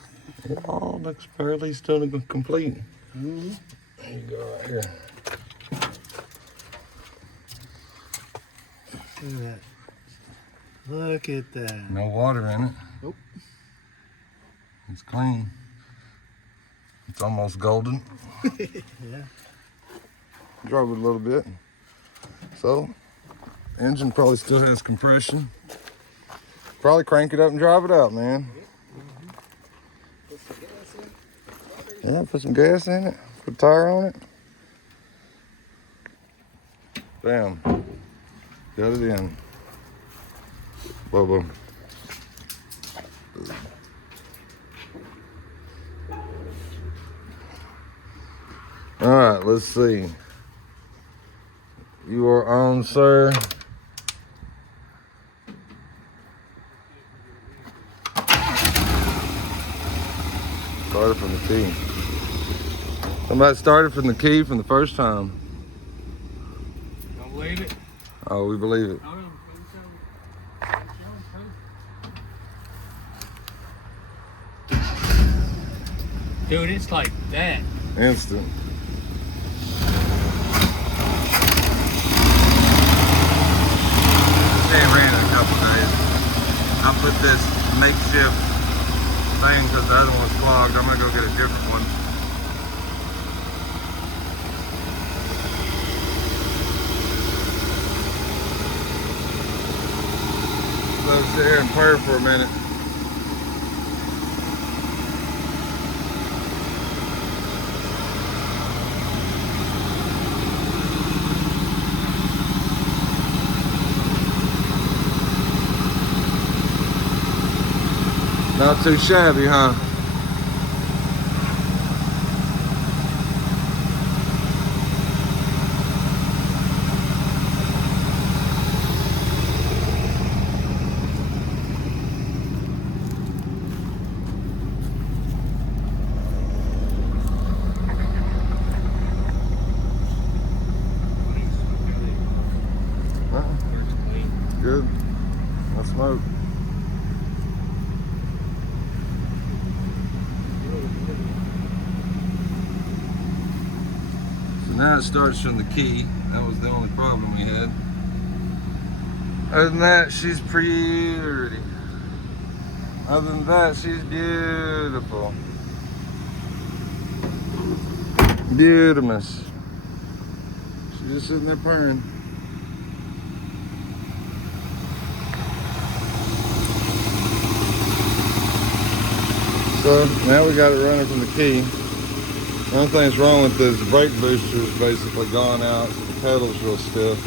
Oh, looks fairly still complete. There you go, right here. Look at that. Look at that. No water in it. Nope. It's clean. It's almost golden. Yeah. Drove it a little bit. So, engine probably still has compression. Probably crank it up and drive it out, man. Yeah, put some gas in it. Put a tire on it. Bam. Got it in. Boom. All right, let's see. You are on, sir. Started from the key. Somebody started from the key from the first time. Don't believe it? Oh, we believe it. Dude, it's like that. Instant. They ran it a couple days. I put this makeshift thing because the other one was clogged. I'm gonna go get a different one. Let's sit here and purr for a minute. Not too shabby, huh? Good. No smoke. Now it starts from the key. That was the only problem we had. Other than that, she's pretty. Other than that, she's beautiful. Beautiful. She's just sitting there purring. So now we got it running from the key. The only thing that's wrong with this brake booster is basically gone out, so the pedal's real stiff.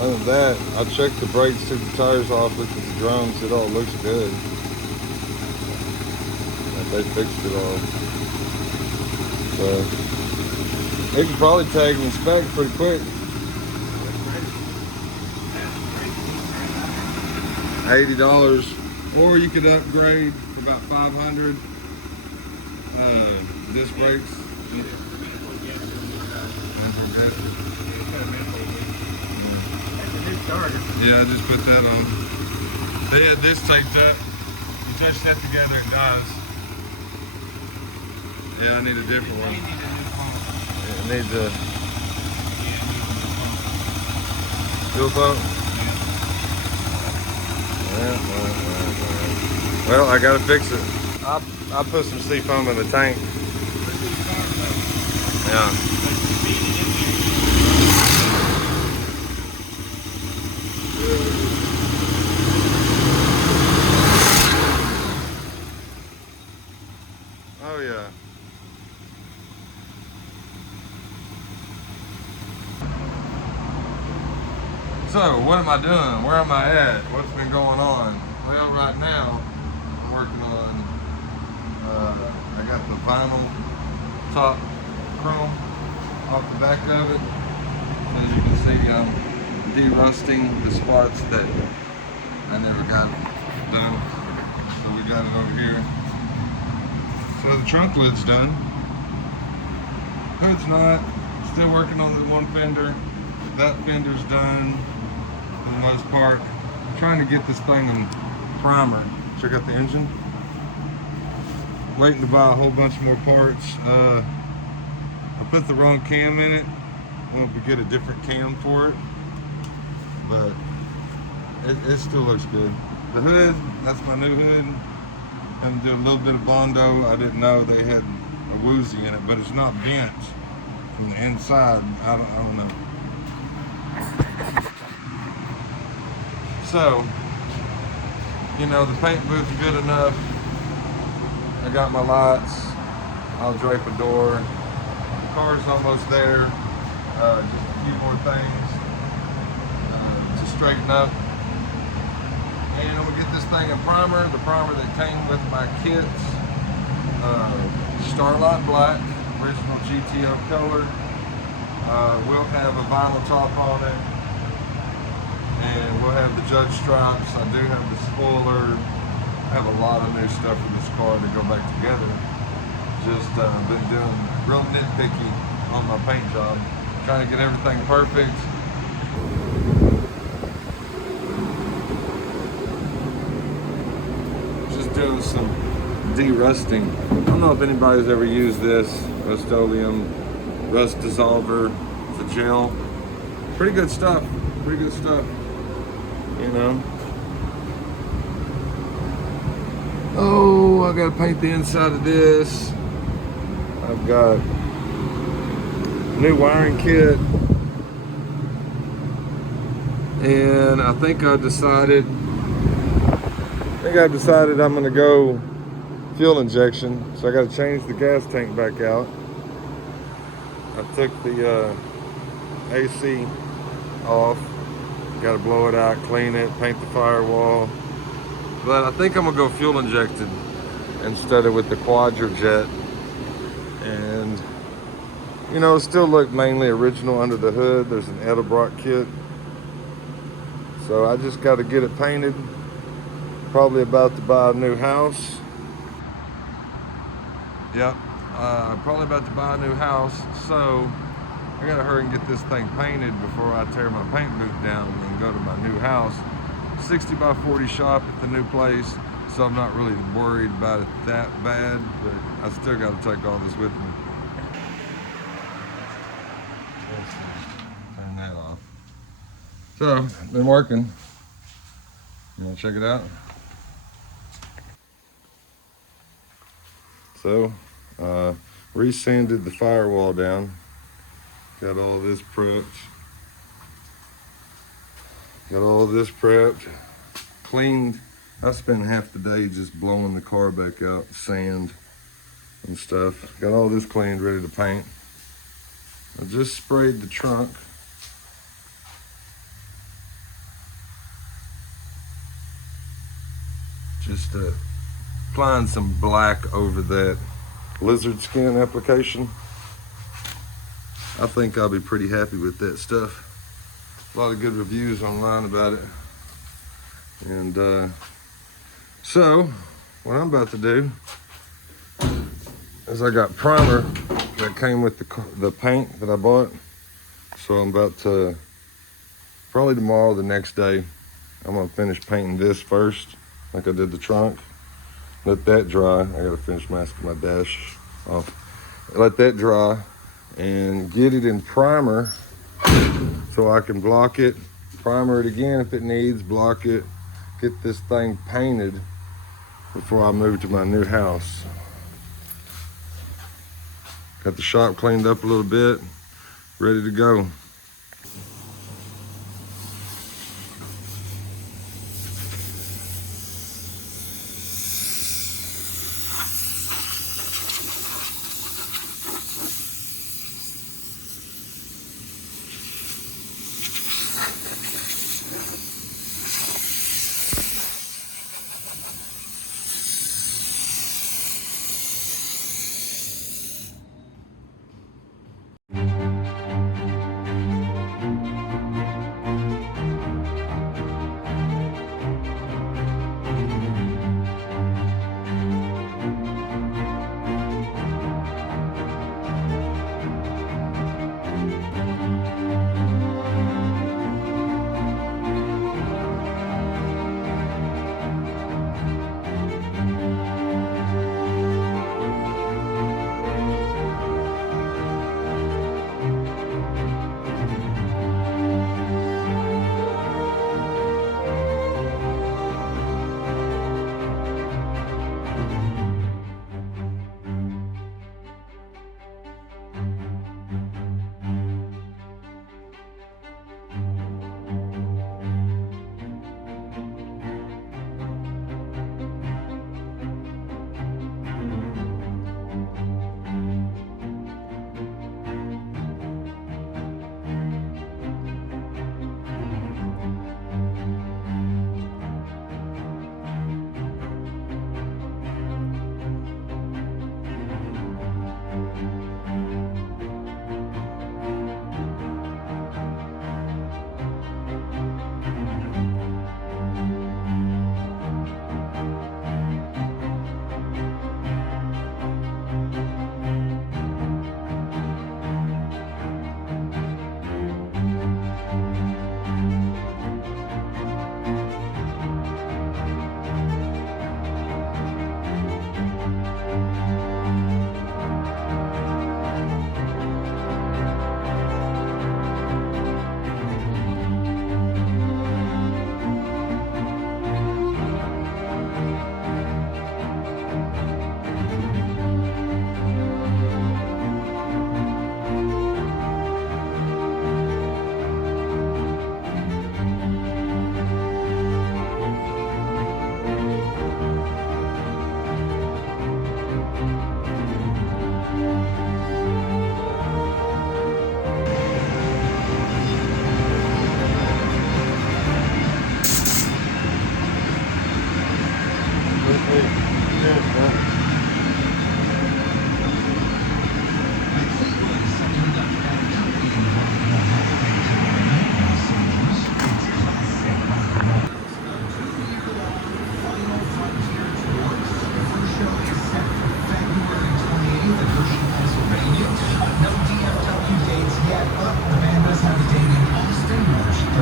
Other than that, I checked the brakes, took the tires off, looked at the drums, it all looks good. Like they fixed it all. So, they could probably tag and inspect pretty quick. $80, or you could upgrade for about $500. Disc brakes. Yeah, I just put that on. They had this taped up. You touch that together, it dies. Yeah, I need a different one. Yeah, it needs a fuel pump. Yeah, well, I gotta fix it. I put some seafoam in the tank. Yeah. Oh yeah. So, what am I doing? Where am I at? What's been going on? Well, right now, I'm working on, I got the vinyl top chrome off the back of it. As you can see, I'm de-rusting the spots that I never got done. So we got it over here. So the trunk lid's done. Hood's not. Still working on the one fender. That fender's done for the most part. I'm trying to get this thing in primer. Check out the engine. Waiting to buy a whole bunch more parts. I put the wrong cam in it. I want to get a different cam for it, but it still looks good. The hood, that's my new hood. I'm gonna do a little bit of Bondo. I didn't know they had a woozy in it, but it's not bent from the inside. I don't know. So, you know, the paint booth's good enough. I got my lights. I'll drape a door. The car's almost there. Just a few more things to straighten up. And I'm gonna get this thing a primer. The primer that came with my kits. Starlight Black, original GTO color. We'll have a vinyl top on it. And we'll have the judge stripes. I do have the spoiler. I have a lot of new stuff for this car to go back together. Just been doing real nitpicky on my paint job, trying to get everything perfect. Just doing some de-rusting. I don't know if anybody's ever used this Rust-Oleum rust dissolver. It's a gel. Pretty good stuff. Pretty good stuff. You know. Oh, I gotta paint the inside of this. I've got new wiring kit. And I think I've decided I'm gonna go fuel injection. So I gotta change the gas tank back out. I took the AC off. Gotta blow it out, clean it, paint the firewall. But I think I'm gonna go fuel injected instead of with the Quadrajet. And you know, still look mainly original under the hood. There's an Edelbrock kit. So I just gotta get it painted. Probably about to buy a new house. Yep, probably about to buy a new house. So I gotta hurry and get this thing painted before I tear my paint booth down and go to my new house. 60 by 40 shop at the new place, so I'm not really worried about it that bad, but I still gotta take all this with me. Turn that off. So, been working. You wanna check it out? So, resanded the firewall down. Got all this prepped. Got all this prepped, cleaned. I spent half the day just blowing the car back out, sand and stuff. Got all this cleaned, ready to paint. I just sprayed the trunk. Just applying some black over that lizard skin application. I think I'll be pretty happy with that stuff. A lot of good reviews online about it. And so what I'm about to do is I got primer that came with the paint that I bought. So I'm about to, probably tomorrow, the next day, I'm gonna finish painting this first, like I did the trunk. Let that dry. I gotta finish masking my dash off. Let that dry and get it in primer so I can block it, primer it again if it needs, block it, get this thing painted before I move to my new house. Got the shop cleaned up a little bit, ready to go.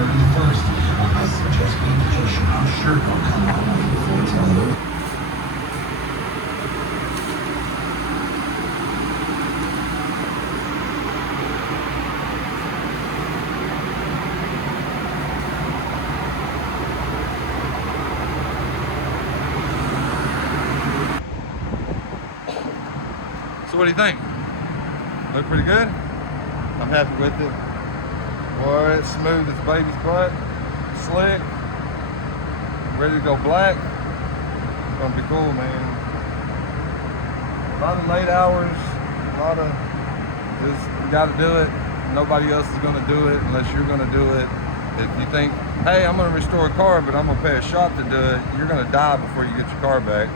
31st. I suggest we just I'm sure they'll come out before it's done. So what do you think? Look pretty good? I'm happy with it. Boy, it's smooth as baby's butt. Slick. Ready to go black. It's gonna be cool, man. A lot of late hours, a lot of just, you gotta do it. Nobody else is gonna do it unless you're gonna do it. If you think, hey, I'm gonna restore a car, but I'm gonna pay a shop to do it, you're gonna die before you get your car back.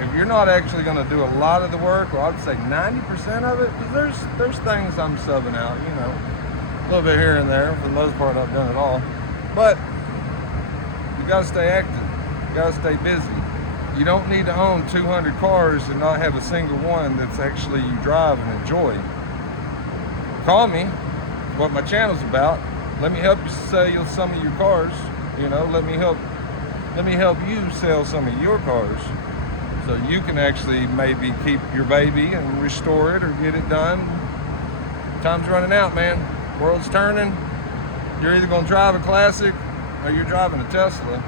If you're not actually going to do a lot of the work, or I'd say 90% of it, because there's things I'm subbing out, you know, a little bit here and there. For the most part, I've done it all. But you got to stay active. You got to stay busy. You don't need to own 200 cars and not have a single one that's actually you drive and enjoy. Call me. What my channel's about. Let me help you sell some of your cars. You know, let me help you sell some of your cars. So you can actually maybe keep your baby and restore it or get it done. Time's running out, man. World's turning. You're either gonna drive a classic or you're driving a Tesla.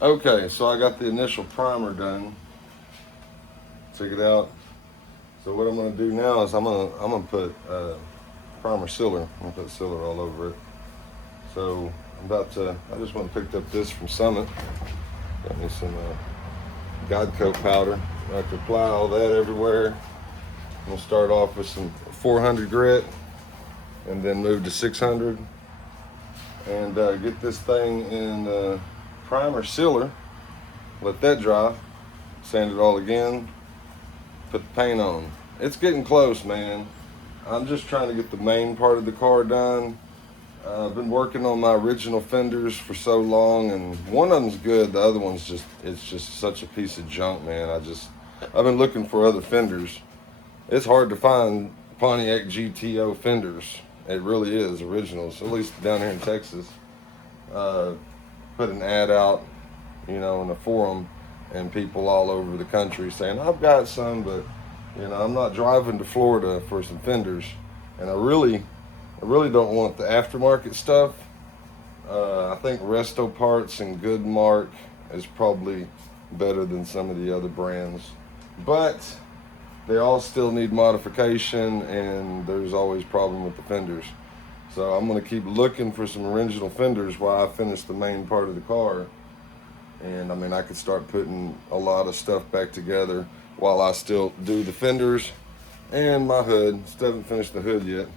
Okay, so I got the initial primer done. Check it out. So what I'm gonna do now is I'm gonna put primer sealer. I'm gonna put sealer all over it. So I just went and picked up this from Summit. Got me some God Coat powder. I have to apply all that everywhere. I'm gonna start off with some 400 grit and then move to 600 and get this thing in primer sealer, let that dry, sand it all again, put the paint on. It's getting close, man. I'm just trying to get the main part of the car done. I've been working on my original fenders for so long, and one of them's good, the other one's it's just such a piece of junk, man. I've been looking for other fenders. It's hard to find Pontiac GTO fenders. It really is, originals, at least down here in Texas. Put an ad out, you know, in a forum, and people all over the country saying, I've got some, but, you know, I'm not driving to Florida for some fenders. And I really don't want the aftermarket stuff. I think Resto Parts and Goodmark is probably better than some of the other brands. But they all still need modification, and there's always problem with the fenders. So I'm gonna keep looking for some original fenders while I finish the main part of the car. And I mean, I could start putting a lot of stuff back together while I still do the fenders and my hood. Still haven't finished the hood yet,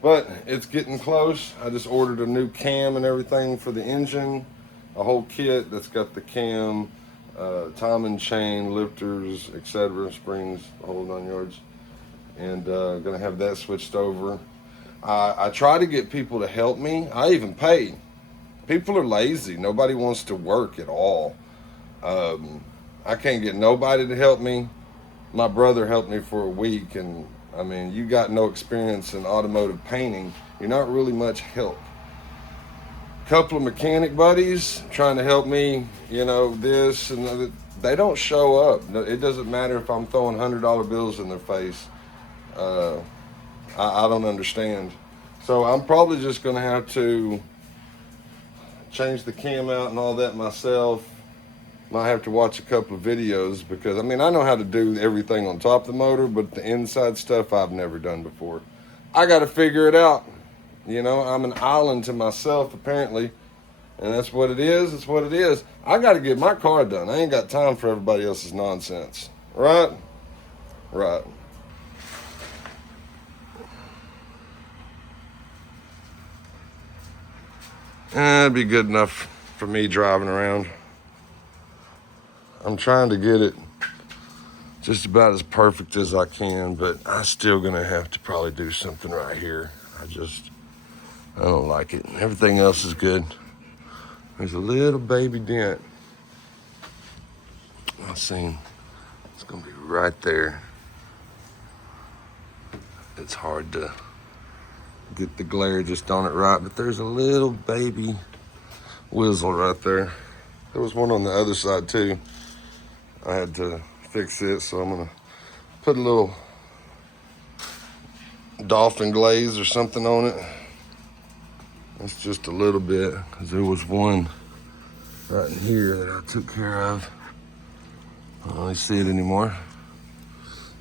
but it's getting close. I just ordered a new cam and everything for the engine, a whole kit that's got the cam, timing chain, lifters, etc., springs, the whole 9 yards. And gonna have that switched over. I try to get people to help me. I even pay. People are lazy. Nobody wants to work at all. I can't get nobody to help me. My brother helped me for a week, and I mean, you got no experience in automotive painting, you're not really much help. Couple of mechanic buddies trying to help me, you know, this and that. They don't show up. It doesn't matter if I'm throwing $100 bills in their face. I don't understand. So I'm probably just gonna have to change the cam out and all that myself. Might have to watch a couple of videos, because I mean, I know how to do everything on top of the motor, but the inside stuff I've never done before. I got to figure it out. You know, I'm an island to myself apparently, and that's what it is. It's what it is. I got to get my car done. I ain't got time for everybody else's nonsense. Right? Right. That'd be good enough for me driving around. I'm trying to get it just about as perfect as I can, but I'm still gonna have to probably do something right here. I don't like it. Everything else is good. There's a little baby dent. I'll see. It's gonna be right there. It's hard to get the glare just on it right, but there's a little baby whizzle right there. There was one on the other side too. I had to fix it, so I'm gonna put a little dolphin glaze or something on it. It's just a little bit, because there was one right in here that I took care of. I don't really see it anymore.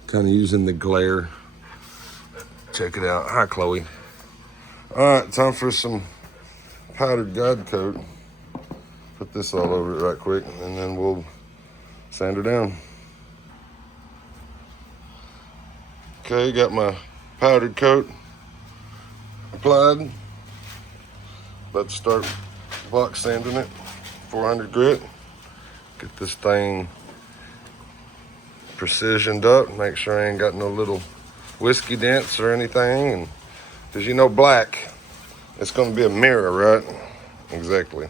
Kind of using the glare. Check it out. Hi, Chloe. All right, time for some powdered guide coat. Put this all over it right quick, and then we'll sand her down. Okay, got my powdered coat applied. About to start block sanding it. 400 grit. Get this thing precisioned up. Make sure I ain't got no little whiskey dents or anything. And because you know black, it's going to be a mirror, right? Exactly.